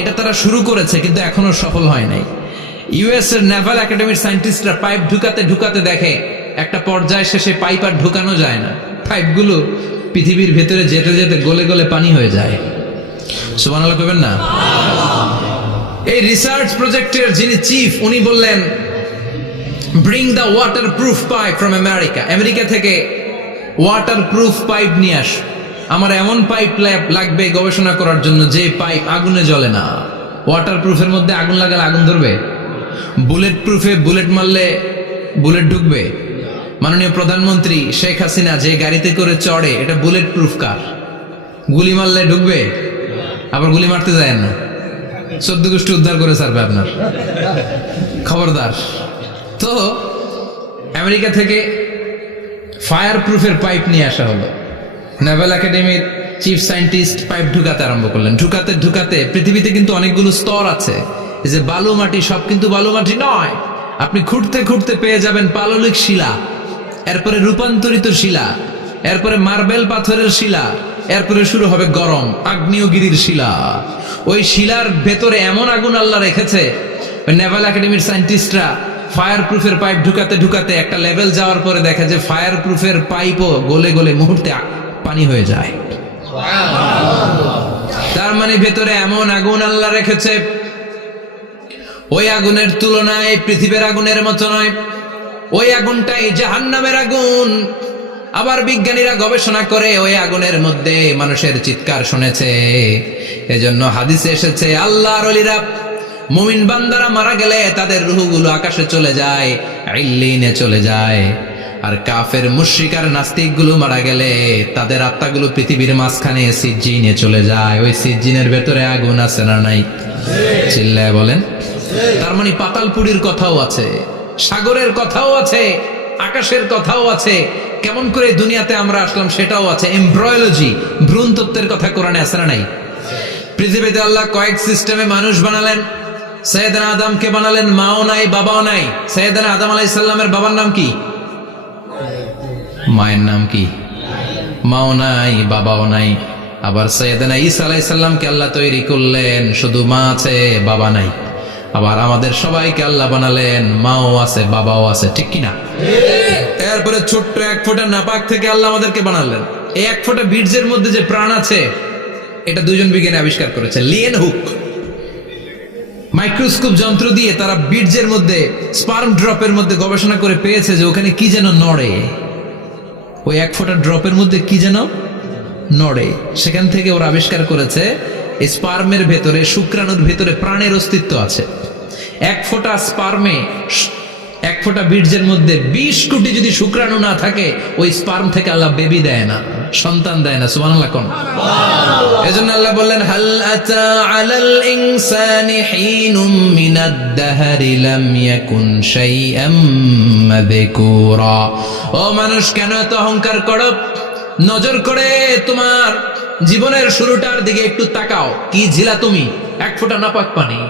এটা তারা শুরু করেছে কিন্তু এখনো সফল হয় নাই। ইউএস এর নেভাল একাডেমির সায়েন্টিস্টরা পাইপ ঢুকাতে ঢুকাতে দেখে একটা পর্যায় শেষে পাইপ আর ঢুকানো যায় না। পাইপগুলো পৃথিবীর ভেতরে যেতে যেতে গলে গলে পানি হয়ে যায়। সুবহানাল্লাহ কইবেন না? এই রিসার্চ প্রজেক্টের যিনি চিফ, উনি বললেন bring the water proof pipe from America. America থেকে ওয়াটার প্রুফ পাইপ নিয়ে আস। আমার এমন পাইপ লাগবে গবেষণা করার জন্য যে পাইপ আগুনে জ্বলে না। ওয়াটার প্রুফের মধ্যে আগুন লাগালে আগুন ধরবে? বুলেট প্রুফে বুলেট মারলে বুলেট ঢুকবে? মাননীয় প্রধানমন্ত্রী শেখ হাসিনা যে গাড়িতে করে চড়ে, এটা বুলেট প্রুফ কার? গুলি মারলে ঢুকবে? আবার গুলি মারতে যায় না, 14 গোষ্ঠী উদ্ধার করে ছাড়বে আপনার, খবরদার। তো আমেরিকা থেকে ফায়ার প্রুফের পাইপ নিয়ে আসা হলো। নেভাল একাডেমির চিফ সায়েন্টিস্ট পাইপ ঢুকাতে আরম্ভ করলেন। ঢুকাতে ঢুকাতে পৃথিবীতে কিন্তু অনেকগুলো স্তর আছে। এই যে বালু মাটি, সব কিন্তু বালু মাটি নয়। আপনি খুঁড়তে খুঁড়তে পেয়ে যাবেন পাললিক শিলা, এরপরে রূপান্তরিত শিলা, এরপরে মার্বেল পাথরের শিলা, এরপরে শুরু হবে গরম আগ্নেয়গিরির শিলা। ওই শিলার ভেতরে এমন আগুন আল্লাহ রেখেছে, ওই নেভাল একাডেমির সায়েন্টিস্টরা ফায়ার প্রুফের পাইপ ঢুকাতে ঢুকাতে একটা লেভেল যাওয়ার পরে দেখে যে ফায়ার প্রুফের পাইপও গলে গলে মুহূর্তে পানি হয়ে যায়। তার মানে ভেতরে এমন আগুন আল্লাহ রেখেছে, ওই আগুনের তুলনায় পৃথিবীর আগুনের মতো নয়। ওই আগুনটাই জাহান্নামের আগুন। আবার বিজ্ঞানীরা গবেষণা করে ওই আগুনের মধ্যে মানুষের চিৎকার শুনেছে। এজন্য হাদিসে এসেছে আল্লাহর ওলিরা, মুমিন বান্দারা মারা গেলে তাদের রূহগুলো আকাশে চলে যায়, ইল্লিনে চলে যায়। আর কাফের মুশরিক আর নাস্তিক গুলো মারা গেলে তাদের আত্মাগুলো পৃথিবীর মাঝখানে সিজ্জিনে চলে যায়। ওই সিজ্জিনের ভেতরে আগুন আছে না নাই? চিল্লায় বলেন। তার মানে পাতালপুরীর কথাও আছে, সাগরের কথাও আছে, আকাশের কথাও আছে। কেমন করে দুনিয়াতে আমরা আসলাম সেটাও আছে। এমব্রয়োলজি, ভ্রূণ তত্ত্বের কথা কোরআনে আছে না নাই? পৃথিবীতে আল্লাহ কয়েক সিস্টেমে মানুষ বানালেন। সৈয়দনা আদমকে বানালেন, মাও নাই বাবাও নাই। সৈয়দনা আদম আলাইহিস সালামের বাবার নাম কি? মায়ের নাম কি? মাও নাই বাবাও নাই। আবার সৈয়দনা ঈসা আলাইহিস সালামকে আল্লাহ তৈরি করলেন, শুধু মা আছে বাবা নাই। আবার আমাদের সবাইকে আল্লাহ বানালেন, মাও আছে বাবাও আছে, ঠিক কিনা? এরপরে ছোট্ট 1 ফোঁটা নাপাক থেকে আল্লাহ আমাদেরকে বানালেন। এই 1 ফোঁটা বীর্যের মধ্যে যে প্রাণ আছে, এটা দুজন বিজ্ঞানী আবিষ্কার করেছে। লিয়েন হুক মাইক্রোস্কোপ যন্ত্র দিয়ে তারা বীর্যের মধ্যে, স্পার্ম ড্রপের মধ্যে গবেষণা করে পেয়েছে যে ওখানে কি যেন নড়ে। ওই 1 ফোঁটা ড্রপের মধ্যে কি যেন নড়ে। সেখান থেকে ওরা আবিষ্কার করেছে এই স্পার্মের ভেতরে, শুক্রাণুর ভেতরে প্রাণের অস্তিত্ব আছে। 1 ফোঁটা স্পার্মে, 1 ফোঁটা বীর্যের মধ্যে 20 কোটি যদি শুক্রাণু না থাকে, ওই স্পার্ম থেকে আল্লাহ বেবি দেয় না, সন্তান দেয় না। সুবহানাল্লাহ কোন? এজন্য আল্লাহ বললেন হাল আতা আলাল ইনসানি হিনুম মিনাদ দাহরি লাম ইয়াকুন শাইআম মাযকুরা। ও মানুষ, কেন এত অহংকার করো? নজর করে তোমার জীবনের শুরুটার দিকে একটু তাকাও। কি ঝিলা তুমি? 1 ফোঁটা নাপাক পানি,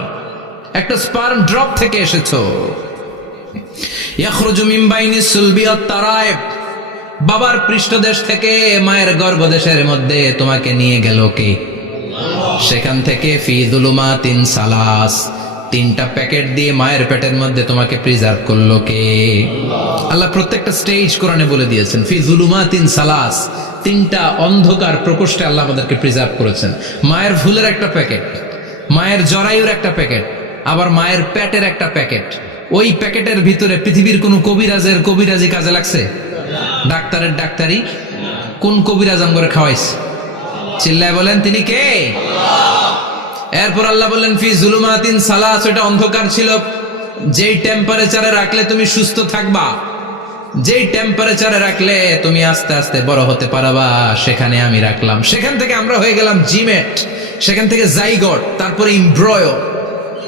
একটা স্পার্ম ড্রপ থেকে এসেছো। ইয়াখরুজু মিন বাইনিস সুলবি ওয়াত তারায়েব। বাবার পৃষ্ঠদেশ থেকে মায়ের গর্ভদেশের মধ্যে তোমাকে নিয়ে গেল কে? সেখান থেকে ফি যুলুমাতিন সালাস, 3টা প্যাকেট দিয়ে মায়ের পেটের মধ্যে তোমাকে প্রিজার্ভ করলো কে? আল্লাহ প্রত্যেকটা স্টেজ কোরআনে বলে দিয়েছেন। ফি যুলুমাতিন সালাস, 3টা অন্ধকার প্রকোষ্ঠে আল্লাহ আমাদেরকে প্রিজার্ভ করেছেন। মায়ের ফুলের একটা প্যাকেট, মায়ের জরায়ুর একটা প্যাকেট, আবার মায়ের পেটের একটা প্যাকেট। ওই প্যাকেটের ভিতরে পৃথিবীর কোন কবিরাজের কবিরাজি কাজে লাগছে? ডাক্তারের ডাক্তারি কোন কবিরাজ আমগরে খাওয়াইছে? চিল্লায় বলেন তিনি কে? এরপর আল্লাহ বললেন ফি যুলুমাতিন সালাস, ওটা অন্ধকার ছিল। যেই টেম্পারেচারে রাখলে তুমি সুস্থ থাকবা, যেই টেম্পারেচারে রাখলে তুমি আস্তে আস্তে বড় হতে পারবা, সেখানে আমি রাখলাম। সেখান থেকে আমরা হয়ে গেলাম জিমেট, সেখান থেকে জাইগট, তারপরে ইমব্রয়,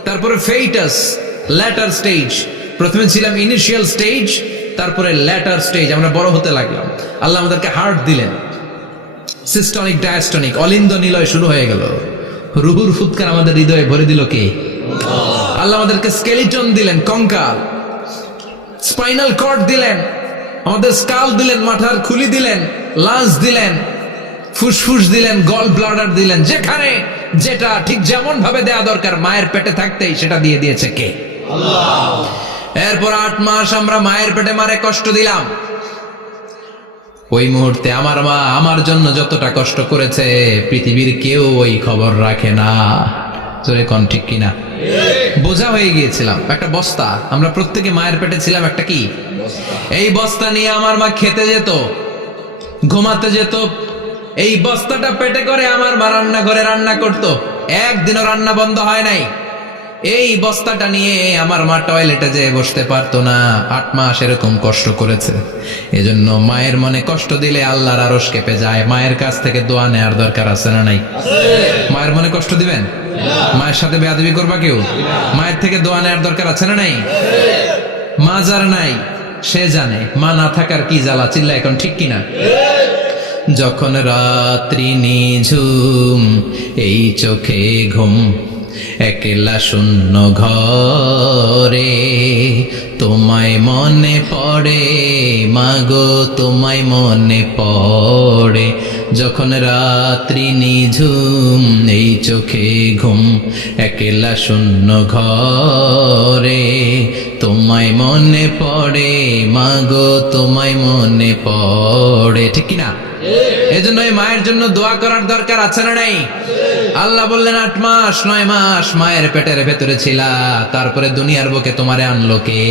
তারপরে ফেইটাস, ল্যাটার স্টেজ। প্রথমে ছিলাম ইনিশিয়াল স্টেজ, তারপরে ল্যাটার স্টেজ, আমরা বড় হতে লাগলাম। আল্লাহ আমাদেরকে হার্ট দিলেন, সিস্টনিক ডায়াস্টনিক, অলিন্দ নিলয় শুরু হয়ে গেল। রুহুর ফুৎকার আমাদের হৃদয়ে ভরে দিল কে? আল্লাহ আমাদেরকে স্কেলিটন দিলেন, কঙ্কাল, স্পাইনাল কর্ড দিলেন, আমাদের স্কাল দিলেন, মাথার খুলি দিলেন, লাঞ্চ দিলেন, ফুসফুস দিলেন, গল ব্লাডার দিলেন। যেখানে যেটা ঠিক যেমন ভাবে দেয়া দরকার মায়ের পেটে থাকতেই সেটা দিয়ে দিয়েছে কে? আল্লাহ। এরপর 8 মাস আমরা মায়ের পেটে মারে কষ্ট দিলাম। ওই মুহূর্তে আমার মা আমার জন্য যতটা কষ্ট করেছে পৃথিবীর কেউ ওই খবর রাখে না। জোরে কোন ঠিক কিনা? বোঝা হয়ে গিয়েছিলাম, একটা বস্তা। আমরা প্রত্যেকে মায়ের পেটে ছিলাম একটা কি? এই বস্তা নিয়ে আমার মা খেতে যেত, ঘুমাতে যেত। এই বস্তাটা পেটে করে আমার মা রান্নাঘরে রান্না করত, একদিনও রান্না বন্ধ হয় নাই। এই বস্তাটা নিয়ে আমার মা টয়লেটে যেয়ে বসতে পারতো না। 8 মাস এরকম কষ্ট করেছে। এজন্য মায়ের মনে কষ্ট দিলে আল্লাহর আরশ কেঁপে যায়। মায়ের কাছ থেকে দোয়া নেওয়ার দরকার আছে না নাই? মায়ের মনে কষ্ট দিবেন? মায়ের সাথে বেয়াদবি করবা কেউ? মায়ের থেকে দোয়া নেওয়ার দরকার আছে না নাই? মা যার নাই সে জানে মা না থাকার কি জ্বালা। চিল্লা এখন ঠিক কিনা? যখন রাত্রি নিঝুম, এই চোখে ঘুম, একলা শূন্য ঘরে, তোমায় মনে পড়ে মাগো, তোমায় মনে পড়ে। যখন রাত্রি নিঝুম, এই চোখে ঘুম, একলা শূন্য ঘরে, তোমায় মনে পড়ে মাগো, তোমায় মনে পড়ে। ঠিক কিনা? এজন্য এই মায়ের জন্য দোয়া করার দরকার আছে না নাই? আল্লাহ বললেন 8 মাস 9 মাস মায়ের পেটের ভেতরে ছিলা, তারপরে দুনিয়ার বুকে তোমারে আনলো কে?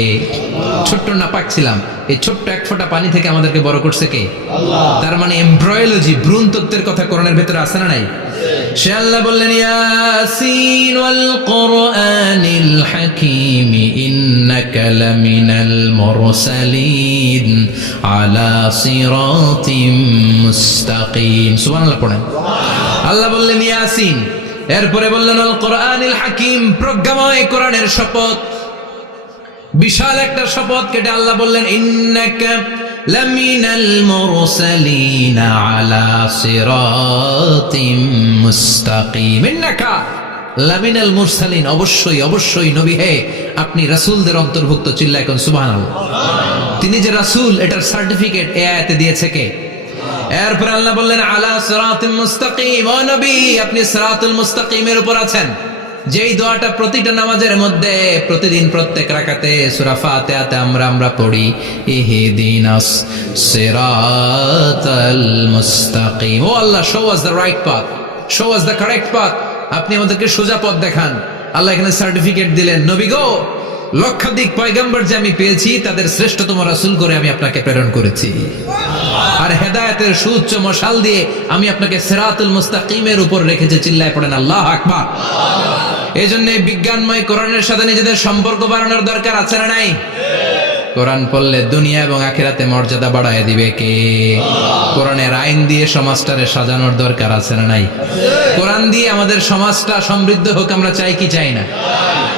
ছোট্ট নাপাক ছিলাম, এই ছোট্ট এক ফোঁটা পানি থেকে আমাদেরকে বড় করছে কে? আল্লাহ। তার মানে এমব্রয়োলজি, ভ্রূণ তত্ত্বের কথা কোরআনের ভেতরে আছে না নাই? সে আল্লাহ বললেন ইয়াসিন ওয়াল কোরআনিল হাকীম ইন্নাকা লামিনাল মুরসালিন আলা সিরাতিম মুস্তাকিম। সুবহানাল্লাহ পড়েন। আল্লাহ বললেন ইয়াসিন, এরপরে বললেন আল কোরআনিল হাকীম, প্রজ্ঞাময় কোরআনের শপথ। বিশাল একটা শপথ কেটে আল্লাহ বললেন ইন্নাকা লামিনাল মুরসালিন আলা সিরাতিম মুস্তাকিম। ইন্নাকা লামিনাল মুরসালিন, অবশ্যই অবশ্যই নবী হে আপনি রাসূলদের অন্তর্ভুক্ত। চিল্লা এখন সুবহানাল্লাহ। তিনি যে রাসূল এটার সার্টিফিকেট এই আয়াতে দিয়েছে কে? এরপর আল্লাহ বললেন আলা সিরাতিম মুস্তাকিম, ও নবী আপনি সিরাতুল মুস্তাকিমের উপর আছেন। যেই দোয়াটা প্রতিটা নামাজের মধ্যে প্রতিদিন প্রত্যেক রাকাতে সূরা ফাতিহাতে আমরা পড়ি, ইহদিনাস সিরাতাল মুস্তাকিম। ও Allah, show us the right path, show us the correct path. আপনি আমাদেরকে সোজা পথ দেখান। আল্লাহ এখানে সার্টিফিকেট দিলেন, নবী গো লক্ষাধিক পয়গম্বর যে আমি পেয়েছি তাদের শ্রেষ্ঠতম রাসূল করে আমি আপনাকে প্রেরণ করেছি, আর হেদায়েতের সুউচ্চ মশাল দিয়ে আমি আপনাকে সিরাতুল মুস্তাকিমের উপর রেখেছি। চিল্লায় পড়েন আল্লাহু আকবার। এই জন্য বিজ্ঞানময় কোরআনের সাথে নিজেদের সম্পর্ক বাড়ানোর দরকার আছে না নাই? কোরআন পড়লে দুনিয়া এবং আখিরাতে মর্যাদা বাড়ায় দিবে কে? কোরআনের আইন দিয়ে সমাজটারে সাজানোর দরকার আছে না নাই? কোরআন দিয়ে আমাদের সমাজটা সমৃদ্ধ হোক আমরা চাই কি চাই না?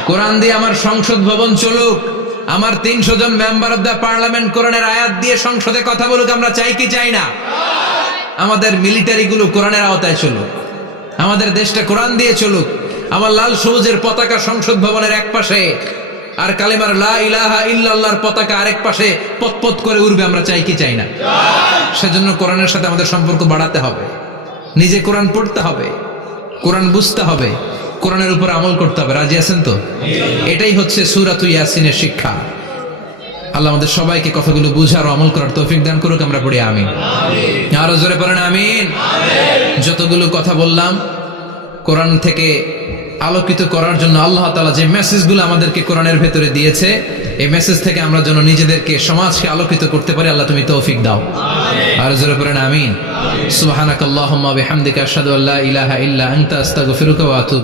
কোরআন দিয়ে আমার সংসদ ভবন চলুক, আমার 300 জন মেম্বার অফ দ্য পার্লামেন্ট কোরআনের আয়াত দিয়ে সংসদে কথা বলুক আমরা চাই কি চাই না? আমাদের মিলিটারি গুলো কোরআনের আওতায় চলুক, আমাদের দেশটা কোরআন দিয়ে চলুক। আমার লাল সবুজের পতাকা সংসদ ভবনের এক পাশে, আর কালেমার লা ইলাহা ইল্লাল্লাহর পতাকা আরেক পাশে পতপত করে উড়বে, আমরা চাই কি চাই না? সেজন্য কোরআনের সাথে আমাদের সম্পর্ক বাড়াতে হবে, নিজে কোরআন পড়তে হবে, কোরআন বুঝতে হবে, কোরআনের উপর আমল করতে হবে। রাজি আছেন তো? এটাই হচ্ছে সূরাতুল ইয়াসিনের শিক্ষা। আল্লাহ আমাদের সবাইকে কথাগুলো বুঝার ও আমল করার তৌফিক দান করুক। আমরা পড়ি আমিন। আরো জোরে পড়েন আমিন। যতগুলো কথা বললাম কোরআন থেকে আলোকিত করার জন্য আল্লাহ তাআলা যে মেসেজগুলো আমাদেরকে কোরআনের ভেতরে দিয়েছে, এই মেসেজ থেকে আমরা যেন নিজেদেরকে, সমাজকে আলোকিত করতে পারি। আল্লাহ তুমি তৌফিক দাও। আরো জোরে পড়েন আমিন। সুবহানাকাল্লাহুম্মা বিহামদিকা আশহাদু আল্লা ইলাহা ইল্লা আনতা আস্তাগফিরুকা ওয়া আতুবু